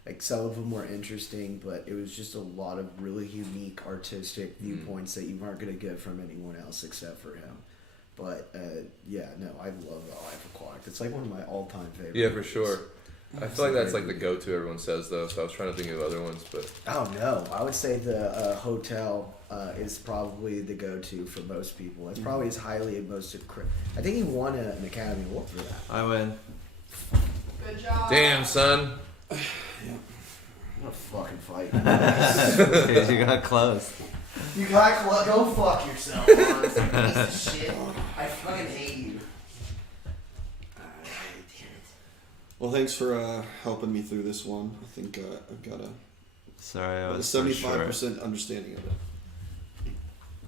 like some of them were interesting, but it was just a lot of really unique artistic viewpoints that you weren't going to get from anyone else except for him. But I love the Life Aquatic. It's like one of my all-time favorites. Yeah, for sure. I feel like that's like the go-to everyone says though. So I was trying to think of other ones, but Oh no, I would say the Hotel is probably the go-to for most people. It's probably as highly and most. I think he won an Academy Award for that. I win. Good job. damn son. What a fucking fight! Because you got close. You got go fuck yourself, honestly. Piece of shit. I fucking hate you. Well, thanks for helping me through this one. I think I've got Sorry, I a was so 75% short. understanding of it,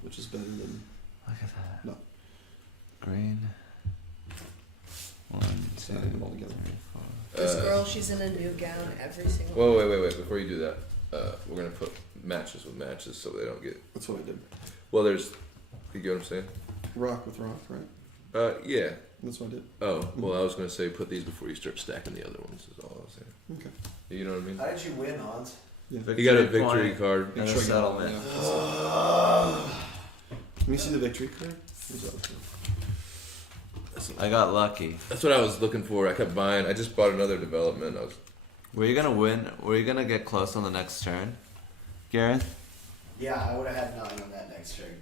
which is better than Look at that. no. Green. 1, 2, Adding them all together. 3, 4. This girl, she's in a new gown every single. Whoa, wait! Before you do that, we're gonna put matches with matches so they don't get. That's what I did. Well, there's. You get what I'm saying? Rock with rock, right? Yeah. That's what I did. Oh, well, I was gonna say put these before you start stacking the other ones. Is all I was saying. Okay. You know what I mean? How did you win, Hans? Yeah. You got a victory point card. and a Sure, settlement. yeah. Let me see the victory card. What's that? I got lucky. That's what I was looking for. I kept buying. I just bought another development. Were you gonna win? Were you gonna get close on the next turn, Gareth? Yeah, I would have had 9 on that next turn,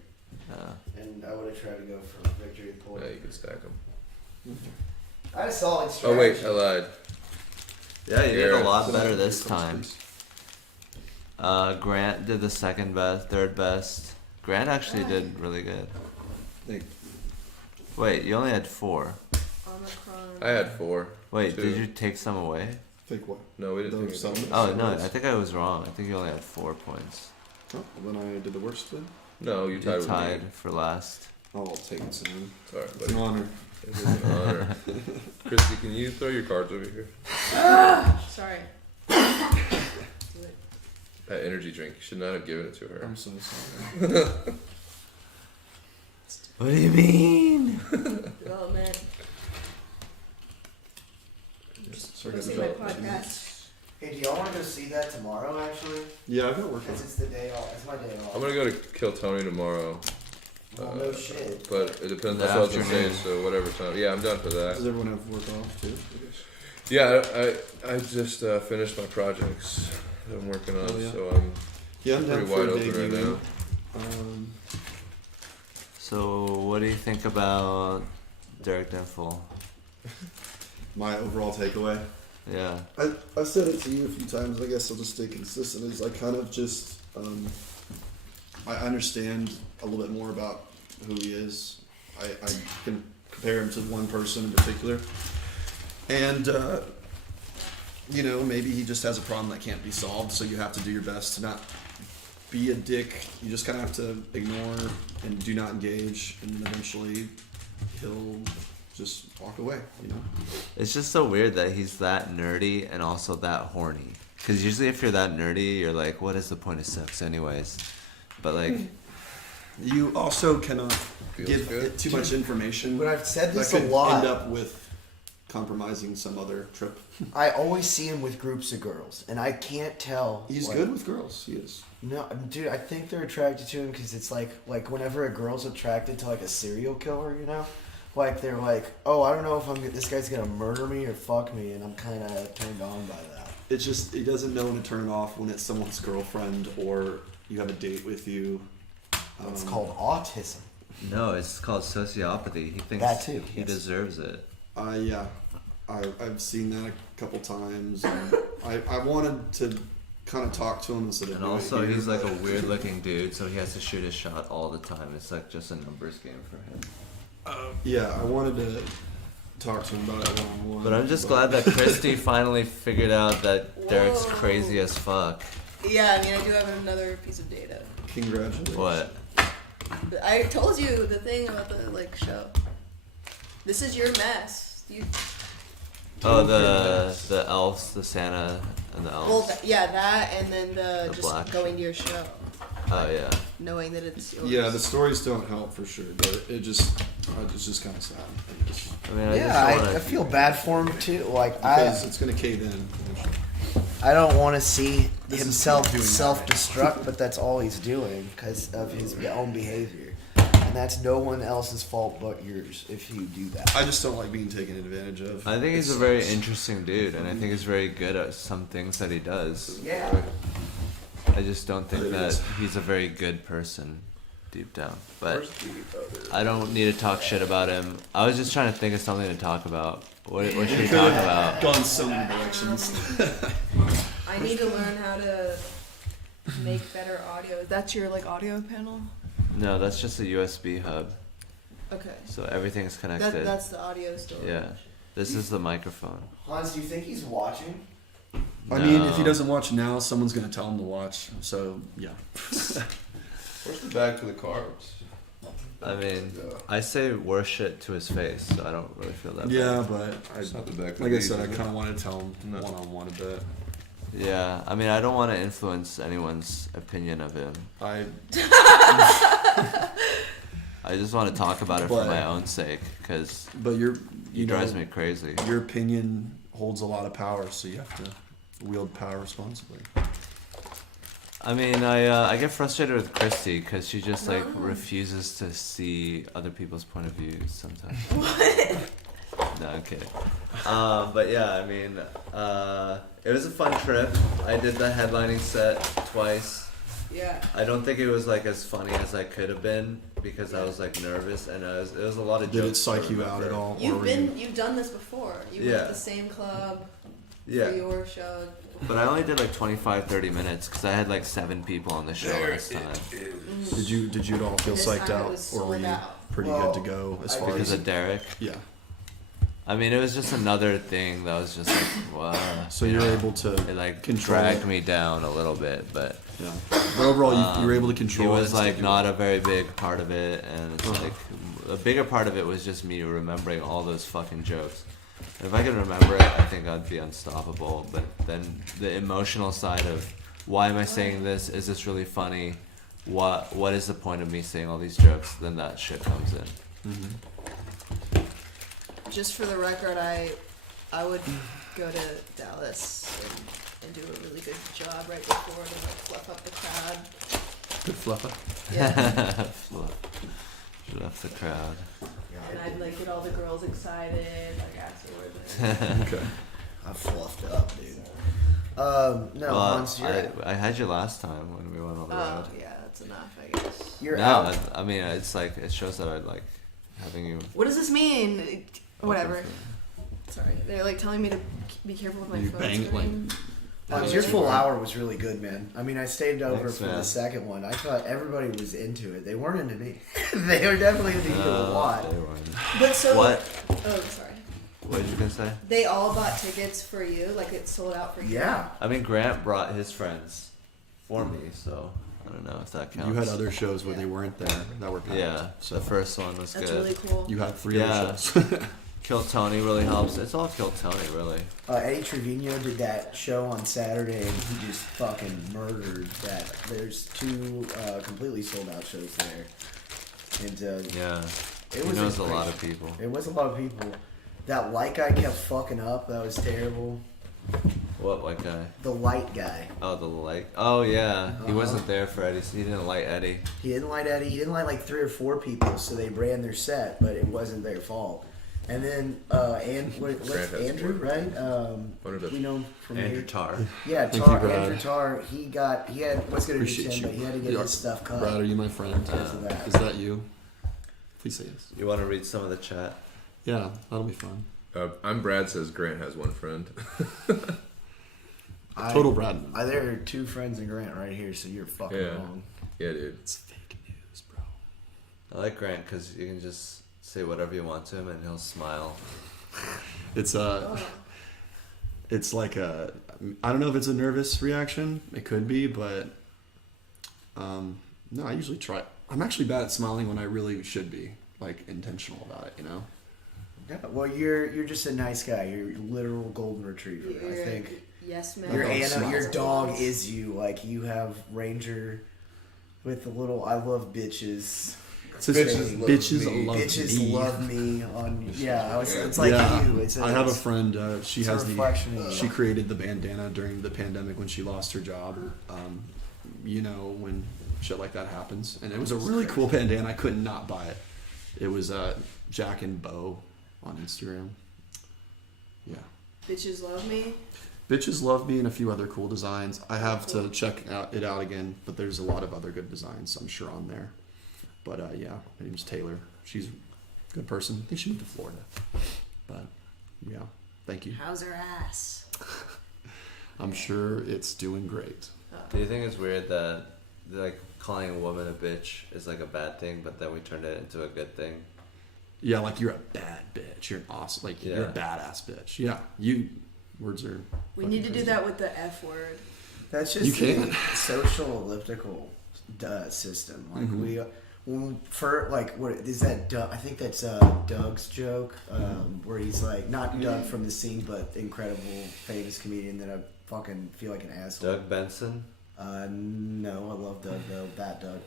and I would have tried to go for victory point. Yeah, you can stack them. I had a solid Oh strategy. wait, I lied. Yeah, you did a Gareth. lot better this Here time. comes Chris. Grant did the second best, third best. Grant actually did really good. Thank Wait, you only had 4. Omicron. I had 4. Wait, 2. did you take some away? Think what? No, we didn't. The Take anything. settlement? Oh no, I think I was wrong. I think you only had 4 points. Oh, well, then I did the worst then. No, you tied You with tied me. for last. Oh, I'll take it, Sam. Sorry, It's an buddy. honor. It is an honor. Kristy, can you throw your cards over here? Sorry. Do it. That energy drink. You should not have given it to her. I'm so sorry. What do you mean? Development. Sorry, Go guys. see my podcast. Hey, do y'all want to go see that tomorrow? Actually, Yeah, I've got work on since it. it's the day off. It's my day off. I'm gonna go to Kill Tony tomorrow. Well, no shit. But it depends. The That's what I was gonna say. afternoon. So whatever time. Yeah, I'm done for that. Does everyone have work off too? Yeah, I just finished my projects that I'm working on, Oh, yeah. so I'm Yeah, I'm down pretty for wide a open right debut. now. So, what do you think about Derek Denful? My overall takeaway. Yeah. I've said it to you a few times. I guess I'll just stay consistent. Is I kind of just I understand a little bit more about who he is. I can compare him to one person in particular, and you know, maybe he just has a problem that can't be solved. So you have to do your best to not be a dick. You just kind of have to ignore and do not engage, and then eventually he'll just walk away, you know? It's just so weird that he's that nerdy and also that horny. Because usually if you're that nerdy, you're like, what is the point of sex anyways? But like... You also cannot Feels give good. it too much information. But I've said this that a could lot. end up with compromising some other trip. I always see him with groups of girls, and I can't tell. He's like, good with girls. He is. No, dude, I think they're attracted to him because it's like whenever a girl's attracted to like a serial killer, you know, like they're like, oh, I don't know if this guy's gonna murder me or fuck me, and I'm kind of turned on by that. It's just he doesn't know when to turn it off when it's someone's girlfriend or you have a date with you. It's called autism. No, it's called sociopathy. He thinks That too, he yes. deserves it. Yeah, I've seen that a couple times. And I wanted to kind of talk to him instead of And do it also, here, he's like a but- weird looking dude, so he has to shoot his shot all the time. It's like just a numbers game for him. Yeah, I wanted to talk to him about it one-on-one. But I'm just glad that Kristy finally figured out that Derek's Whoa. crazy as fuck. Yeah, I mean, I do have another piece of data. Congratulations. What? I told you the thing about the like show. This is your mess. You Oh, the elves, the Santa, and the elves. well, yeah, that and then the The just black going to your show, Oh yeah. knowing that it's yours. Yeah, the stories don't help for sure, but it's just kind of sad. I mean, I Yeah, just wanna, I feel bad for him too. Like Because it's going to cave in. I don't want to see This is himself doing that. self-destruct, but that's all he's doing because of his own behavior, and that's no one else's fault but yours if you do that. I just don't like being taken advantage of. I think he's a very interesting dude, and I think he's very good at some things that he does. Yeah. I just don't think that he's a very good person, deep down. But I don't need to talk shit about him. I was just trying to think of something to talk about. What should we talk about? Gone so many directions. I need to learn how to make better audio. That's your like audio panel. No, that's just a USB hub. Okay. So everything's connected. That's the audio storage. Yeah. This is the microphone. Hans, do you think he's watching? I mean, if he No. doesn't watch now, someone's going to tell him to watch. So, yeah. Where's the bag for the carbs? I mean, I say worse shit to his face, so I don't really feel that Yeah, bad. but It's not the bag for like the I said, I leaves, is kind it? of want to tell him No. one-on-one a bit. Yeah, I mean, I don't want to influence anyone's opinion of him. I I just want to talk about it for But- my own sake, because But he drives me crazy. Your opinion holds a lot of power, so you have to wield power responsibly. I mean, I get frustrated with Kristy because she just like No. refuses to see other people's point of views sometimes. No, I'm kidding. But yeah, I mean, it was a fun trip. I did the headlining set twice. Yeah. I don't think it was like as funny as I could have been because I was like nervous and it was a lot of Did it jokes to psych you out remember. at all? or You've were been you've done this before. You were Yeah. at the same club Yeah, for your show. but I only did like 25-30 minutes because I had like 7 people on the show last time Did you at all feel This psyched time it out, was or were sold you out. pretty Well, good to go as I far because as? of Derek. Yeah. I mean, it was just another thing that was just like, wow. So you're able to It like control dragged it. me down a little bit, but Yeah. But overall, you were able to he control it. was and like stick not to a very big part of it, and it's like a bigger part of it was just me remembering all those fucking jokes. And if I could remember it, I think I'd be unstoppable. But then the emotional side of why am I saying this? Is this really funny? What is the point of me saying all these jokes? Then that shit comes in. Just for the record, I would go to Dallas and do a really good job right before to like fluff up the crowd. Good fluffer. Yeah. Left the crowd. And I'd like get all the girls excited like afterwards. Okay. I fluffed up, dude. No, Hans, I had you last time when we went on the road. Yeah, that's enough, I guess. You're No, out. I mean it's like it shows that I like having you. What does this mean? Whatever. Sorry, they're like telling me to be careful with my phone bang it, screen. Hans, your full hour was really good, man. I mean, I stayed over Thanks, for man. the second one. I thought everybody was into it. They weren't into me. They were definitely into you a lot. They weren't. But so What? Oh, sorry. What did you gonna say? They all bought tickets for you, like it sold out for you. Yeah. I mean, Grant brought his friends for me, so I don't know if that counts. You had other shows where they weren't there that were packed. Yeah, So the first one was That's good. really cool. you had 3 Yeah. other shows. Kill Tony really helps. It's all Kill Tony, really. Eddie Trevino did that show on Saturday, and he just fucking murdered that. There's 2 completely sold out shows there. And Yeah. it He was knows a great- lot of people. It was a lot of people. That light guy kept fucking up. That was terrible. What white guy? The light guy. Oh, the light. Oh yeah, he Uh-huh. wasn't there for Eddie. So he didn't like Eddie. He didn't light Eddie. He didn't light like 3 or 4 people, so they ran their set, but it wasn't their fault. And then what's Grant has Andrew, four. right? What are the- We know him from Andrew here. Tar. Yeah, Thank Tar. you, Brad. Andrew Tar. He was gonna Appreciate reach in, you. but he had to get Yeah. his stuff cut. Brad, are you my friend? Because of that. Is that you? Please say yes. You want to read some of the chat? Yeah, that'll be fun. I'm Brad. Says Grant has one friend. Total Brad. There are 2 friends in Grant right here, so you're fucking Yeah. wrong. Yeah, dude. It's fake news, bro. I like Grant because you can just say whatever you want to him and he'll smile. It's it's like a, I don't know if it's a nervous reaction. It could be, but no, I usually try. I'm actually bad at smiling when I really should be, like, intentional about it, you know? Yeah, well, you're just a nice guy. You're a literal golden retriever. I You're- think Yes, man. your don't smile. your dog is you. Like you have Ranger with the little "I love bitches." It's just, Bitches love bitches me. love Bitches me. love me on. Yeah, it's like Yeah. you. It's I have a friend. She it's a has reflection of you. She created the bandana during the pandemic when she lost her job. You know, when shit like that happens, and it was a really cool bandana. I could not buy it. It was Jack and Bo on Instagram. Yeah. Bitches love me. Bitches Love Me and a few other cool designs. I have to check it out again, but there's a lot of other good designs, I'm sure, on there. But yeah, her name's Taylor. She's a good person. I think she moved to Florida. But yeah, thank you. How's her ass? I'm sure it's doing great. Do you think it's weird that like calling a woman a bitch is like a bad thing, but then we turned it into a good thing? Yeah, like you're a bad bitch. You're an awesome, like you're a Yeah. badass bitch. Yeah, words are. We need to do that with the F word. That's just You can. the social elliptical system. Like what is that? Doug, I think that's Doug's joke, where he's like not Doug from The Scene, but incredible famous comedian that I fucking feel like an asshole. Doug Benson. No, I love Doug though. That Doug.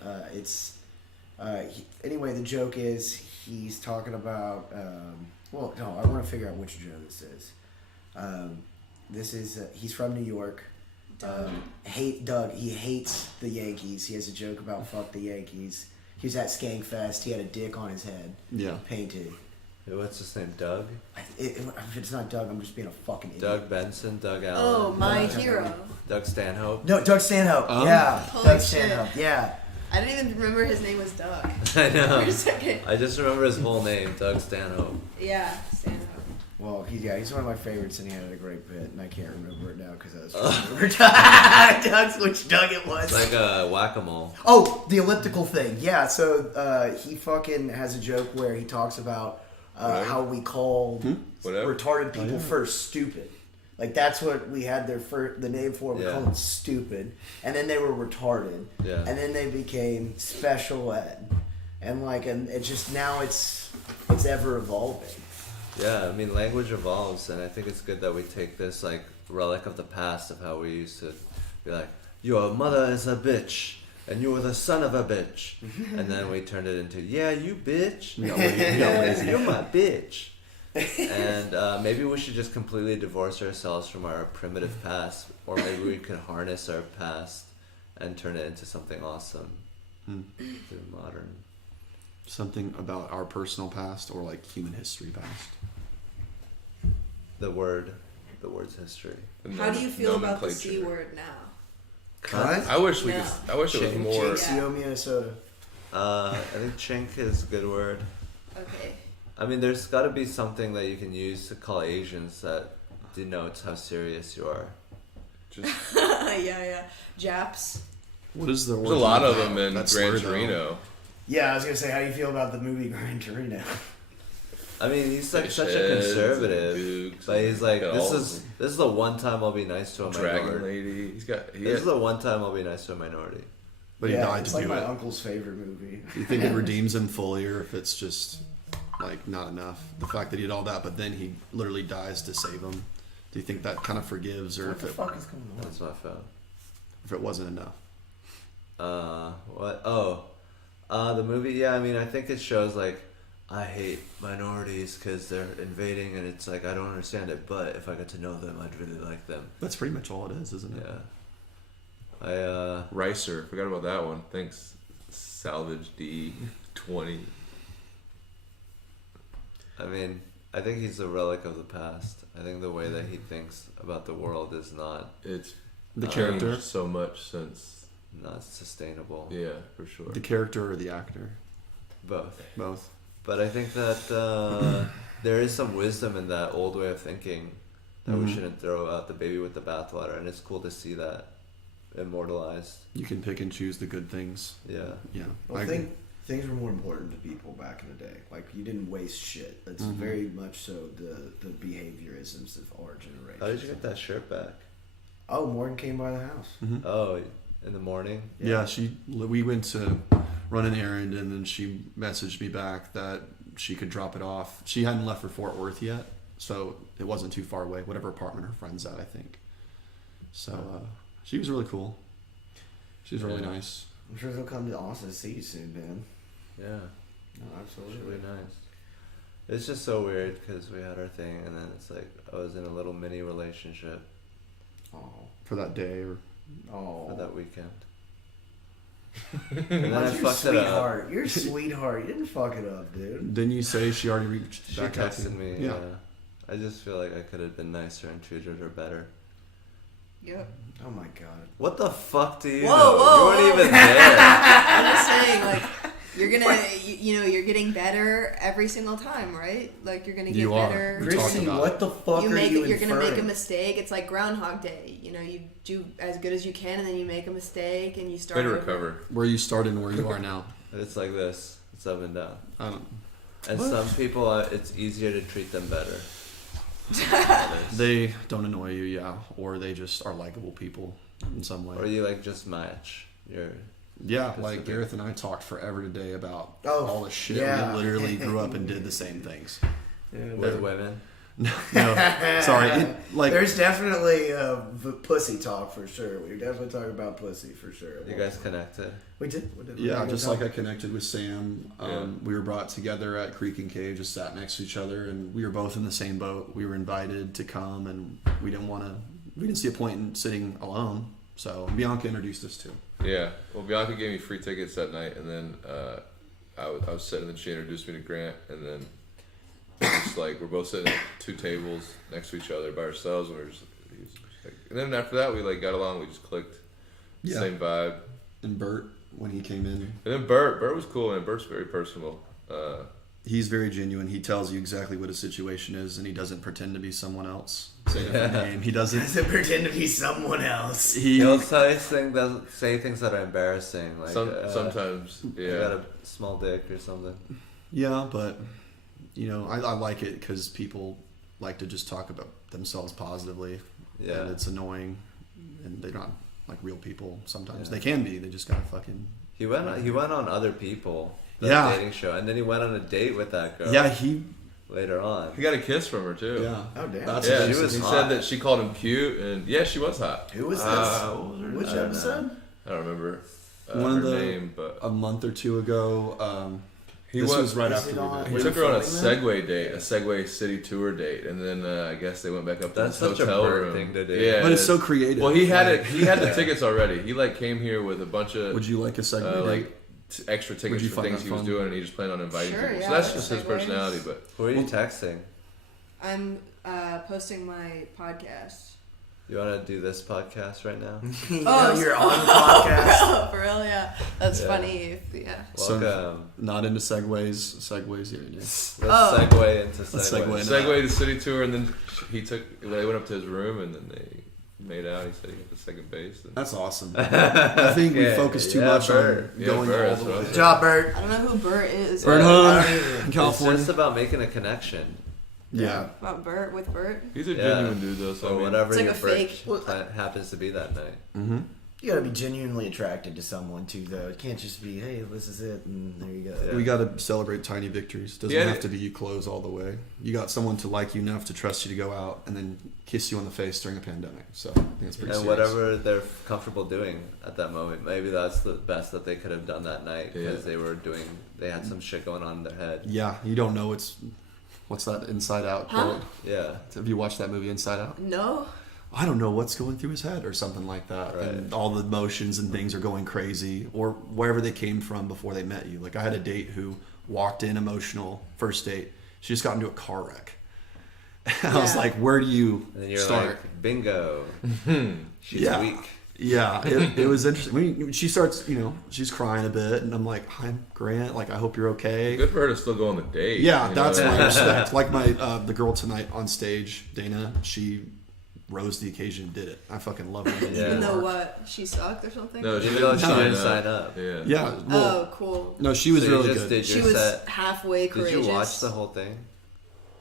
Anyway, the joke is he's talking about. Well, no, I want to figure out which Joe this is. This is he's from New York. Doug. He hates the Yankees. He has a joke about fuck the Yankees. He was at Skankfest. He had a dick on his head. Yeah. Painted. What's his name? Doug? If it's not Doug, I'm just being a fucking idiot. Doug Benson? Doug Allen? Oh, my Doug. hero. Doug Stanhope? No, Doug Stanhope. Yeah, Holy Doug shit. Stanhope. Yeah. I didn't even remember his name was Doug. I know. For a second. I just remember his whole name, Doug Stanhope. Yeah, Stanhope. Well, he's one of my favorites, and he had a great bit, and I can't remember it now because I was trying to remember Doug's which Doug it was. It's like a whack-a-mole. Oh, the elliptical thing. Yeah, so he fucking has a joke where he talks about how we call Whatever. retarded people first stupid. Like that's what we had the name for. We Yeah. called them stupid, and then they were retarded, Yeah. and then they became special ed, and it's just now it's ever evolving. Yeah, I mean, language evolves, and I think it's good that we take this, like, relic of the past of how we used to be like, your mother is a bitch, and you were the son of a bitch. And then we turned it into, yeah, you bitch. We got lazy. You're my bitch. And maybe we should just completely divorce ourselves from our primitive past, or maybe we could harness our past and turn it into something awesome through modern. Something about our personal past or like human history past. The word the word's history. How do you feel about the Nomenclature. C word now? Cunt? I wish we No. could. I wish it was Chink. more. JCO, Minnesota. I think chink is a good word. Okay. I mean, there's got to be something that you can use to call Asians that denotes how serious you are. Just, yeah. Japs. What is the there's a lot of them in That's Gran slur, though. Torino. Yeah, I was gonna say, how do you feel about the movie Gran Torino? I mean, he's like such a Sheds and conservative, Dukes but he's like, and this all is the one time I'll be nice to a Dragon minority. Lady. This is the one time I'll be nice to a minority. But he yeah, died it's to like do my it. uncle's favorite movie. Do you think it redeems him fully, or if it's just like not enough? The fact that he did all that, but then he literally dies to save him. Do you think that kind of forgives, or What if the it fuck is going on? That's my phone. if it wasn't enough? What? Oh, the movie. Yeah, I mean, I think it shows like I hate minorities because they're invading, and it's like I don't understand it. But if I got to know them, I'd really like them. That's pretty much all it is, isn't it? Yeah. Ricer. Forgot about that one. Thanks. Salvage D20. I mean, I think he's a relic of the past. I think the way that he thinks about the world is not It's The changed character, so much since. sustainable. Yeah, for sure. the character, or the actor, Both. both. But I think that there is some wisdom in that old way of thinking that we Mhm. shouldn't throw out the baby with the bathwater, and it's cool to see that immortalized. You can pick and choose the good things. Yeah. Yeah, Well, I I agree. think things were more important to people back in the day. Like, you didn't waste shit. That's Mhm. very much so the behaviorisms of our generation. How did you get that shirt back? Oh, Morgan came by the house. Mhm. Oh, in the morning. Yeah, we went to run an errand, and then she messaged me back that she could drop it off. She hadn't left for Fort Worth yet, so it wasn't too far away. Whatever apartment her friend's at, I think. So she was really cool. She was really Yeah. nice. I'm sure they'll come to Austin to see you soon, man. Yeah. No, It's absolutely. really nice. It's just so weird because we had our thing, and then it's like I was in a little mini relationship Oh, For that day, or for that weekend. And And then I you're a fucked it up. sweetheart. You're a sweetheart. You didn't fuck it up, dude. didn't you say she already reached She back out to texted you? me. Yeah. I just feel like I could have been nicer and treated her better. Yep. Oh my god. What the fuck do you Whoa, know? whoa, you weren't whoa. even there. I'm just saying, like, you're gonna, you're getting better every single time, right? Like, you're gonna get You are. better. We talked Christy, about what the fuck You are make you it, you're gonna make a inferring? mistake. It's like Groundhog Day. You know, you do as good as you can, and then you make a mistake, and you start. Way to over. recover. Where you started and where you are now. It's like this. It's up and down. I don't. And What? some people, it's easier to treat them better. They don't annoy you, yeah, or they just are likable people in some way. Or you like just match. Yeah, That's like the thing. Gareth and I talked forever today about Oh, all the shit. yeah. We literally grew up and did the same things. with women. No, sorry. There's definitely pussy talk for sure. We definitely talk about pussy for sure. You guys connected. We did. yeah, just like I connected with Sam. Yeah. We were brought together at Creek and Cave, just sat next to each other, and we were both in the same boat. We were invited to come, and we didn't see a point in sitting alone. So Bianca introduced us to. Yeah. Well, Bianca gave me free tickets that night, and then I was sitting, and she introduced me to Grant, and then just like we're both sitting at two tables next to each other by ourselves, and he was like, and then after that we like got along. We just clicked. Yeah. Same vibe. And Bert, when he came in, And then Bert was cool, and Bert's very personal. he's very genuine. He tells you exactly what a situation is, and he doesn't pretend to be someone else. Say a different name. He doesn't. Doesn't pretend to be someone else. He'll say things that are embarrassing. Like Sometimes, I yeah. got a small dick or something. Yeah, but I like it because people like to just talk about themselves positively. Yeah. And it's annoying, and they're not like real people. Sometimes Yeah. they can be. They just gotta fucking. He went on Other People, the Yeah. dating show, and then he went on a date with that girl. Yeah, he. Later on. He got a kiss from her too. Yeah. Oh damn. That's Yeah, She was he hot. said that she called him cute, and yeah, she was hot. Who was this? What was her Which name? episode? I don't remember One of her the- name, but A month or two ago. he This was right Is after it we on- met. He Were took you her on a filming Segway date, a Segway city tour date, and then I guess they went back up to That's his such a hotel Bert room. thing to do. Yeah, But it's so creative. well. He had Like, it. He had the tickets already. He like came here with a bunch of Would you like a segment? like extra tickets you for find things that he was fun? doing, and he just planned on inviting Sure, people. yeah, So that's like just his Segways. personality. But Who are you texting? I'm posting my podcast. You want to do this podcast right now? You're on the podcast. For real, yeah. That's Yeah. funny. So, Welcome. not into segues here. Yeah. Let's Oh. segue into Let's segue. segue. Segway to city tour, and then they went up to his room, and then they made out. He said he got the second base. And That's awesome. I think we Yeah, focus too yeah, much Bert. on Yeah, going Bert, all that's the what I way. was Good job, Bert. I don't know who Bert is. Bert Yeah. Hunt, It's California. just about making a connection. Yeah. About Bert with Bert. he's a Yeah. genuine dude, though. So Or I mean, whatever It's like your a birth fake- plan happens to be that night. Mm-hmm. You gotta be genuinely attracted to someone too, though. It can't just be, hey, this is it, and there you go. Yeah. We got to celebrate tiny victories. Doesn't Yeah. have to be you close all the way. You got someone to like you enough to trust you to go out and then kiss you on the face during a pandemic. So I think it's pretty And serious. whatever they're comfortable doing at that moment, maybe that's the best that they could have done that night because Yeah. they had some shit going on in their head. Yeah, you don't know what's that Inside Out Huh? quote? Yeah. Have you watched that movie Inside Out? No. I don't know what's going through his head or something like that. Right. And all the emotions and things are going crazy or wherever they came from before they met you. Like I had a date who walked in emotional, first date. She just got into a car wreck. I was Yeah. like, where do you And then you're start? like, bingo. She's Yeah. weak. Yeah, it was interesting. When she starts, she's crying a bit, and I'm like, "Hi, Grant. Like, I hope you're okay." good for her to still go on the date. Yeah, you know? that's my respect. Like the girl tonight on stage, Dana. She rose to the occasion and did it. I fucking love her. Yeah. Even though what? She sucked or something? No, she Even though she didn't didn't sign up. Yeah. Yeah. Well, Oh, cool. no, she was So you really just good. did She your was set. halfway Did courageous. you watch the whole thing?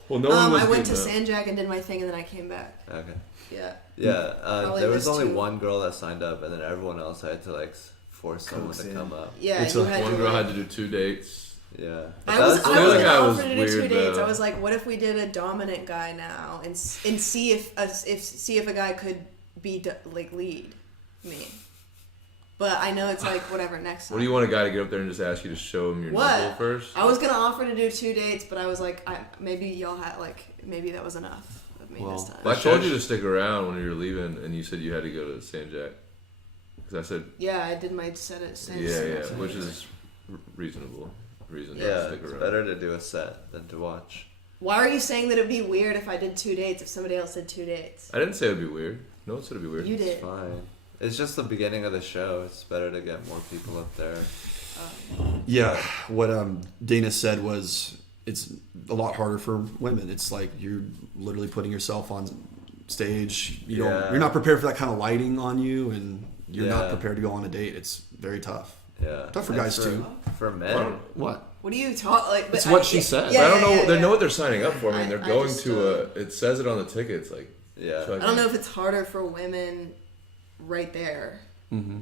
Well, no one was I went to good, though. San Jack and did my thing, and then I came back. Okay. Yeah. Yeah, Probably there was missed only two. one girl that signed up, and then everyone else had to like force someone Coax to in. come up. Yeah, It's you a- had One to, girl like- had to do 2 dates. Yeah, I But was that's- the other gonna guy offer was to do 2 weird, dates. though. I was like, what if we did a dominant guy now and see if a guy could be like lead me. But I know it's like whatever next time. What do you want a guy to get up there and just ask you to show him your What? nipple first? I was gonna offer to do 2 dates, but I was like, maybe y'all had maybe that was enough of me Well, this time. Well, I told you to stick around when you were leaving, and you said you had to go to San Jack. Because I said, Yeah, I did my set at San yeah, Jack. which is reasonable reason to yeah, stick it's around. better to do a set than to watch. Why are you saying that it'd be weird if I did 2 dates if somebody else did 2 dates? I didn't say it'd be weird. No one said it'd be weird. You It's did. fine. It's just the beginning of the show. It's better to get more people up there. Yeah, what Dana said was it's a lot harder for women. It's like you're literally putting yourself on stage. Yeah. You're not prepared for that kind of lighting on you, and you're not Yeah. prepared to go on a date. It's very tough. Yeah, Tough for And guys, too. For men, Well, What? What do you talk like? It's what she said. But I don't know. They yeah. know what they're signing up for. I mean, I- they're I going just, to a. It says it on the tickets. Like, yeah. so I don't know if it's harder for women right there. Mm-hmm.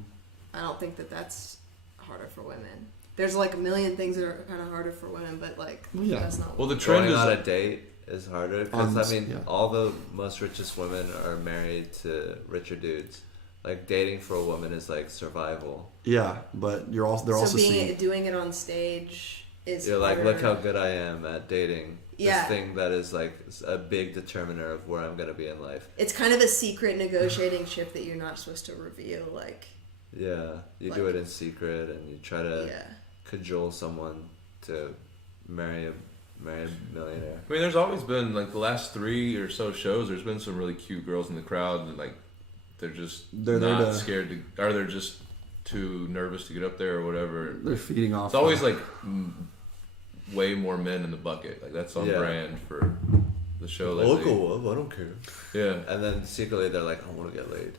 I don't think that that's harder for women. There's like a million things that are kind of harder for women, but like Well, yeah. that's not. Well, the trend Going is. on a date is harder because I mean, Yeah. all the most richest women are married to richer dudes. Like dating for a woman is like survival. Yeah, but they're so also being seeing. doing it on stage is. You're like, harder. look how good I am at dating. Yeah. This thing that is like a big determiner of where I'm gonna be in life. It's kind of a secret negotiating chip that you're not supposed to reveal. Like, Yeah, you do Like- it in secret, and you try to yeah. cajole someone to marry a millionaire. I mean, there's always been like the last 3 or so shows. There's been some really cute girls in the crowd, and like they're there not to- scared to, or they're just too nervous to get up there or whatever. They're feeding off. It's always like way more men in the bucket. Like that's on Yeah. brand for the show. I'll Lately. go up, I don't care. Yeah, And then secretly they're like, I want to get laid.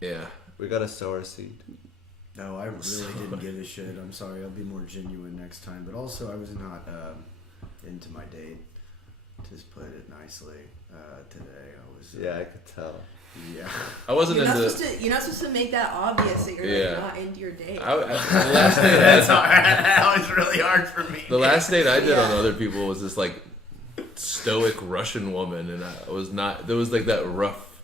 yeah. We got to sow our seed. No, I really didn't give a shit. I'm sorry. I'll be more genuine next time. But also, I was not into my date. Just put it nicely. Today, I was. Yeah, I could tell. Yeah. I wasn't You're not into. supposed to. You're not supposed to make that obvious that you're Yeah. like, not into your date. The last date That's hard. That was really hard for me. The last date I did on Yeah. other people was this like stoic Russian woman, and I was not. There was like that rough,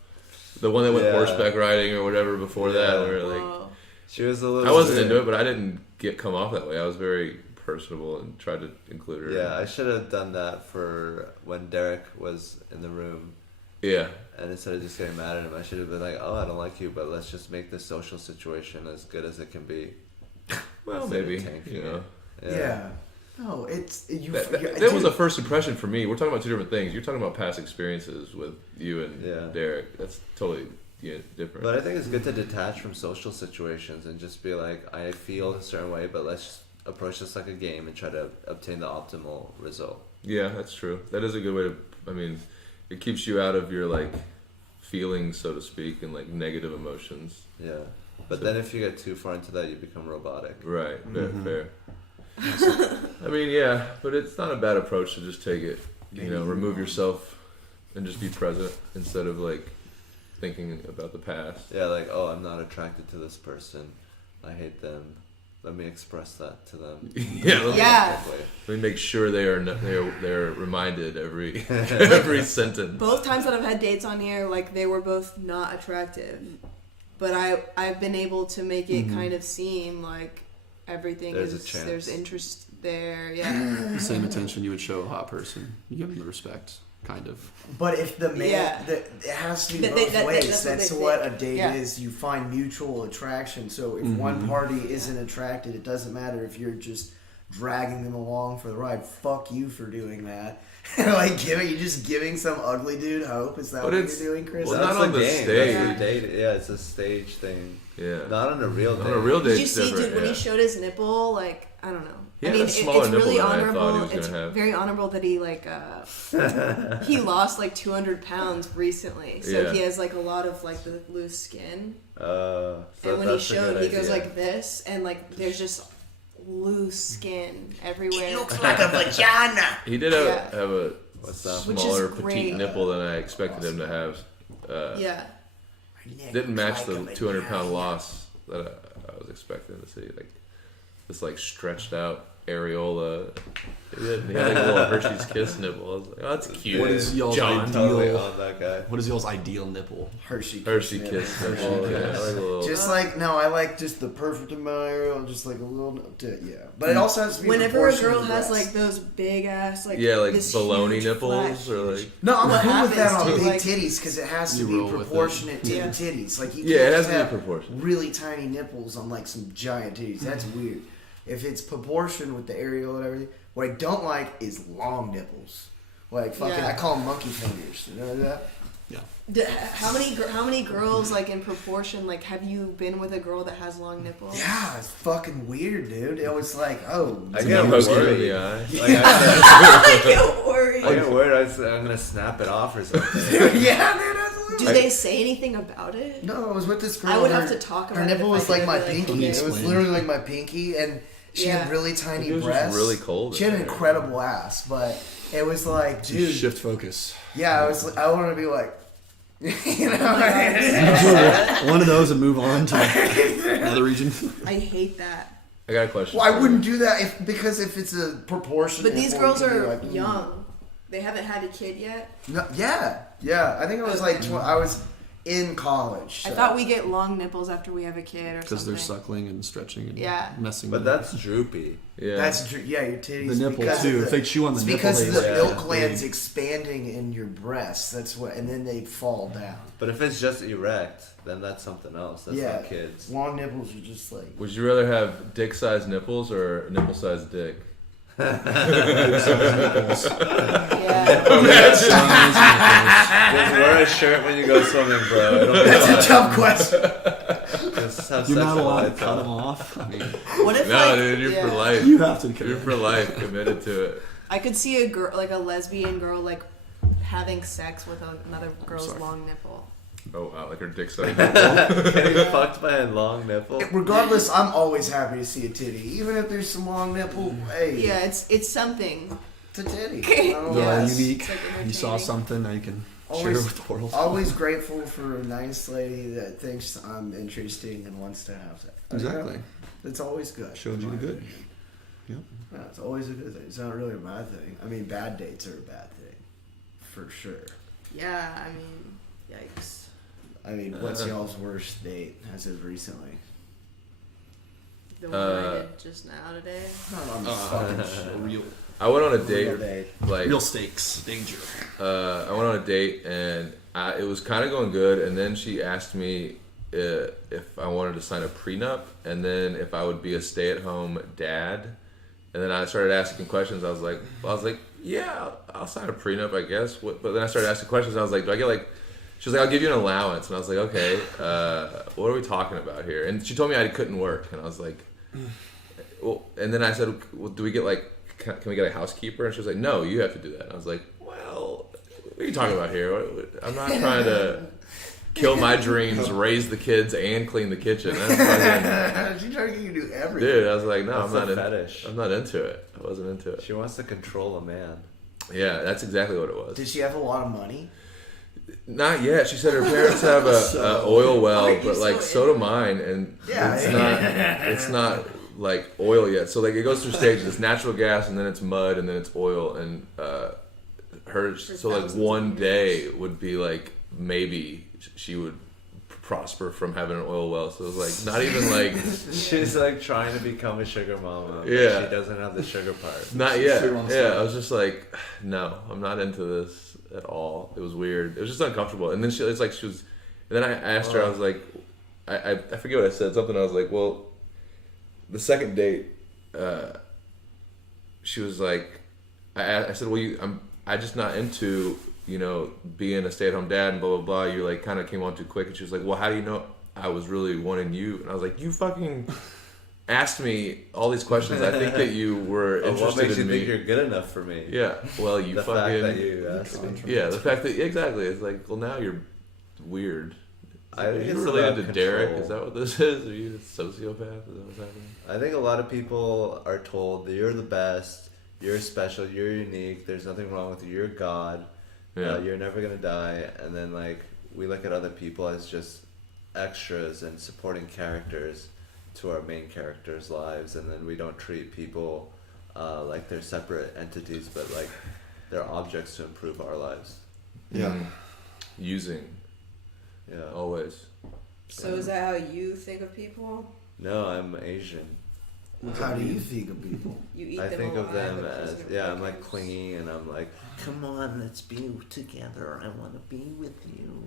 the one that went Yeah. horseback riding or whatever before that. Yeah. Where like Whoa. She was a little. I wasn't weird. into it, but I didn't come off that way. I was very personable and tried to include her. Yeah, I should have done that for when Derek was in the room. Yeah. And instead of just getting mad at him, I should have been like, "Oh, I don't like you, but let's just make this social situation as good as it can be." Well, Instead of maybe tanking you know. it. Yeah. No, it's you. That was a first impression for me. We're talking about two different things. You're talking about past experiences with you and Derek. That's totally different. But I think it's good to detach from social situations and just be like, I feel a certain way, but let's just approach this like a game and try to obtain the optimal result. Yeah, that's true. That is a good way to. I mean, it keeps you out of your like feelings, so to speak, and like negative emotions. Yeah. But then if you get too far into that, you become robotic. Right. Fair. I mean, yeah, but it's not a bad approach to just take it. Remove yourself and just be present instead of like thinking about the past. Yeah, like, oh, I'm not attracted to this person. I hate them. Let me express that to them. Yeah. Let me make sure they're reminded every sentence. Both times that I've had dates on here, like they were both not attractive, but I've been able to make it kind of seem like everything there's interest there. Yeah. The same attention you would show a hot person. You give them the respect, kind of. But if the man, it has to be both ways. That's what a date is. You find mutual attraction. So if one party isn't attracted, it doesn't matter if you're just dragging them along for the ride. Fuck you for doing that. Like you're just giving some ugly dude hope. Is that what you're doing, Chris? Well, not on the stage. Yeah, it's a stage thing. Yeah. Not on a real date. On a real date. Did you see, dude, when he showed his nipple? Like, I don't know. I mean, it's really honorable. It's very honorable that he he lost like 200 pounds recently, so he has like a lot of like the loose skin. So and when he showed, he goes like this, and like there's just loose skin everywhere. It looks like a vagina. He did have a smaller Which is petite nipple than I expected him to have. Didn't match the 200-pound loss that I was expecting to see. Like this, like stretched out areola. He had like a little Hershey's Kiss nipple. I was like, oh, that's cute. What is y'all's ideal? On that guy. What is y'all's ideal nipple? Hershey Kiss nipple. Just like I like just the perfect amount of areola, just like a little. But it also has to be. Whenever a girl has like those big ass like like baloney nipples or like. No, I'm cool with that on big titties because it has to be proportionate to the titties. Like you can't it has to have be proportionate. really tiny nipples on like some giant titties. That's weird. If it's proportioned with the areola and everything, what I don't like is long nipples. Like fucking, I call them monkey fingers. You know that? Yeah. How many girls like in proportion? Like, have you been with a girl that has long nipples? Yeah, it's fucking weird, dude. It was like, oh, I get worried in the eye. I get worried. I get worried. I'm gonna snap it off or something. Yeah, man. Do they say anything about it? No, I was with this girl. I would have to talk about it. Her nipple was like my pinky. okay. It was literally like my pinky, and she had really tiny breasts. Really cold. She had an incredible ass, but it was like, dude. Shift focus. Yeah, I wanted to be like, you know. One of those and move on to another region. I hate that. I got a question. Well, I wouldn't do that because if it's a proportion. But these girls are young. They haven't had a kid yet. No, yeah. I think it was like I was in college. So. I thought we get long nipples after we have a kid or something. Because they're suckling and stretching and messing. But that's droopy. Yeah, that's your titties. The nipple too. If they chew on the nipple, because the milk gland's expanding in your breasts. That's what, and then they fall down. But if it's just erect, then that's something else. That's not kids. Long nipples are just like. Would you rather have dick-sized nipples or nipple-sized dick? Yeah. Just wear a shirt when you go swimming, bro. That's a tough question. You're not allowed to cut them off. I mean, what if dude, you're for life. You have to. You're for life, committed to it. I could see a girl, like a lesbian girl, like having sex with another girl's long nipple. Oh wow, like her dick size. Getting fucked by a long nipple. Regardless, I'm always happy to see a titty, even if there's some long nipple. Hey, yeah, it's something. It's a titty. Unique. Like you saw something that you can share with the world. Always grateful for a nice lady that thinks I'm interesting and wants to have sex. Exactly. It's always good. Showed you the good. Yep. Yeah, it's always a good thing. It's not really a bad thing. I mean, bad dates are a bad thing, for sure. Yeah, I mean, yikes. I mean, what's y'all's worst date as of recently? The one I did just now today. I went on a date, like real stakes, danger. I went on a date and it was kind of going good, and then she asked me if I wanted to sign a prenup, and then if I would be a stay-at-home dad And then I started asking questions. I was like, yeah, I'll sign a prenup, I guess. But then I started asking questions. I was like, do I get like? She was like, I'll give you an allowance. And I was like, okay, what are we talking about here? And she told me I couldn't work. And I was like, well, and then I said, well, do we get like, can we get a housekeeper? And she was like, no, you have to do that. And I was like, well, what are you talking about here? I'm not trying to kill my dreams, raise the kids, and clean the kitchen. That's She's trying to get you to do everything. dude, I was like, no, That's a fetish. I'm not into it. I wasn't into it. She wants to control a man. Yeah, that's exactly what it was. Did she have a lot of money? Not yet. She said her parents have a oil well, but like so do mine, and it's not like oil yet. So like it goes through stages. It's natural gas, and then it's mud, and then it's oil, and so like one day would be like maybe she would prosper from having an oil well. So it was like not even like She's like trying to become a sugar mama. But Yeah. she doesn't have the sugar part. not yet. Yeah, I was just like, no, I'm not into this at all. It was weird. It was just uncomfortable. And then she was. And then I asked her. I was like, I forget what I said. Something. I was like, well, the second date, she was like, I said, well, I'm just not into, being a stay-at-home dad and blah, blah, blah. You like kind of came on too quick. And she was like, well, how do you know I was really wanting you? And I was like, you fucking asked me all these questions. I think that you were interested What makes you in me. think you're good enough for me? Yeah, well, you The fucking... fact that you asked me. Yeah, the fact that... Exactly. It's like, well, now you're weird. I Are think you it's related about to Derek? control. Is that what this is? Are you a sociopath? Is that what's happening? I think a lot of people are told that you're the best, you're special, you're unique, there's nothing wrong with you, you're God, Yeah. you're never gonna die, and then like we look at other people as just extras and supporting characters to our main characters' lives, and then we don't treat people like they're separate entities, but like they're objects to improve our lives. Yeah. Using. Yeah. Always. So is that how you think of people? No, I'm Asian. How do you think of people? You eat I them think of alive them with as prisoner I'm like breakers? clingy, and I'm like, Come on, let's be together. I want to be with you.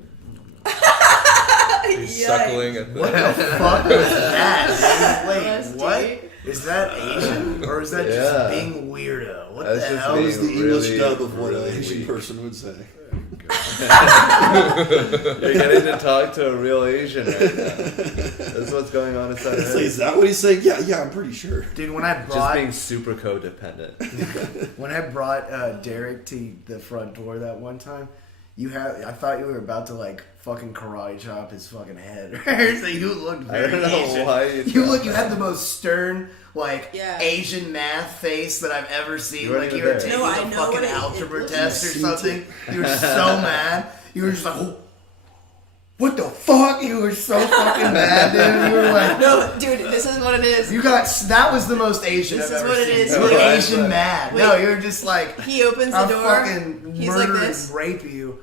He's Yikes. suckling at the... What the fuck was that? Wait, LSD? what? Is that Asian? Or is that Yeah. just being weirdo? What That's the just hell? That was the Being English really, dub of what an really Asian weak. person would say. you're getting to talk to a real Asian right now. That's what's going on inside It's her like, head. is that what he's saying? Yeah, I'm pretty sure. Dude, when I Just brought being super codependent. Derek to the front door that one time, I thought you were about to like fucking karate chop his fucking head. So you looked I very don't know Asian. why You had the most stern, like Yeah. Asian math face that I've ever seen. You weren't Like even you were there. taking No, I a know fucking what it algebra looks test or like. something. You were so mad. You were just like, oh, what the fuck? You were so fucking mad, dude. You were like, No, dude, this is what it is. that was the most Asian This I've is ever what it seen. is. You were Wait, Asian wait. mad. Wait. No, you were just like, He opens the I'll door. fucking He's murder like this. and rape you.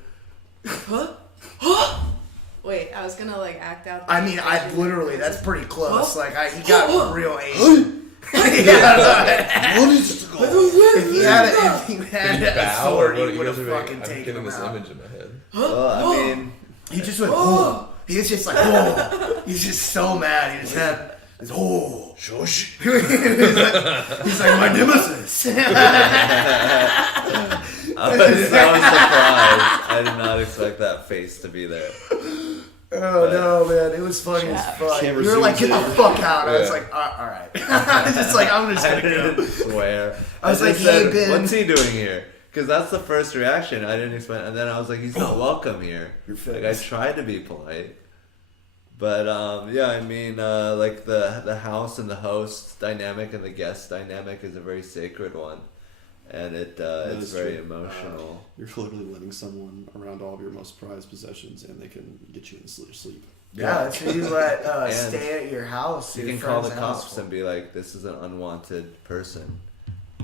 Wait, I was gonna like act out. I mean, I Asian literally, person. that's pretty close. Huh? Like, he got real Asian. Yeah. What is this called? If he had Did he a bow? sword, Or he you would guys have are fucking I'm taken getting him this out. image in my head. Well, I mean, He just went, oh. He was just like, oh. He's just so mad. He just had this, oh. Shush. He's like, my nemesis. I was surprised. I did not expect that face to be there. Oh no, man! It was funny as fuck. Camera You were like, zooms "Get the in. fuck out!" I was Yeah. like, "All right." Just like, I'm just I gonna go. didn't swear. I was just like, "Hey, said, Ben." what's he doing here? Because that's the first reaction. I didn't expect, and then I was like, he's not welcome here. You're Like I tried to be polite, but yeah, I mean, like the house and the host dynamic and the guest dynamic is a very sacred one, and it's is very true. emotional. You're literally letting someone around all of your most prized possessions, and they can get you in sleep. Yeah, that's who you let And stay at your house. You your can call the friend's cops house. and be like, "This is an unwanted person."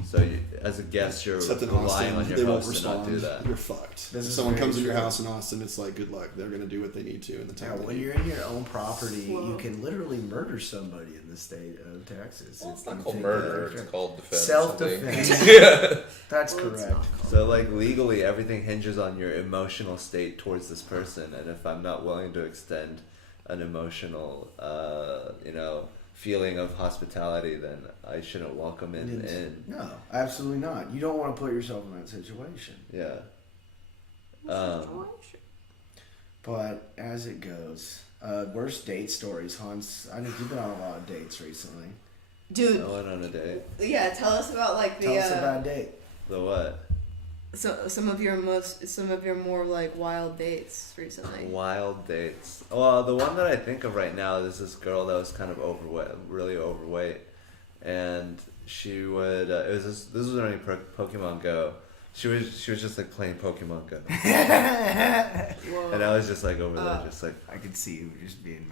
So you, as a guest, you're Except in relying Austin, on they your won't host to not respond. do that. You're fucked. This If is someone very comes in your true. house in Austin, it's like, good luck. They're going to do what they need to in the Yeah, time. when you're in your own property, you can literally murder somebody in the state of Texas. Well, it's if not you called think murder. that- It's called defense. Self-defense. I think. Yeah. That's Well, it's correct. not. So like legally, everything hinges on your emotional state towards this person, and if I'm not willing to extend an emotional, feeling of hospitality, then I shouldn't welcome him in. No, absolutely not. You don't want to put yourself in that situation. Yeah. But as it goes, worst date stories, Hans. I know you've been on a lot of dates recently. Dude. I went on a date. Yeah, tell us about like the. Tell us about a date. The what? So some of your more like wild dates recently. Wild dates. Well, the one that I think of right now is this girl that was kind of overweight, really overweight, and she would. This was during Pokemon Go. She was just like playing Pokemon Go, and I was just like over there, just like I could see you just being.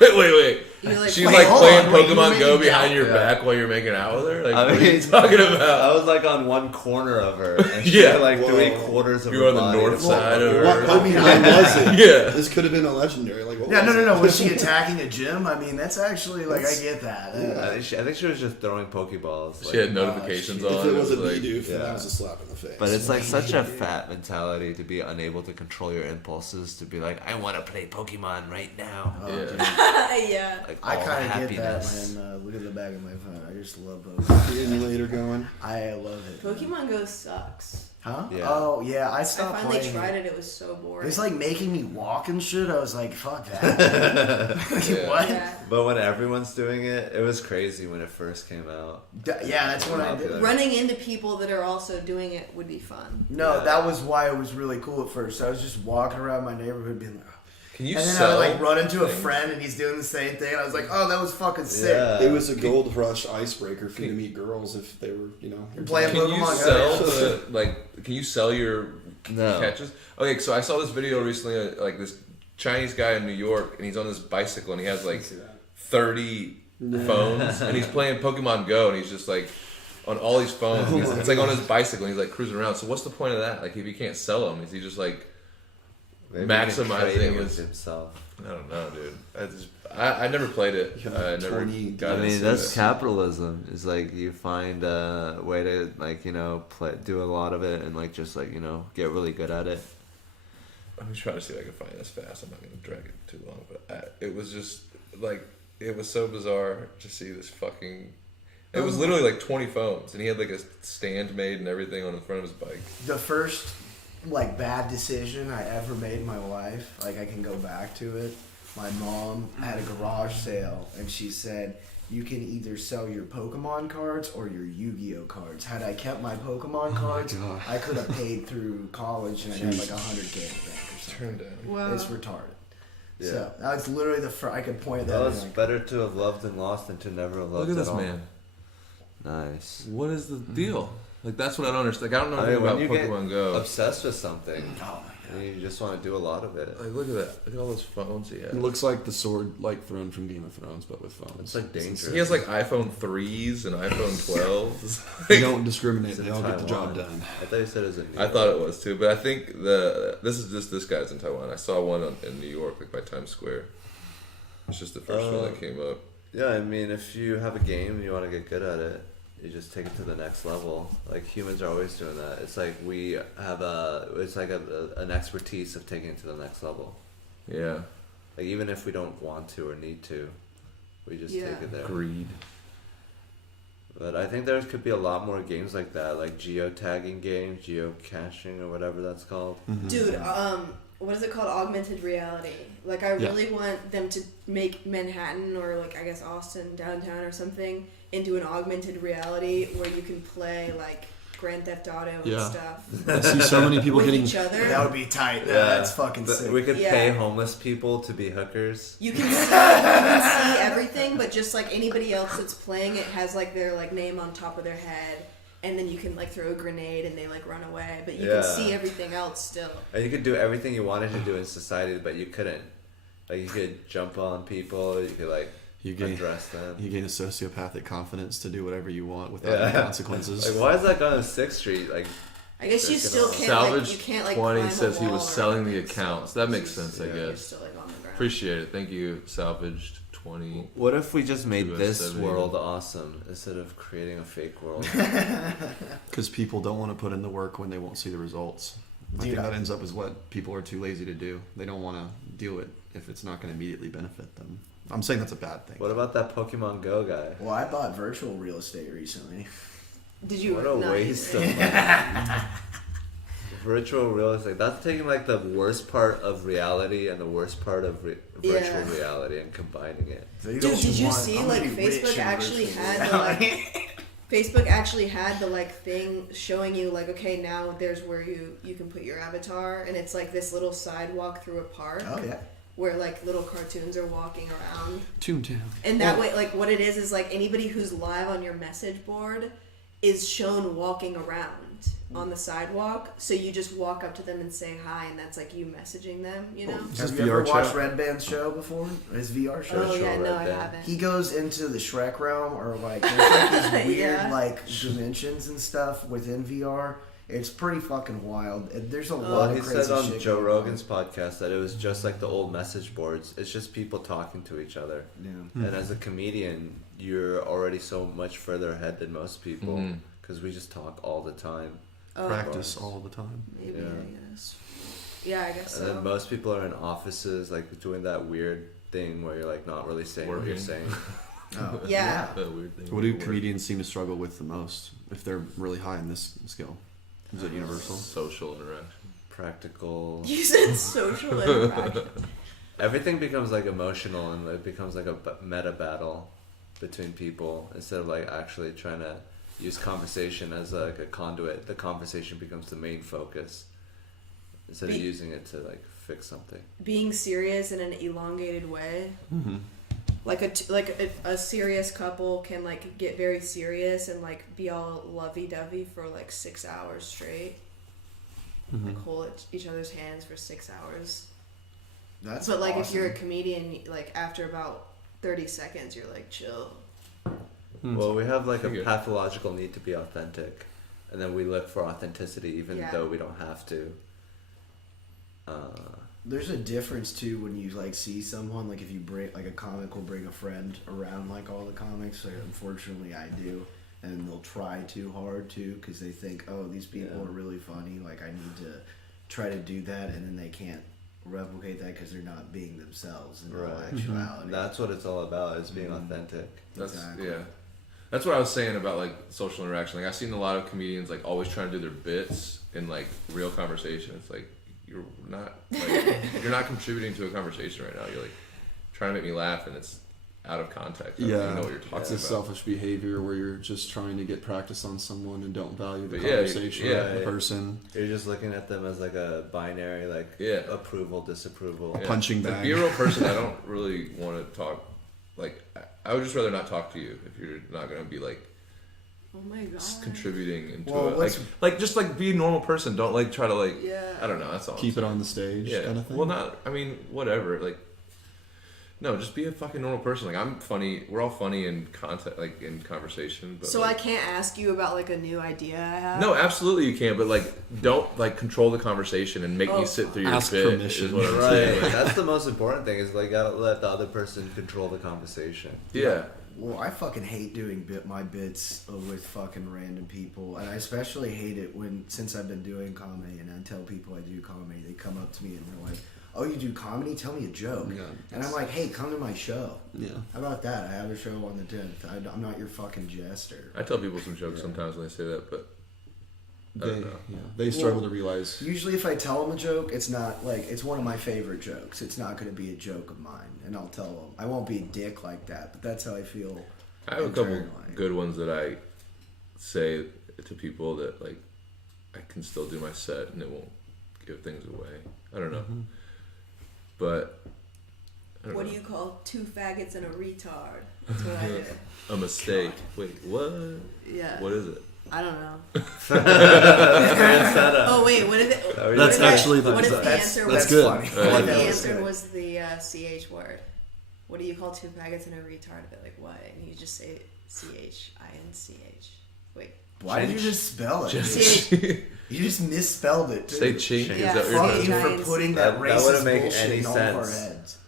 Wait. Like, She's like playing Pokemon Go you behind your back while you're making out with her? Like, I what are mean, you talking about? I was like on one corner of her, and she Yeah. had like Whoa. 3/4 of You her were on the body. north side of her. What Pokemon was it? Yeah. This could have been a legendary. Like, what Yeah, was no. it? Was she attacking a gym? I mean, that's actually like That's- I get that. I think she was just throwing Pokeballs. She had notifications shit. on. If it was a like, Bidoof, then yeah. that was a slap in the face. But it's like such a fat mentality to be unable to control your impulses, to be like, I want to play Pokemon right now. Yeah. yeah. Like I all kind of get happiness. that, man. Look at the back of my phone. I just love Pokemon. the emulator going. I love it. Pokemon Go sucks. Huh? Yeah. Oh yeah, I I stopped finally playing. tried it. It was so boring. It's like making me walk and shit. I was like, fuck that. Yeah. What? Yeah. But when everyone's doing it, it was crazy when it first came out. Yeah, that's what I did. Running into people that are also doing it would be fun. No, Yeah. that was why it was really cool at first. I was just walking around my neighborhood being like, Can you and then sell I would like run into a things? friend and he's doing the same thing. And I was like, oh, that was fucking sick. Yeah. It was a gold rush icebreaker for you to meet girls if they were, Playing Can you Pokemon sell Go. Can you sell your No. catches? Okay, so I saw this video recently, like this Chinese guy in New York, and he's on this bicycle, and he has like 30 phones, and he's playing Pokemon Go, and he's just like on all these phones. Oh He's- my it's like on his bicycle, and he's like cruising around. So what's the point of that? Like, if he can't sell them, is he just like Maybe he can trade maximizing it with his? himself. I don't know, dude. I never played it. You have I never 20 got I into mean, that's it. capitalism. Is like you find a way to like do a lot of it and like just like get really good at it. I'm just trying to see if I can find this fast. I'm not going to drag it too long, but it was just like it was so bizarre to see this fucking. It was literally like 20 phones, and he had like a stand made and everything on the front of his bike. The first like bad decision I ever made in my life, like I can go back to it. My mom had a garage sale, and she said, you can either sell your Pokemon cards or your Yu-Gi-Oh cards. Had I kept my Pokemon cards, gosh. I could have paid through college, and I'd have like $100K in the bank or something. Turned down. Wow. It's retarded. Yeah. So that was literally the first. I could point that. Well, and it's like, better to have loved and lost than to never have loved Look at at this all. man. Nice. What is the deal? Like, that's what I don't understand. Like, I don't know I anything mean, about when you Pokemon get Go. obsessed with something, oh my god. and you just want to do a lot of it. Like, look at that. Look at all those phones he has. It looks like the sword like throne from Game of Thrones, but with phones. It's like dangerous. He has like iPhone 3s and iPhone 12s. They don't discriminate. It's They in all get the Taiwan. job done. I thought you said it was in New I York. thought it was too, but I think this guy's in Taiwan. I saw one in New York, like by Times Square. It's just the first one that came up. Yeah, I mean, if you have a game and you want to get good at it, you just take it to the next level. Like humans are always doing that. It's like we have an expertise of taking it to the next level. Yeah, Like even if we don't want to or need to, we just Yeah. take it there. greed. But I think there could be a lot more games like that, like geotagging games, geocaching or whatever that's called. Dude, what is it called? Augmented reality. Like, I really want them to make Manhattan or, like, I guess Austin, downtown or something, into an augmented reality where you can play, like, Grand Theft Auto and Yeah. stuff I see so many people with getting. each other. That would be tight. That's fucking But sick. we could Yeah. pay homeless people to be hookers. You can see everything, but just like anybody else that's playing it has like their like name on top of their head, and then you can like throw a grenade and they like run away, but you Yeah. can see everything else still. And you could do everything you wanted to do in society, but you couldn't. Like you could jump on people, you could like You gain, undress them. you gain a sociopathic confidence to do whatever you want without Yeah. any consequences. Like why is that going on 6th Street? Like I guess you Just still gonna- can't Salvage like you can't like 20 climb a says he wall was or selling the anything, accounts. so That makes sense, I Yeah. You're guess. still like on the ground. Appreciate it. Thank you, Salvaged 20. what if we just made this 207. world awesome instead of creating a fake world? Because people don't want to put in the work when they won't see the results. I think Dude, that ends up as what people are too lazy to do. They don't want to do it if it's not going to immediately benefit them. I'm saying that's a bad thing. What about that Pokemon Go guy? Well, I bought virtual real estate recently. Did you? What a no, waste of money. Virtual real estate. That's taking like the worst part of reality and the worst part of virtual reality and combining it. So Dude, did you see like Facebook actually had the like Facebook actually had the like thing showing you like, okay, now there's where you can put your avatar, and it's like this little sidewalk through a park. Oh yeah. Where like little cartoons are walking around. Toontown. And that way, like what it is like anybody who's live on your message board is shown walking around on the sidewalk. So you just walk up to them and say hi, and that's like you messaging them, you know? Have you ever watched Red Band's show before? His VR show? Oh yeah, no, I haven't. He goes into the Shrek realm, or like there's like these weird like dimensions and stuff within VR. It's pretty fucking wild. There's a lot of crazy shit. He said on Joe Rogan's podcast that it was just like the old message boards. It's just people talking to each other. Yeah. And as a comedian, you're already so much further ahead than most people because we just talk all the time. Practice all the time. Maybe, I guess. Yeah, I guess so. And then most people are in offices, like doing that weird thing where you're like not really saying what you're saying. Oh, yeah. That weird thing. What do comedians seem to struggle with the most if they're really high in this skill? Is it universal? Social interaction. Practical. You said social interaction. Everything becomes like emotional, and it becomes like a meta battle between people instead of like actually trying to use conversation as like a conduit. The conversation becomes the main focus instead of using it to like fix something. Being serious in an elongated way. Mm-hmm. Like a serious couple can like get very serious and like be all lovey-dovey for like 6 hours straight. Like hold each other's hands for 6 hours. That's but like awesome. if you're a comedian, like after about 30 seconds, you're like chill. Well, we have like a pathological need to be authentic, and then we look for authenticity even though we don't have to. There's a difference too when you like see someone, like if you bring like a comic will bring a friend around like all the comics. Like, unfortunately, I do, and they'll try too hard too because they think, oh, these people are really funny. Like I need to try to do that, and then they can't replicate that because they're not being themselves in all actuality. That's what it's all about, is being authentic. That's Exactly. yeah. That's what I was saying about like social interaction. Like I've seen a lot of comedians like always trying to do their bits in like real conversation. It's like you're not contributing to a conversation right now. You're like trying to make me laugh, and it's out of context. I don't even know what you're talking It's about. a selfish behavior where you're just trying to get practice on someone and don't value the But conversation yeah, the person. You're just looking at them as like a binary, like approval, disapproval. Yeah. Punching Like, bag. be a real person. I don't really want to talk. Like I would just rather not talk to you if you're not gonna be like Oh my god. contributing into Well, it. Like just like be a normal person. Don't like try to like I don't know. That's all. Keep it on the stage kind of thing. Well, not. I mean, whatever. Like, no, just be a fucking normal person. Like I'm funny. We're all funny in content, like in conversation. But So like, I can't ask you about like a new idea I have? no, absolutely you can. But like, don't like control the conversation and make me sit through your Ask bit. permission. Is what I'm Right. saying. Like, That's the most important thing, is like gotta let the other person control the conversation. yeah. Well, I fucking hate doing my bits with fucking random people, and I especially hate it since I've been doing comedy, and I tell people I do comedy, they come up to me and they're like, "Oh, you do comedy? Tell me a joke." Yeah, and I'm like, "Hey, come to my show." Yeah. How about that? I have a show on the 10th. I'm not your fucking jester. I tell people some jokes sometimes when they say that, but I don't know. They struggle to realize. Usually, if I tell them a joke, it's not like it's one of my favorite jokes. It's not going to be a joke of mine, and I'll tell them. I won't be a dick like that, but that's how I feel. I have a couple internally. good ones that I say to people that like I can still do my set and it won't give things away. I don't know, but I don't What know. do you call 2 faggots and a retard? That's what I do. A mistake. Wait, what? Yeah. What is it? I don't know. Setup. Oh wait, what if it? That's what if actually it, the- what if the that's- answer that's was good. funny. What if the That was answer good. was the ch word? What do you call 2 faggots and a retard? They're like, what? And you just say CHINCH. Wait. Why did you just spell it? CH. You just misspelled it too. Say chink. Yeah, Is that what you're Fuck saying? you Giants. for putting That- that that racist wouldn't make bullshit any in all of our sense. heads.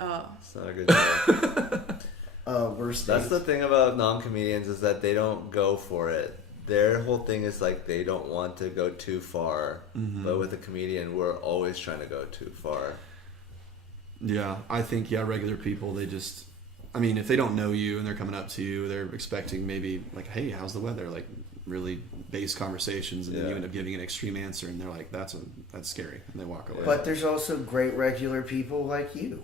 Oh. It's not a good joke. Worst That's the thing about non-comedians, is that they don't go for it. Their whole thing is like they don't want to go too far. But with a comedian, we're always trying to go too far. Yeah, I think regular people, they just, I mean, if they don't know you and they're coming up to you, they're expecting maybe like, hey, how's the weather? Like really base conversations, and then you end up giving an extreme answer, and they're like, that's scary, and they walk away. But there's also great regular people like you.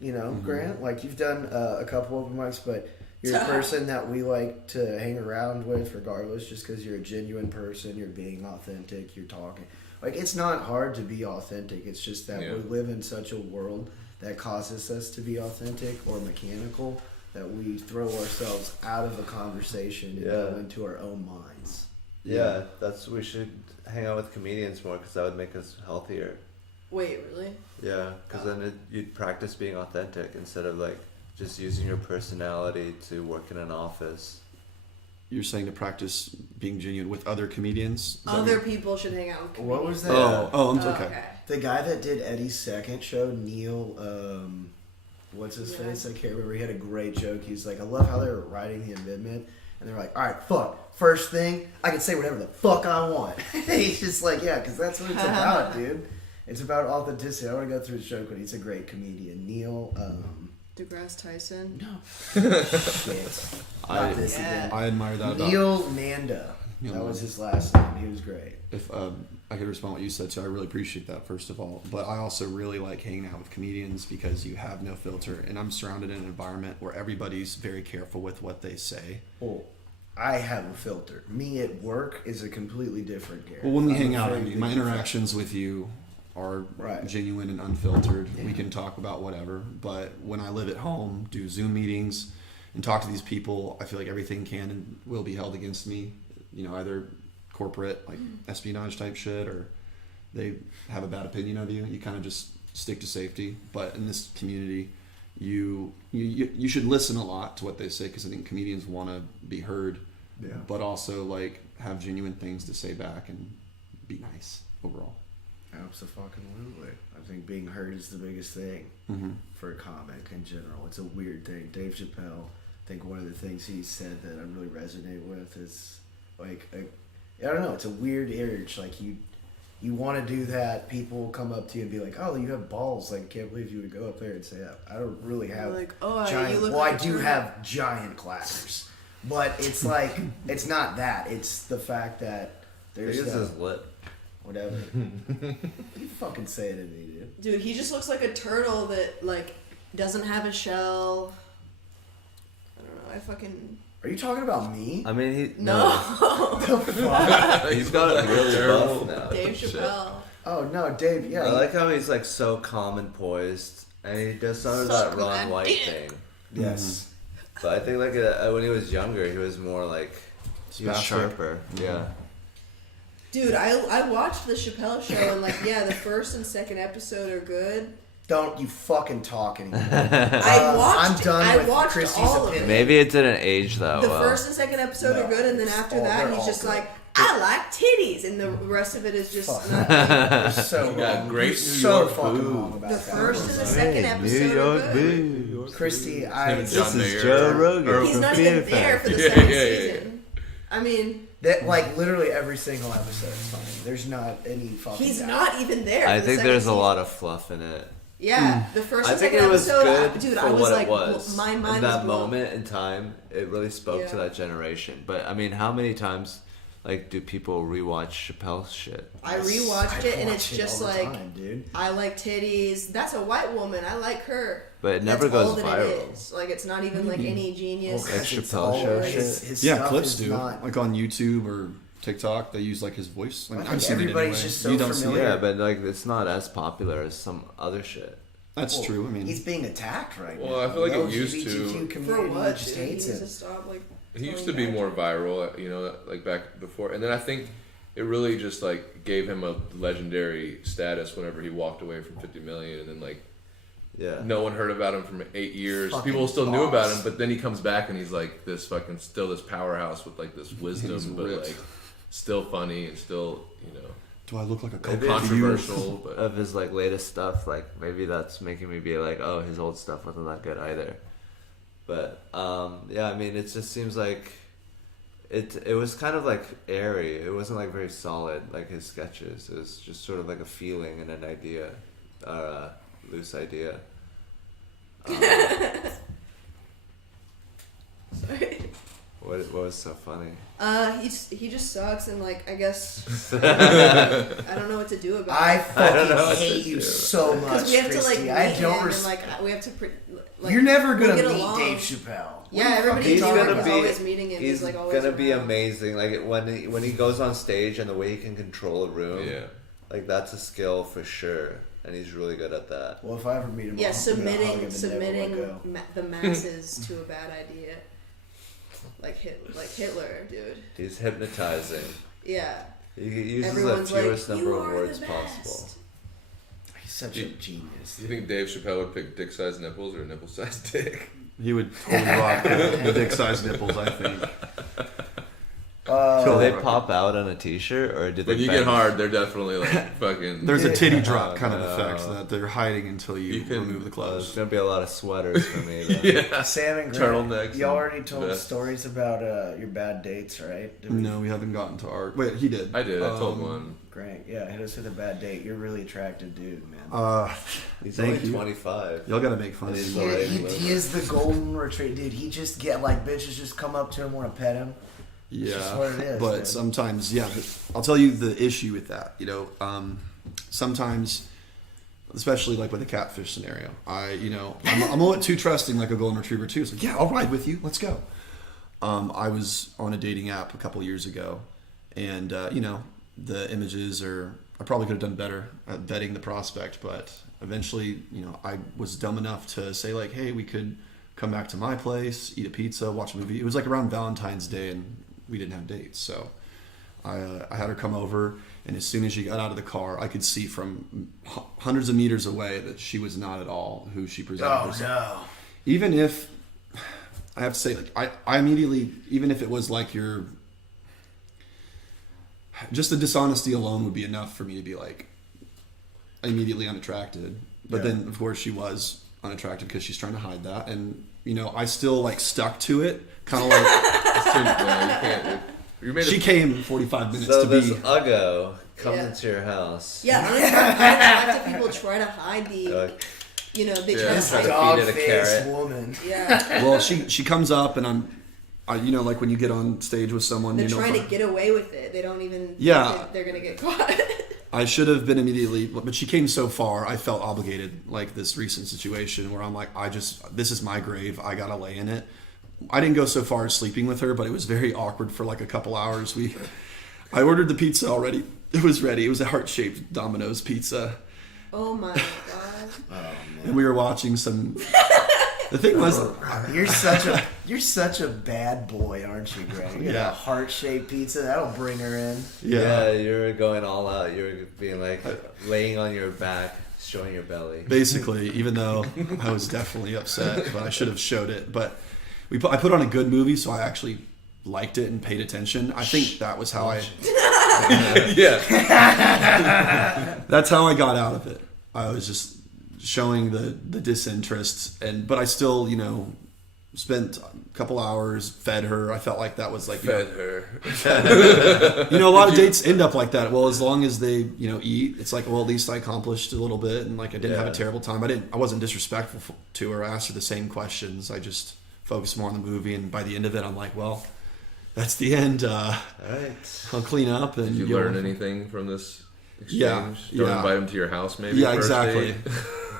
You know, Grant, like you've done a couple open mics, but you're a person that we like to hang around with regardless, just because you're a genuine person, you're being authentic, you're talking. Like, it's not hard to be authentic. It's just that we live in such a world that causes us to be authentic or mechanical that we throw ourselves out of the conversation and go into our own minds. Yeah, we should hang out with comedians more because that would make us healthier. Wait, really? Yeah, because then you'd practice being authentic instead of like just using your personality to work in an office. You're saying to practice being genuine with other comedians? Other people should hang out with comedians. What was that? I'm okay. The guy that did Eddie's second show, Neil, what's his face? I can't remember. He had a great joke. He's like, I love how they're writing the amendment. And they're like, all right, fuck. First thing, I can say whatever the fuck I want. He's just like, yeah, because that's what it's about, dude. It's about authenticity. I want to go through his joke, but he's a great comedian. Neil, DeGrasse Tyson? No. Shit. Not this again. I admire that about Neil Nanda. That was his last name. He was great. If I could respond to what you said too, I really appreciate that, first of all. But I also really like hanging out with comedians because you have no filter, and I'm surrounded in an environment where everybody's very careful with what they say. Well, I have a filter. Me at work is a completely different character. Well, when we hang out, I mean, my interactions with you are genuine and unfiltered. We can talk about whatever. But when I live at home, do Zoom meetings, and talk to these people, I feel like everything can and will be held against me. You know, either corporate, like espionage type shit, or they have a bad opinion of you. You kind of just stick to safety. But in this community, you should listen a lot to what they say, because I think comedians want to be heard, but also like have genuine things to say back and be nice overall. Absolutely. I think being heard is the biggest thing for a comic in general. It's a weird thing. Dave Chappelle, I think one of the things he said that I really resonate with is like, I don't know, it's a weird urge. Like you want to do that, people will come up to you and be like, oh, you have balls. Like, I can't believe you would go up there and say that. I don't really have giant... Well, I do have giant clappers. But it's like, it's not that. It's the fact that there's... He uses lip. Whatever. You fucking say it to me, dude. Dude, he just looks like a turtle that, like, doesn't have a shell. I don't know, I fucking... Are you talking about me? I mean, No. He's got a really buff now. Dave Chappelle. Oh, no, Dave, yeah. I like how he's, like, so calm and poised, and he does some of that Ron White thing. Yes. But I think, like, when he was younger, he was more, like, he was sharper. Yeah. Dude, I watched the Chappelle show, and, like, yeah, the first and second episode are good. Don't you fucking talk anymore. I'm done with Kristy's all opinion. Maybe it didn't age, though. The first and second episode are good, and then after that, he's just like, I like titties, and the rest of it is just not. So wrong. Great New so York fucking food. wrong about The that. first and the second episode are good. Kristy, This is Joe Rogan. He's not even there for the second season. I mean... That, like, literally every single episode is funny. There's not any fucking... He's not even there. I think there's a lot of fluff in it. Yeah, the first I and think second it was episode, good dude, for I was what like, it was. my mind in that was blown. moment in time, it really spoke to that generation. But I mean, how many times, like, do people rewatch Chappelle's shit? I rewatched it, and it's just all the like, time, dude. I like titties. That's a white woman. I like her. But it never That's all goes that it viral. is. Like, it's not even like any genius. Like Chappelle show shit. His Yeah, stuff clips is do. not- Like on YouTube or TikTok, they use like his voice. Like, I think I've seen it everybody's anyway. just so You don't see familiar. it. Yeah, but like, it's not as popular as some other shit. That's Well, true. I mean, he's being attacked right now. Well, I feel like The it used to- LGBTQ For community what? just Dude? He hates needs to it. stop, like, He used to be more viral, you know, like back before. And then I think it really just, like, gave him a legendary status whenever he walked away from 50 million. And then, like, no one heard about him for 8 years. Fucking People still knew about boss. him, but then he comes back and he's, like, this fucking, still this powerhouse with, like, this wisdom, but, ripped. like, still funny and still, you know, do I look like a Maybe cokehead to you? controversial. But Of his like latest stuff, like maybe that's making me be like, oh, his old stuff wasn't that good either. But yeah, I mean, it just seems like it was kind of like airy. It wasn't like very solid, like his sketches. It was just sort of like a feeling and an idea, loose idea. Sorry. What was so funny? He just sucks, and like I guess I don't know what to do about I it. fucking hate you so much, Because we have to like Kristy. meet I don't him, res- and like we have to. Like, You're never gonna we'll get meet along. Dave Chappelle. Yeah, everybody He's talks gonna about be. always meeting him. He's like always gonna be around. amazing. Like when he goes on stage and the way he can control a room. Yeah. Like that's a skill for sure, and he's really good at that. Well, if I ever meet him, Yeah, I'm gonna hug him and submitting never let go. the masses to a bad idea, like Hitler, dude. He's hypnotizing. Yeah. He uses Everyone's the fewest like, number "You of are words the possible. best." He's such a genius. Do you think Dave Chappelle would pick dick-sized nipples or nipple-sized dick? He would totally rock the dick-sized nipples, I think. Do they pop out on a t-shirt or do they? When you get hard, they're definitely like fucking. There's a titty drop kind of effect that they're hiding until you You can- remove the There's clothes. gonna be a lot of sweaters for me. Then. Yeah. Sam and Grant, Turtlenecks y'all and already told vests. stories about your bad dates, right? Did we- No, we haven't gotten to our. Wait, he did. I did. I told one. Grant, yeah, hit us with a bad date. You're a really attractive dude, man. He's Thank only you. 25. Y'all gotta make fun of He's me. alright. He is the golden retriever. Dude, he just get like bitches just come up to him, want to pet him. Yeah, just what it is, but dude. sometimes, yeah. I'll tell you the issue with that. You know, sometimes, especially like with a catfish scenario, I'm a little too trusting, like a golden retriever too. So yeah, I'll ride with you. Let's go. I was on a dating app a couple years ago, and the images are. I probably could have done better at vetting the prospect, but eventually, I was dumb enough to say like, hey, we could come back to my place, eat a pizza, watch a movie. It was like around Valentine's Day, and we didn't have dates, so I had her come over, and as soon as she got out of the car, I could see from hundreds of meters away that she was not at all who she presented Oh herself. no. Even if I have to say, like, I immediately, even if it was like just the dishonesty alone would be enough for me to be like immediately unattracted. But then, of course, she was unattractive because she's trying to hide that, and I still like stuck to it, kind of like. You made She a, came 45 minutes So to this be. Uggo comes Yeah. into your house. Yeah, unattractive people try to hide the. They try Yeah. to This Try hide. to Dog feed it a faced carrot. woman. Yeah, Well, she comes up, and like when you get on stage with someone, they're trying to get away with it. They don't even. Yeah. think that they're gonna get caught. I should have been immediately, but she came so far. I felt obligated, like this recent situation where I'm like, this is my grave. I gotta lay in it. I didn't go so far as sleeping with her, but it was very awkward for like a couple hours. I ordered the pizza already. It was ready. It was a heart-shaped Domino's pizza, Oh my god. and we were watching some. The thing was, You're such a bad boy, aren't you, Greg? You got Yeah. a heart-shaped pizza. That'll bring her in. Yeah, you're going all out. You're being like laying on your back, showing your belly. basically, even though I was definitely upset, but I should have showed it. But I put on a good movie, so I actually liked it and paid attention. I think that was how yeah. that's how I got out of it. I was just showing the disinterest, but I still, spent a couple hours, fed her. I felt like that was like, Fed her. a lot of dates end up like that. Well, as long as they, eat, it's like, well, at least I accomplished a little bit, and like I didn't have a terrible time. I wasn't disrespectful to her. I asked her the same questions. I just focused more on the movie, and by the end of it, I'm like, well, that's the end. All right. I'll clean up. And Did you learn anything from this exchange? Yeah, Don't yeah. invite him to your house, maybe. Yeah, first exactly. date?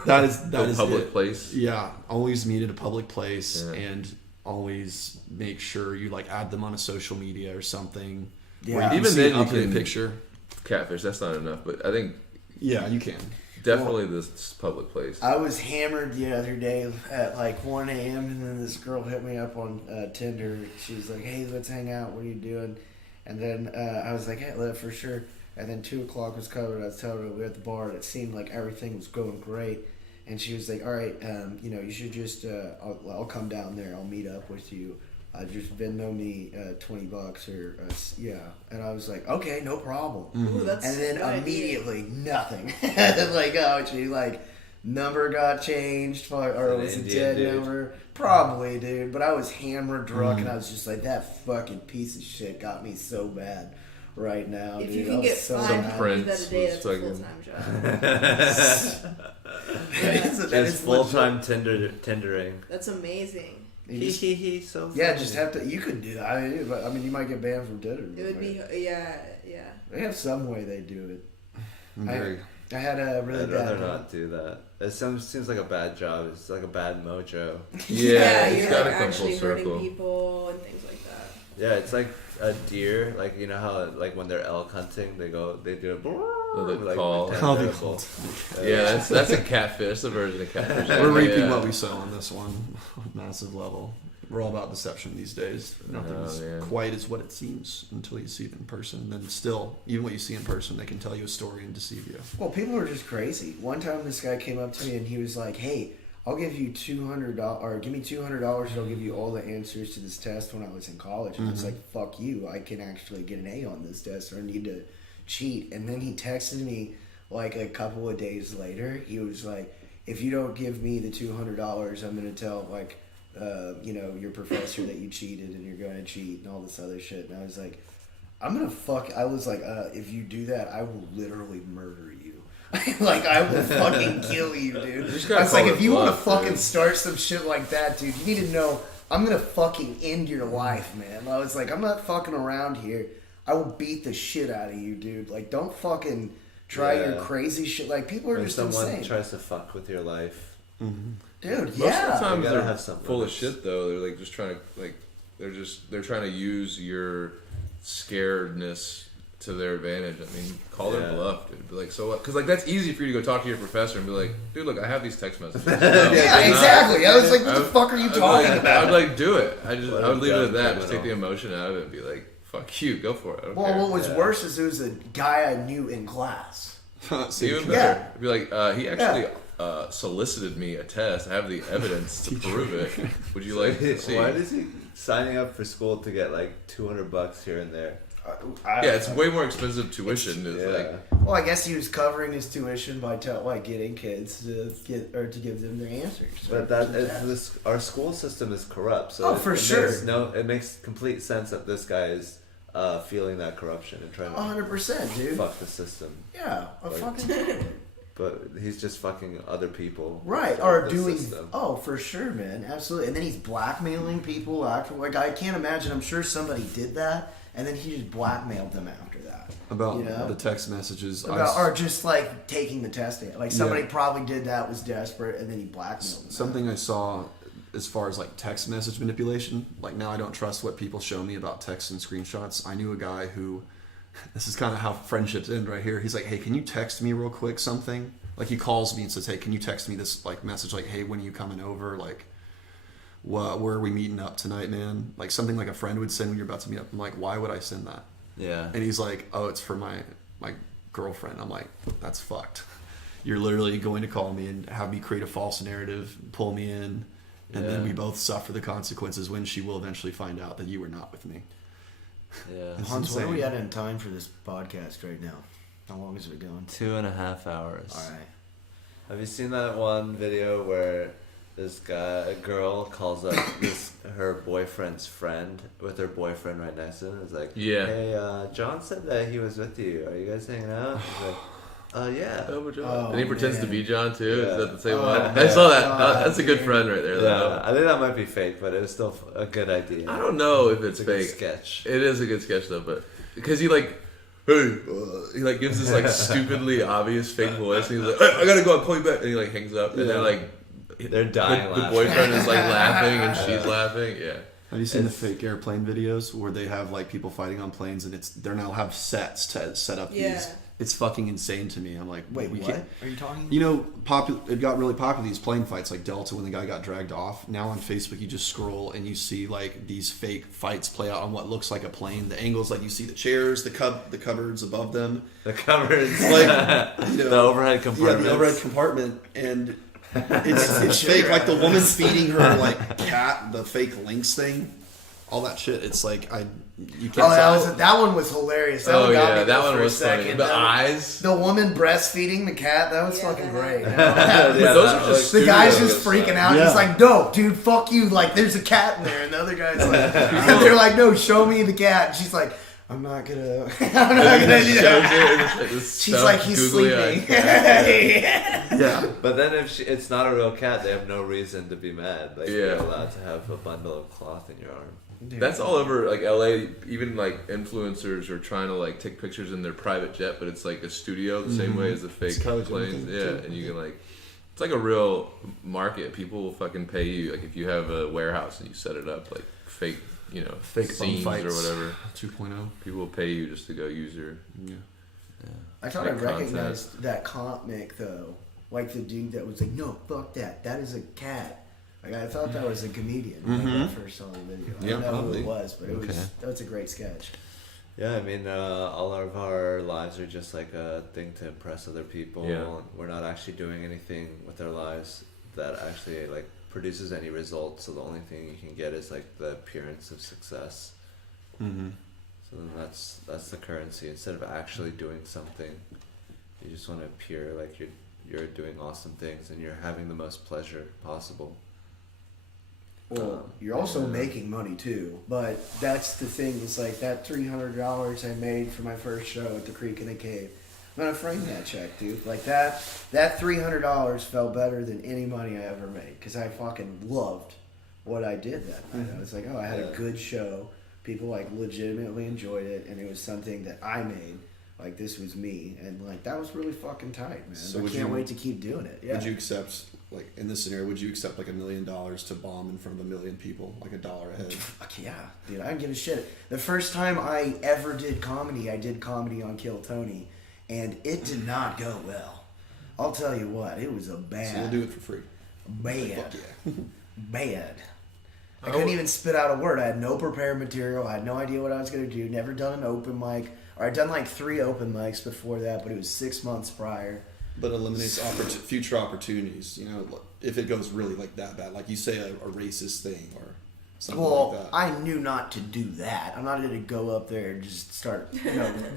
That is A public it. place. Yeah, always meet at a public place, Yeah. and always make sure you like add them on a social media or something. Yeah. where you can Even see then an you updated can- picture. Catfish, that's not enough, but I think Yeah, you can. definitely this public place. I was hammered the other day at like 1 a.m. and then this girl hit me up on Tinder. She's like, "Hey, let's hang out. What are you doing?" And then I was like, "Hey, for sure." And then 2 o'clock was covered. I was telling her we were at the bar, and it seemed like everything was going great. And she was like, "All right, you should just I'll come down there. I'll meet up with you. Just Venmo me $20 or yeah." And I was like, "Okay, no problem." Ooh, that's And then a good idea. immediately nothing. She number got changed or An was a Indian dead dude. number. Probably, dude. But I was hammered drunk and I was just like, that fucking piece of shit got me so bad right now, If dude. you I can was get so $5 mad. Prince that a day, was that's a fucking- full-time job. It's full-time tendering. That's amazing. So yeah, just have to. You could do that. I mean, you might get banned from Tinder. It would be yeah. They have some way they do it. Very. I had a really I'd bad. rather not do that. It seems like a bad job. It's like a bad mojo. Yeah, it's you're gotta like come full actually hurting circle. people and things like that. Yeah, it's like a deer. Like you know how like when they're elk hunting, they do The call. Call the terrible. Yeah, that's a catfish. The version of catfish. We're reaping Yeah. what we sow on this one, massive level. We're all about deception these days. Nothing's quite as what it seems until you see it in person. Then still, even what you see in person, they can tell you a story and deceive you. Well, people are just crazy. One time, this guy came up to me and he was like, "Hey, I'll give you $200, or give me $200, and I'll give you all the answers to this test." When I was in college, and I was like, "Fuck you! I can actually get an A on this test, or I need to cheat." And then he texted me like a couple of days later. He was like, "If you don't give me the $200, I'm gonna tell like." Your professor that you cheated and you're going to cheat and all this other shit. And I was like, I was like, if you do that, I will literally murder you. Like, I will fucking kill you, dude. I was like, if you want to fucking start some shit like that, dude, you need to know I'm going to fucking end your life, man. I was like, I'm not fucking around here. I will beat the shit out of you, dude. Like, don't fucking try your crazy shit. Like, people are just insane. Someone tries to fuck with your life. Mm-hmm. Dude, Most of the time You gotta have they're some full of limits. shit though. They're like just trying to they're trying to use your scaredness to their advantage. I mean, call their bluff, dude. Be like, so what? Because like that's easy for you to go talk to your professor and be like, dude, look, I have these text messages. No, yeah, exactly. I was like, what the fuck are you talking about? I'd like do it. I would leave it at that. criminal. Just take the emotion out of it and be like, fuck you, go for it. I don't Well, care. what was worse is it was a guy I knew in class. Even better. Yeah. It'd be like, he actually solicited me a test. I have the evidence to prove it. Would you like to see? Why is he signing up for school to get like $200 here and there? Yeah, it's way more expensive tuition. It's like, Well, I guess he was covering his tuition by getting kids to give them their answers. But our school system is corrupt. So Oh, for sure. It makes complete sense that this guy is feeling that corruption and trying to 100%, dude. fuck the system. Yeah, a fucking But he's just fucking other people. right, with or the doing system. for sure, man, absolutely. And then he's blackmailing people after. Like, I can't imagine. I'm sure somebody did that, and then he just blackmailed them after that. About the text messages. Or just like taking the test. Like somebody probably did that, was desperate, and then he blackmailed them. Something I saw as far as like text message manipulation. Like now I don't trust what people show me about texts and screenshots. I knew a guy who, this is kind of how friendships end right here. He's like, hey, can you text me real quick something? Like he calls me and says, hey, can you text me this like message? Like, hey, when are you coming over? Like, where are we meeting up tonight, man? Like something like a friend would send when you're about to meet up. I'm like, why would I send that? Yeah. And he's like, oh, it's for my girlfriend. I'm like, that's fucked. You're literally going to call me and have me create a false narrative, pull me in, and then we both suffer the consequences when she will eventually find out that you were not with me. Yeah. It's Hans, what are insane. we at in time for this podcast right now? How long is it going? 2.5 hours. All right. Have you seen that one video where a girl calls up her boyfriend's friend with her boyfriend right next to him? It's like, Yeah. hey, John said that he was with you. Are you guys hanging out? He's like, yeah. And he pretends to be John too. Yeah. Is that the same Oh, one? yeah. I saw that. Oh, That's a good friend right there. Yeah, Though. I think that might be fake, but it was still a good idea. I don't know if it's a good fake. sketch. It is a good sketch though, but because he like, hey, he like gives this like stupidly obvious fake voice, and he's like, hey, I gotta go, I'll call you back, and he like hangs up, and they're like, They're dying The laughing. boyfriend is like laughing, and she's laughing. Yeah. Have you seen the fake airplane videos where they have like people fighting on planes and they're now have sets to set up these? It's fucking insane to me. I'm like, Wait, we what can't. are you talking? You know, it got really popular, these plane fights like Delta when the guy got dragged off. Now on Facebook you just scroll and you see like these fake fights play out on what looks like a plane. The angles, like you see the chairs, the cupboards above them. The covers. Like, you know, the overhead compartment. Yeah, the overhead compartment. And it's fake. Like the woman feeding her like cat, the fake Lynx thing. All that shit. It's like, you can't that one was hilarious. That one got me that for one a was funny. second. The eyes. The woman breastfeeding the cat, that was fucking great. Those are just The guy's studio just stuff. freaking out. Yeah. He's like, no, dude, fuck you. Like, there's a cat in there. And the other guy's like, and they're like, no, show me the cat. And she's like, I'm not gonna do that. She's like, he's sleeping. Yeah. But then if it's not a real cat, they have no reason to be mad. Like, you're allowed to have a bundle of cloth in your arm. Dude. That's all over like LA. Even like influencers are trying to like take pictures in their private jet, but it's like a studio the same way as the fake planes. Yeah, and you can like, it's like a real market. People will fucking pay you. Like if you have a warehouse and you set it up like fake, fake scenes or whatever. 2.0. People will pay you just to go use your. Yeah. I thought I recognized that comic though, like the dude that was like, "No, fuck that. That is a cat." Like I thought that was a comedian when I first saw the video. I don't know who it was, but that was a great sketch. Yeah, I mean, all of our lives are just like a thing to impress other people. Yeah. We're not actually doing anything with our lives that actually like produces any results. So the only thing you can get is like the appearance of success. Mm-hmm. So then that's the currency. Instead of actually doing something, you just want to appear like you're doing awesome things and you're having the most pleasure possible. Well, you're also making money too, but that's the thing. It's like that $300 I made for my first show at the Creek in the Cave. I'm gonna frame that check, dude. Like that $300 felt better than any money I ever made because I fucking loved what I did that night. I was like, I had a good show. People like legitimately enjoyed it, and it was something that I made. Like this was me, and like that was really fucking tight, man. So I can't wait to keep doing it. Yeah. Would you accept, like in this scenario, would you accept like $1 million to bomb in front of 1 million people, like $1 a head? Fuck yeah, dude. I don't give a shit. The first time I ever did comedy, I did comedy on Kill Tony, and it did not go well. I'll tell you what, it was a bad. So we'll do it for free. Bad. Fuck yeah. Bad. I couldn't even spit out a word. I had no prepared material. I had no idea what I was going to do. Never done an open mic. Or I'd done like 3 open mics before that, but it was 6 months prior. But it eliminates future opportunities, if it goes really like that bad. Like you say a racist thing or something like that. I knew not to do that. I'm not going to go up there and just start,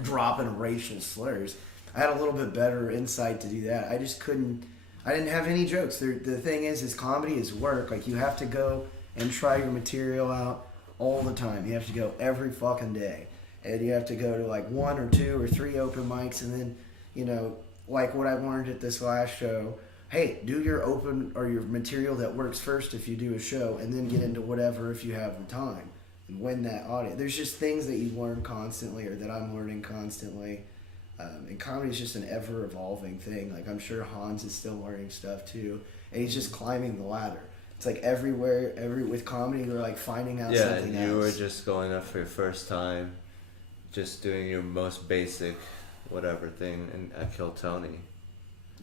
dropping racial slurs. I had a little bit better insight to do that. I just couldn't. I didn't have any jokes. The thing is comedy is work. Like you have to go and try your material out all the time. You have to go every fucking day. And you have to go to like 1 or 2 or 3 open mics, and then, like what I learned at this last show, hey, do your open or your material that works first if you do a show, and then get into whatever if you have the time and win that audience. There's just things that you learn constantly, or that I'm learning constantly. And comedy is just an ever evolving thing. Like I'm sure Hans is still learning stuff too, and he's just climbing the ladder. It's like everywhere, with comedy, you're like finding out something else. Yeah, and you were just going up for your first time, just doing your most basic whatever thing at Kill Tony.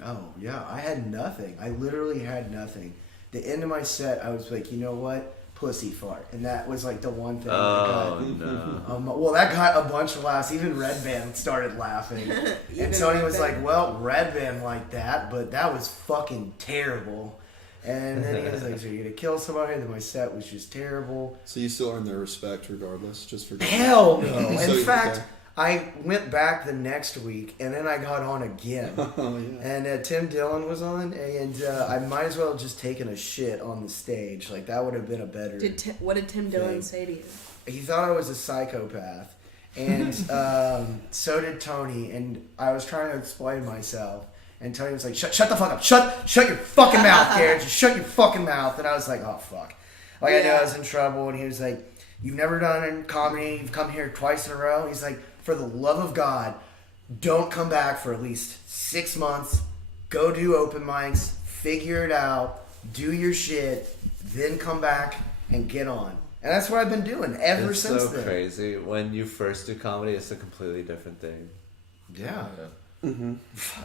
Oh, yeah. I had nothing. I literally had nothing. The end of my set, I was like, you know what? Pussy fart. And that was like the one thing that got... No. Well, that got a bunch of laughs. Even Red Band started laughing. And Tony was like, well, Red Band like that, but that was fucking terrible. And then he was like, so you're going to kill somebody? And then my set was just terrible. So you still earn their respect regardless, just for... Hell no. In fact, I went back the next week, and then I got on again. Oh, yeah. And Tim Dillon was on, and I might as well have just taken a shit on the stage. Like, that would have been a better... What did Tim Dillon say to you? He thought I was a psychopath. And so did Tony, and I was trying to explain myself. And Tony was like, shut the fuck up. Shut your fucking mouth, Gareth. Just shut your fucking mouth. And I was like, oh, fuck. Like, I knew I was in trouble. And he was like, you've never done comedy. You've come here twice in a row. He's like, for the love of God, don't come back for at least 6 months. Go do open mics. Figure it out. Do your shit. Then come back and get on. And that's what I've been doing ever since then. It's so crazy. When you first do comedy, it's a completely different thing. Yeah. Mm-hmm.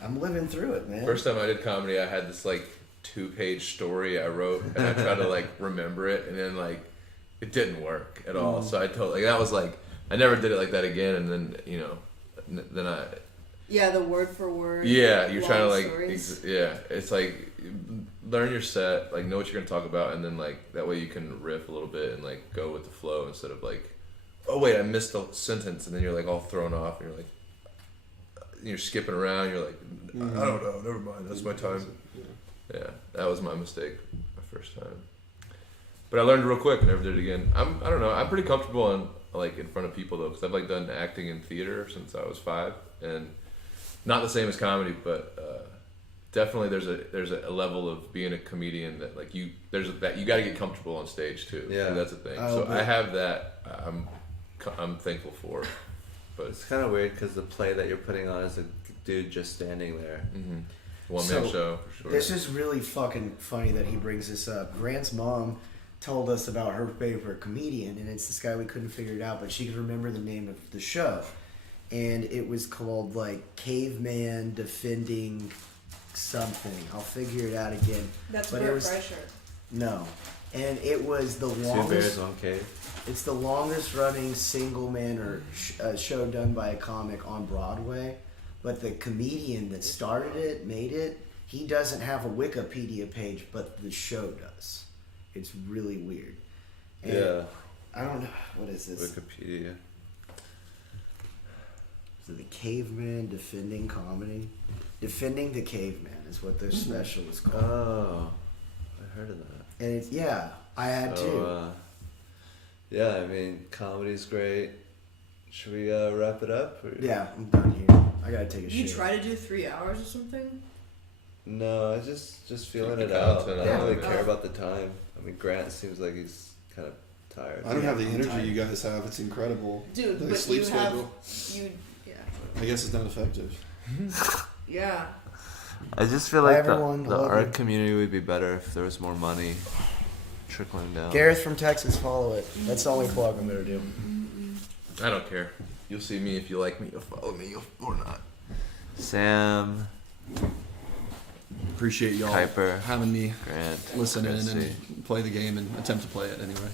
I'm living through it, man. First time I did comedy, I had this like 2-page story I wrote, and I tried to like remember it, and then like it didn't work at all. So I told that was like I never did it like that again, and then then I. Yeah, the word for word. Yeah, you're trying to like. It's like learn your set, like know what you're gonna talk about, and then like that way you can riff a little bit and like go with the flow instead of like, oh wait, I missed a sentence, and then you're like all thrown off, and you're skipping around. You're like, I don't know, never mind. That's my time. Yeah, that was my mistake, my first time. But I learned real quick. I never did it again. I don't know. I'm pretty comfortable like in front of people though, because I've like done acting in theater since I was 5, and not the same as comedy, but definitely there's a level of being a comedian that like you got to get comfortable on stage too. Yeah. So that's the thing. So I have that. I'm thankful for. But It's kind of weird because the play that you're putting on is a dude just standing there. One man So, show for sure. This is really fucking funny that he brings this up. Grant's mom told us about her favorite comedian, and it's this guy we couldn't figure it out, but she could remember the name of the show. And it was called, like, Caveman Defending something. I'll figure it out again. That's but Bert it was Kreischer. No. And it was the 2 longest... bears, 1 cave. It's the longest running single man or show done by a comic on Broadway. But the comedian that started it, made it, he doesn't have a Wikipedia page, but the show does. It's really weird. And Yeah. I don't know. What is this? Wikipedia. Is it the Caveman Defending Comedy? Defending the Caveman is what their special is called. Oh, I heard of that. And it's, yeah, I had too. Yeah, I mean, comedy's great. Should we wrap it up? Or? Yeah, I'm done here. I gotta take a You shit. try to do 3 hours or something? No, I just feeling Keep it the out. content I don't out, really man. care about the time. I mean, Grant seems like he's kind of tired. I don't have the I'm energy tired. you guys have. It's incredible. Dude, The but sleep you schedule. yeah. I guess it's not effective. Yeah. I just feel Bye, like everyone. the Love art you. community would be better if there was more money trickling down. Gareth from Texas, follow it. That's the only plug I'm gonna do. I don't care. You'll see me if you like me. You'll follow me or not. Sam, Appreciate y'all Kuiper, having me Grant, listen in Kristy. and play the game and attempt to play it anyway.